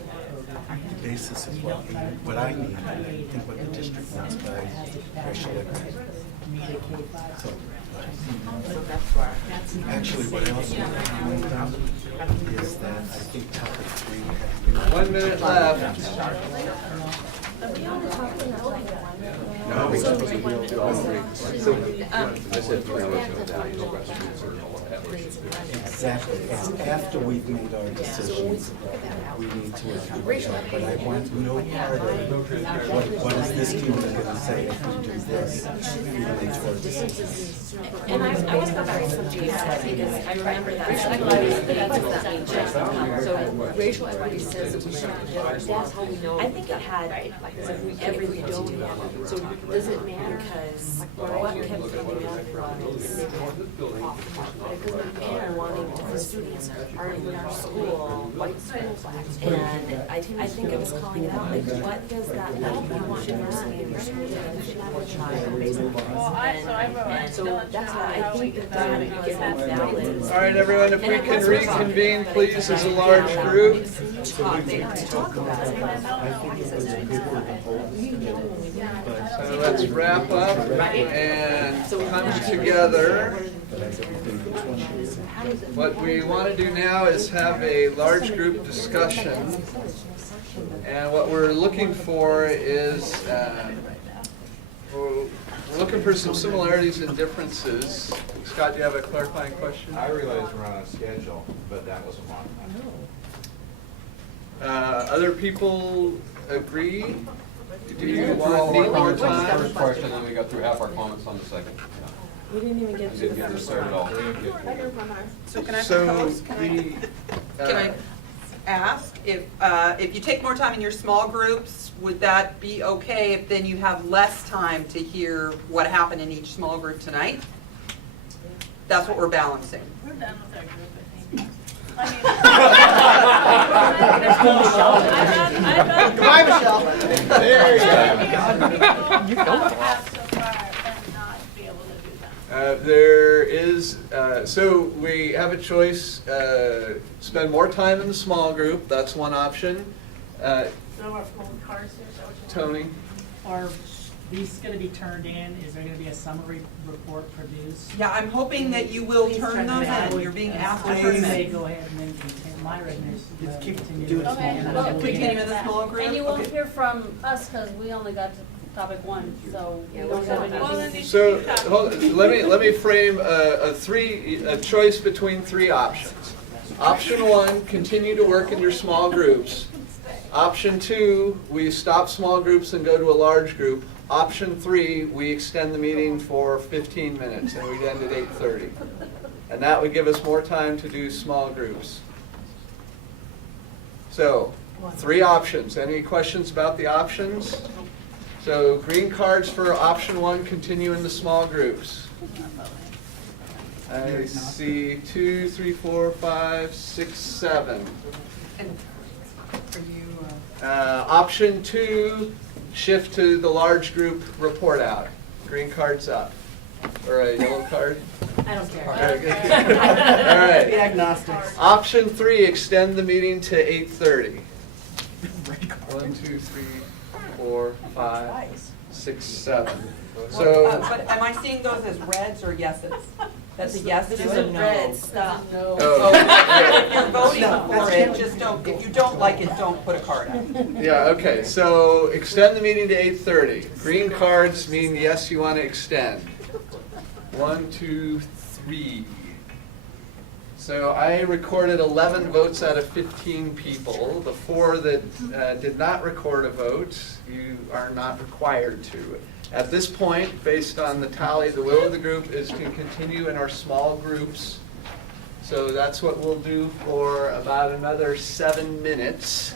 basis of what I need, and I think what the district wants by racial equity. So, actually, what I also want to comment on is that I think topic 3 has been. 1 minute left. No, we do all three. So, I said three was no value questions or Exactly, and after we've made our decisions, we need to accomplish that. But I want no part of what is this community going to say if we do this, even into our decisions. And I want to go back to something you said, because I remember that. So racial equity says that we should, that's how we know. I think it had everything to do with it. So does it matter? Because what kept coming up was and wanting to students are in our school, white schools, and I think it was calling it out, like, what does that mean? You want diversity in your school, and so that's why I think that was valid. All right, everyone, if we can reconvene, please, as a large group. Talk about it. So let's wrap up and come together. What we want to do now is have a large group discussion. And what we're looking for is, we're looking for some similarities and differences. Scott, do you have a clarifying question? I realize we're on a schedule, but that was a long time. Other people agree? Do you Need more time? First question, then we got through half our comments on the second. We didn't even get to Didn't the get to first start at all. one. So can I So propose, the, can I ask, if you take more time in your small groups, would that be okay if then you have less time to hear what happened in each small group tonight? That's what we're balancing. We're done with our group, I think. I mean. Goodbye, Michelle. There you You don't have so far and not be able to do that. there is, so we have a choice, spend more time in the small group, that's one option. So we're full cars here, so what you want? Tony? Are these gonna be turned in? Is there gonna be a summary report produced? Yeah, I'm hoping that you will turn those in. You're being asked to I turn would them say in. go ahead and then continue, my recommendation is Just keep continue. doing with it. small Okay, group. well, Continue in the small group? And you won't Okay. hear from us because we only got to topic one, so we don't have anything. Well, then you So, should keep hold, let me frame a choice between three options. Option one, continue to work in your small groups. Option two, we stop small groups and go to a large group. Option three, we extend the meeting for 15 minutes and we end at 8:30. And that would give us more time to do small groups. So, three options. Any questions about the options? So, green cards for option one, continue in the small groups. I see 2, 3, 4, 5, 6, 7. And are you, Option two, shift to the large group report out. Green card's up. Or a yellow card? I don't care. Okay, good. All right. Be agnostic. Option three, extend the meeting to 8:30. 1, 2, 3, 4, 5, 6, 7. So, but am I seeing those as reds or yeses? That's a yes? This is a red stop. Oh, oh, if you're voting for it, just don't, if you don't like it, don't put a card up. yeah, okay. So extend the meeting to 8:30. Green cards mean yes, you want to extend. 1, 2, 3. So I recorded 11 votes out of 15 people. The 4 that did not record a vote, you are not required to. At this point, based on the tally, the will of the group is to continue in our small groups. So that's what we'll do for about another 7 minutes.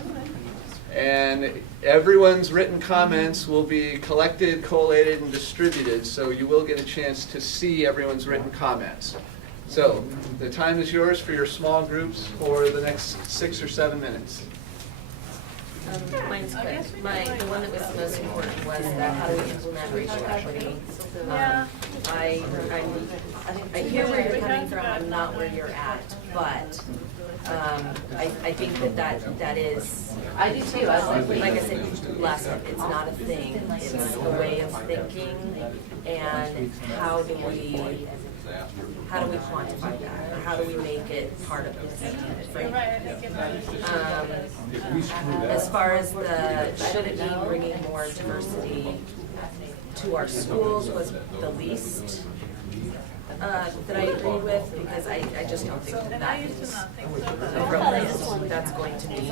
And everyone's written comments will be collected, collated, and distributed, so you will get a chance to see everyone's written comments. So the time is yours for your small groups for the next 6 or 7 minutes. Mine's quick. The one that was the most important was that how do we implement racial equity? Yeah. I hear where you're coming from, I'm not where you're at, but I think that is. I do too. Like I said last time, it's not a thing, it's a way of thinking, and how do we quantify that? Or how do we make it part of this framework? As far as should it be bringing more diversity to our schools was the least that I agree with, because I just don't think And I that used to is not think so, but appropriate. That's going to be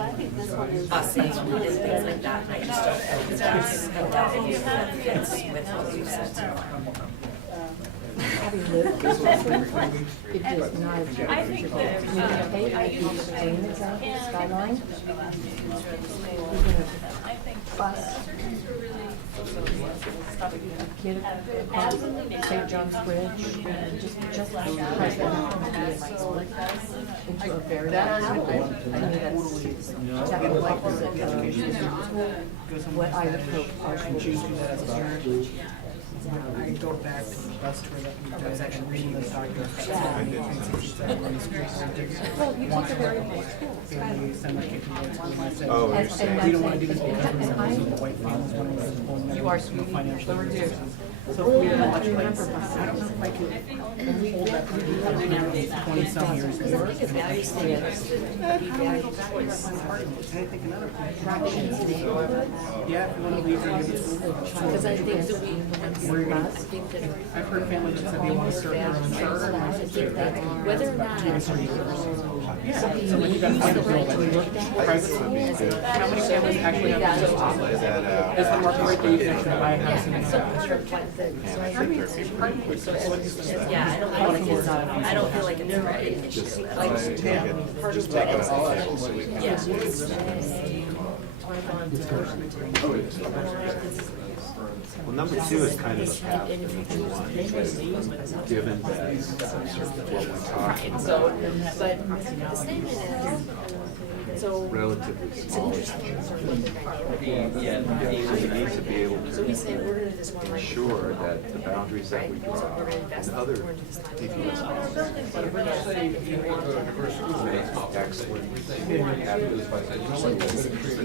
us and things like that, and I just don't think that fits with what we've said so far. Having lived this way, it is not a joke. I think that, Hey, I I used use to the think, same example, and Skyline. the last few years really stayed We're gonna I think bus kid across St. John's Bridge, and just because that happened to be in my school, into a very bad habit. I mean, that's definitely opposite of what I would hope our schools I go back to the bus tour that we did and reading those documents. Well, you take a very nice school. Families send their kids to boarding school, and I said, Oh, And- you're and we don't that's want to do it. this because And of I- the white families wanting to support them. You are sweetie. Financial So are you. resources. So if we have much like, I don't know if I could hold that for you, I've been here 20-some years. Because I think it's value standards, value choice. And I think another point. Fractions neighborhood. Yeah, if you want to leave your kids to school. Because I think that I think that I've heard families that say they want to start their own charter, and I think that whether or not it's yeah, something so when you got to find a used to building, look at private school, how many families actually have a school? Lay that out. Is the market rate that you can actually buy a house in? Yeah, I don't feel like it's a right issue. Like, Just take it off so we can. yeah. Well, number two is kind of a path in which you want, given that what we're talking about so, but the statement is, so. relatively small. We need to be able So we to say we're gonna do this one right. ensure that the boundaries that we draw and other people If you want a diverse school, it's not excellent. We're happy with this by saying, you know what, we're going to treat it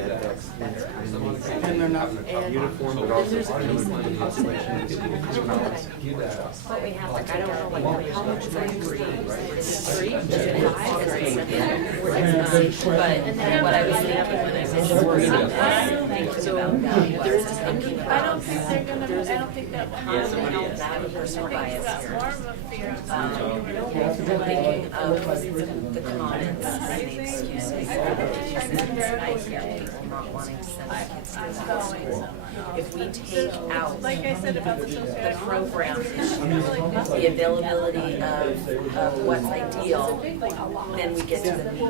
now. And they're not, uniform, but also uniform population. What we have, like, I don't know, like, how much is that free? Is it free? Is it five? Is it seven? But what I was thinking when I mentioned reading this, thinking about value was thinking I don't about think they're gonna, I don't think that one is. personal value, personal I think bias it's got here. more of a fear of Thinking of the comments and the excuses that I hear people not wanting to send their kids to school. If we take out like I said about the the program issue, the availability of what's ideal, then we get to the need.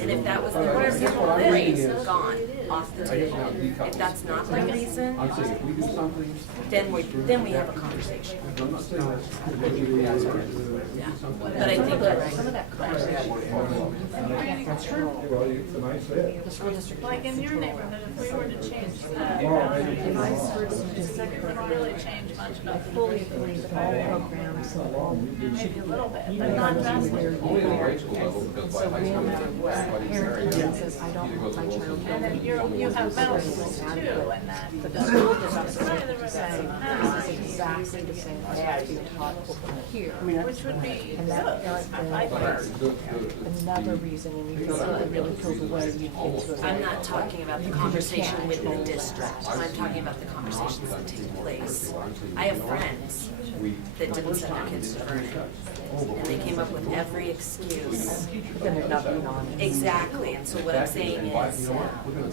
And if that was the reason, great, gone, off the table. If that's not the reason, I'm saying if we do something, then we have a conversation. I'm not saying that's. Yeah. But I think that some of that like in your neighborhood, if we were to change the boundaries, it wouldn't really change much, but Fully agree with all programs, maybe a little bit, but not drastically. Only in the grade school level, because by high school, everybody's parent there. says, I don't want my child. And then you have middle schools too, and that. But the school does not Some of the say, rest this is exactly the same as what you taught here. which would be And good, that parent I then think. another reason, and you feel it really feels away, you get to. I'm not talking about the conversation with the district, I'm talking about the conversations that take place. I have friends that didn't send their kids to Vernon, and they came up with every excuse. Then there's nothing on it. Exactly, and so what I'm saying is,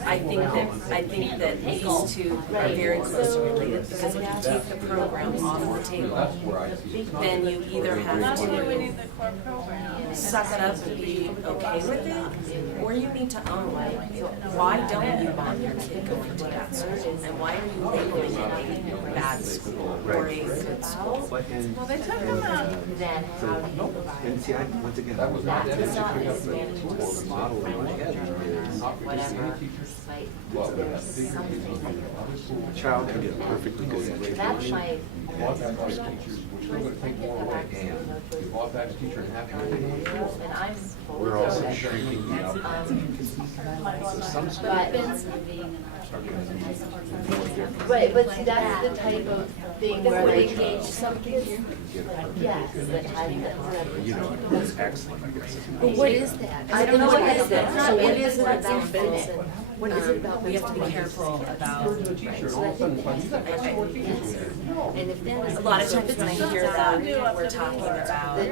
I think that these two are very closely related, because if you take the program off the table, then you either have Not only we to need the core program. suck it up and be okay with it, or you need to own why don't you want your kid going to that school, and why are you labeling it a bad school or a good school? But and Well, they took them out. Then how do you provide? and see, once again, That was not, That that is not is mismanaged. the model in my head is not producing any teachers. Like, Well, we have there's bigger something. teachers in other schools. a child can get perfectly good at That might. Bought back our teachers, we're still gonna take more away. We bought back a teacher and half year taking away four. And I'm. We're also shrinking the outcome. So some schools Right, but see, that's the type of thing where they engage some kids. Yes, that have you know, it's excellent, I guess. But what is that? I don't know what is that. So what is that benefit? What we have to be careful about. You're a teacher, and all of a sudden, it's like, you got 5 more teachers here. And if a lot of times when I hear that, we're talking about the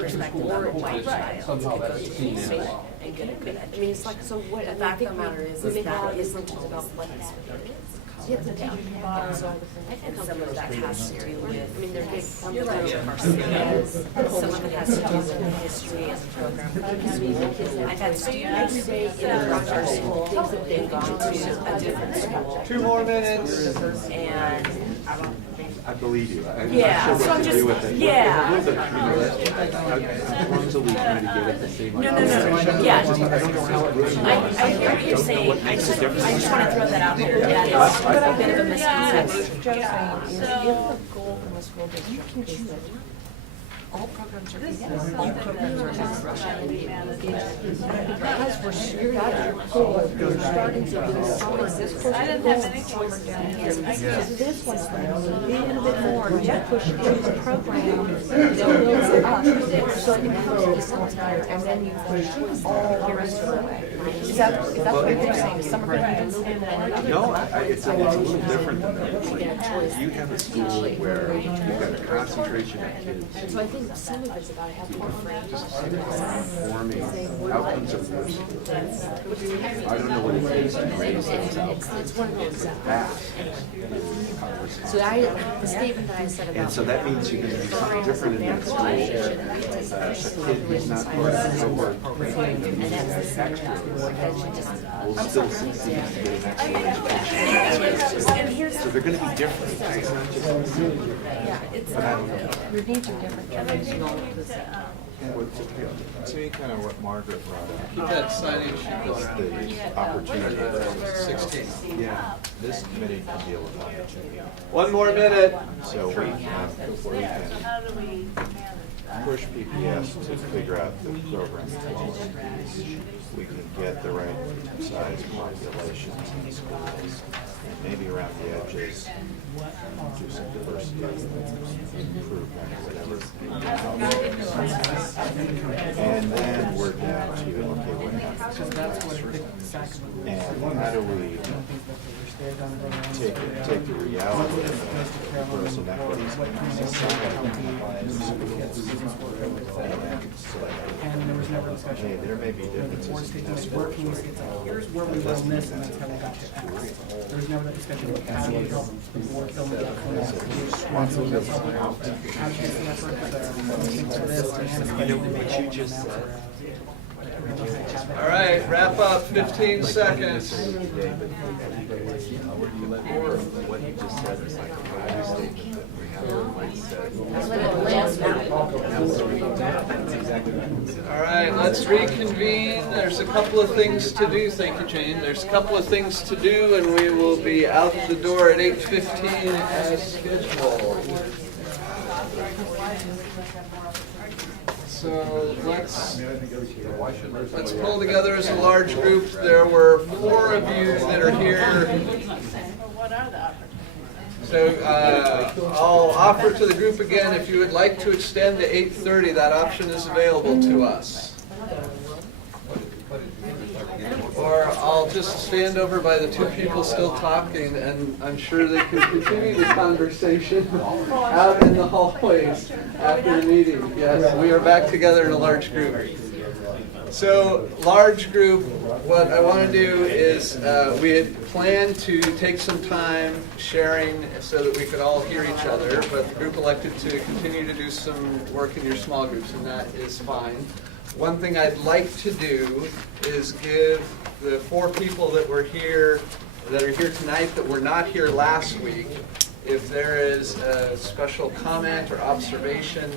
perspective of a white child Somehow that that's goes to seen school as. and get a good I mean, it's like, so education. what, The I mean, fact think of the matter is we that have isn't about about what what that is. Yeah, the teaching bars all the things. And some of that has to do with. I mean, they're big You're right. Of our cities. Some of it has to do with the history of the program. I've had students in our school, they've gone to a different school. 2 more minutes. And I believe you. I'm Yeah, not so sure I'm what to do just- with it. yeah. What the truth is, I'm clumsily trying to give it the same. No, yeah. I don't know how it really works. I hear what you're saying, I just want to throw that out there, that is a bit of a misconception. So, Goal from a school district is that all programs are this is equal. something that we manage. Because we're serious, you're starting to do summer, this person I didn't have any choice down here. This one's a little bit more, just push into the program, they'll build up, so you come to summer, and then you push all the rest of the way. Is that what you're saying, summer program is a little bit more? No, it's a little different than that. It's like, you have a school where you've got a concentration of kids So I think some of it's about having more friends. forming outcomes of course. I don't know what it takes to raise those outcomes. It's one of those, Fast. so the statement that I said about. And so that means you're gonna do something different in that school. A kid who's not part of the cohort will still succeed in getting excellent education. So they're gonna be different. It's not just the same. But I don't know. Your needs are different. To me, kind of what Margaret brought up. Keep that signage is the opportunity. 16. Yeah, this committee can deal with opportunity. 1 more minute. So we can How do we manage that? push PPS to figure out the program qualities. We can get the right size populations in the schools, and maybe around the edges, do some diversity improvement or whatever. And then we're down to, okay, what happens in the classroom? And how do we take the reality of the gross inequities in society and schools and select, hey, there may be differences in this work. Here's where we will miss, and that's how we got to X. There's never that discussion about how do you help the board fill in the gap from that. How to get the effort, for this, and what you just said? All right, wrap up, 15 seconds. Or what you just said is like a value statement that we have always said. That's exactly right. All right, let's reconvene. There's a couple of things to do. Thank you, Jane. There's a couple of things to do, and we will be out the door at 8:15 as scheduled. So let's pull together as a large group. There were 4 of you that are here. What are the opportunities? So I'll offer to the group again, if you would like to extend to 8:30, that option is available to us. Or I'll just stand over by the 2 people still talking, and I'm sure they can continue the conversation out in the hallways after the meeting. Yes, we are back together in a large group. So, large group, what I want to do is, we had planned to take some time sharing so that we could all hear each other, but the group elected to continue to do some work in your small groups, and that is fine. One thing I'd like to do is give the 4 people that are here tonight that were not here last week, if there is a special comment or observation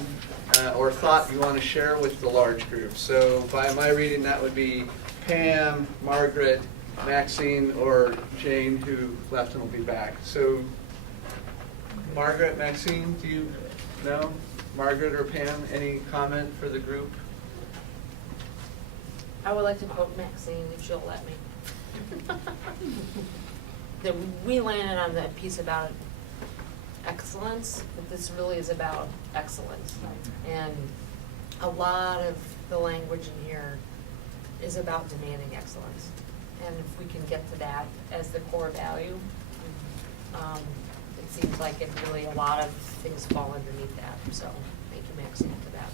or thought you want to share with the large group. So by my reading, that would be Pam, Margaret, Maxine, or Jane, who left and will be back. So Margaret, Maxine, do you know? Margaret or Pam, any comment for the group? I would like to quote Maxine, if she'll let me. That we landed on that piece about excellence, that this really is about excellence. And a lot of the language in here is about demanding excellence. and if we can get to that as the core value, it seems like it really, a lot of things fall underneath that, so thank you, Maxine, for that.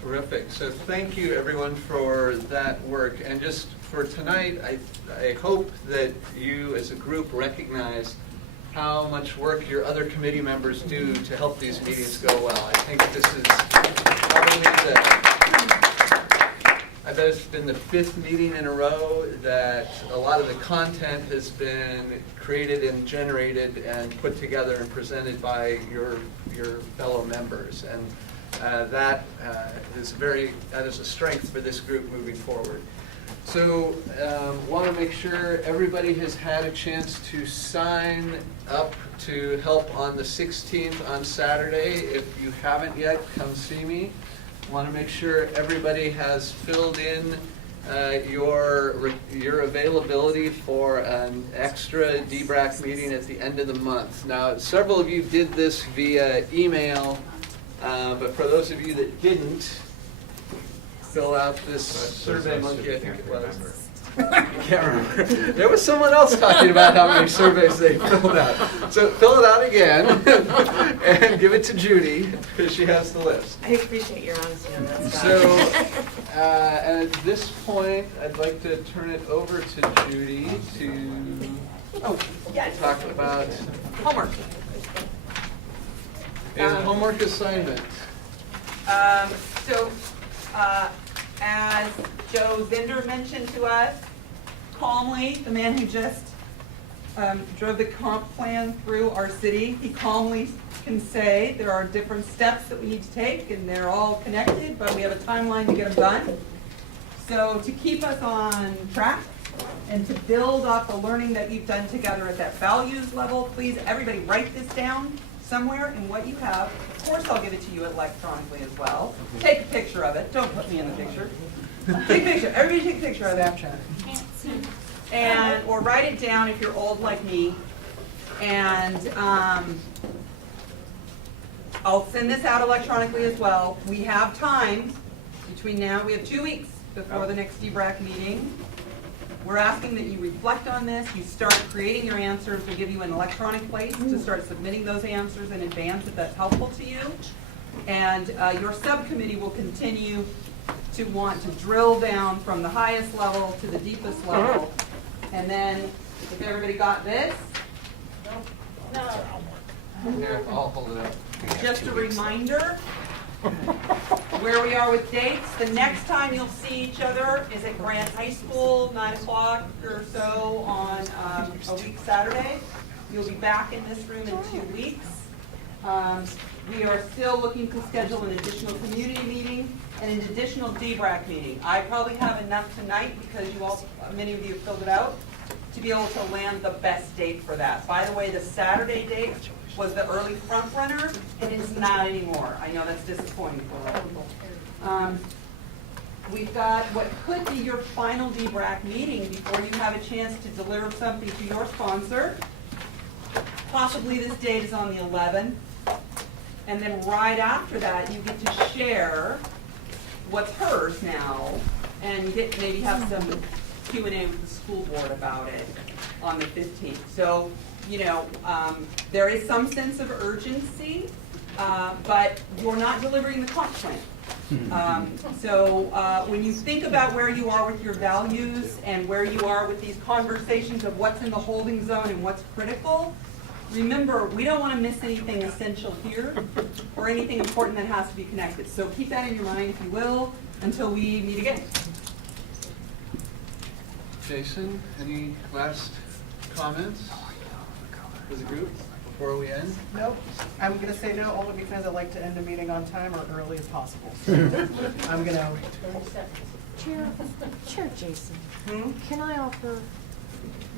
Terrific. So thank you, everyone, for that work. And just for tonight, I hope that you as a group recognize how much work your other committee members do to help these meetings go well. I think this is probably I bet it's been the 5th meeting in a row that a lot of the content has been created and generated and put together and presented by your fellow members. And that is a strength for this group moving forward. So want to make sure everybody has had a chance to sign up to help on the 16th on Saturday. If you haven't yet, come see me. Want to make sure everybody has filled in your availability for an extra D-BRAC meeting at the end of the month. Now, several of you did this via email, but for those of you that didn't, fill out this survey monkey, I think it was. I can't remember. There was someone else talking about how many surveys they filled out. So fill it out again and give it to Judy because she has the list. I appreciate your honesty on that, Scott. So at this point, I'd like to turn it over to Judy to talk about Homework. homework assignment. As Joe Zinder mentioned to us, calmly, the man who just drove the comp plan through our city, he calmly can say there are different steps that we need to take, and they're all connected, but we have a timeline to get them done. So to keep us on track and to build off the learning that you've done together at that values level, please, everybody write this down somewhere in what you have. Of course, I'll give it to you electronically as well. Take a picture of it. Don't put me in the picture. Take a picture. Everybody take a picture of it. And, or write it down if you're old like me. And I'll send this out electronically as well. We have time between now, we have 2 weeks before the next D-BRAC meeting. We're asking that you reflect on this, you start creating your answers. We'll give you an electronic place to start submitting those answers in advance if that's helpful to you. And your subcommittee will continue to want to drill down from the highest level to the deepest level. And then, if everybody got this? No. Here, I'll hold it up. Just a reminder where we are with dates. The next time you'll see each other is at Grant High School, 9 o'clock or so on a week Saturday. You'll be back in this room in 2 weeks. We are still looking to schedule an additional community meeting and an additional D-BRAC meeting. I probably have enough tonight because you all, many of you have filled it out, to be able to land the best date for that. By the way, the Saturday date was the early front runner. It is not anymore. I know that's disappointing for a lot of people. We've got what could be your final D-BRAC meeting before you have a chance to deliver something to your sponsor. Possibly this date is on the 11th. And then right after that, you get to share what's hers now and get maybe have some Q&A with the school board about it on the 15th. So, you know, there is some sense of urgency, but you're not delivering the comp plan. So when you think about where you are with your values and where you are with these conversations of what's in the holding zone and what's critical, remember, we don't want to miss anything essential here or anything important that has to be connected. So keep that in your mind, if you will, until we meet again. Jason, any last comments for the group before we end? Nope. I'm going to say no only because I like to end a meeting on time or early as possible. I'm going to... Chair Jason, can I offer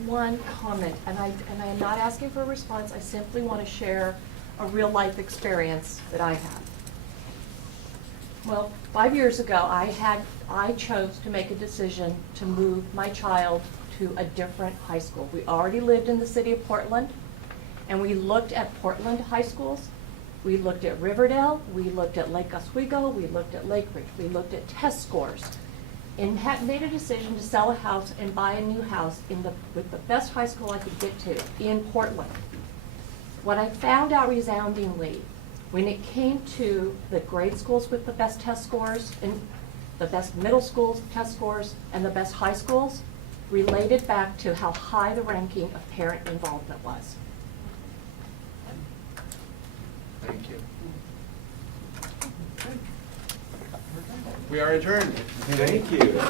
one comment? And I am not asking for a response. I simply want to share a real life experience that I had. Well, 5 years ago, I chose to make a decision to move my child to a different high school. We already lived in the city of Portland, and we looked at Portland high schools. We looked at Riverdale. We looked at Lake Oswego. We looked at Lake Ridge. We looked at test scores. and had made a decision to sell a house and buy a new house with the best high school I could get to in Portland. What I found out resoundingly, when it came to the grade schools with the best test scores, and the best middle schools test scores, and the best high schools, related back to how high the ranking of parent involvement was. Thank you. We are adjourned. Thank you.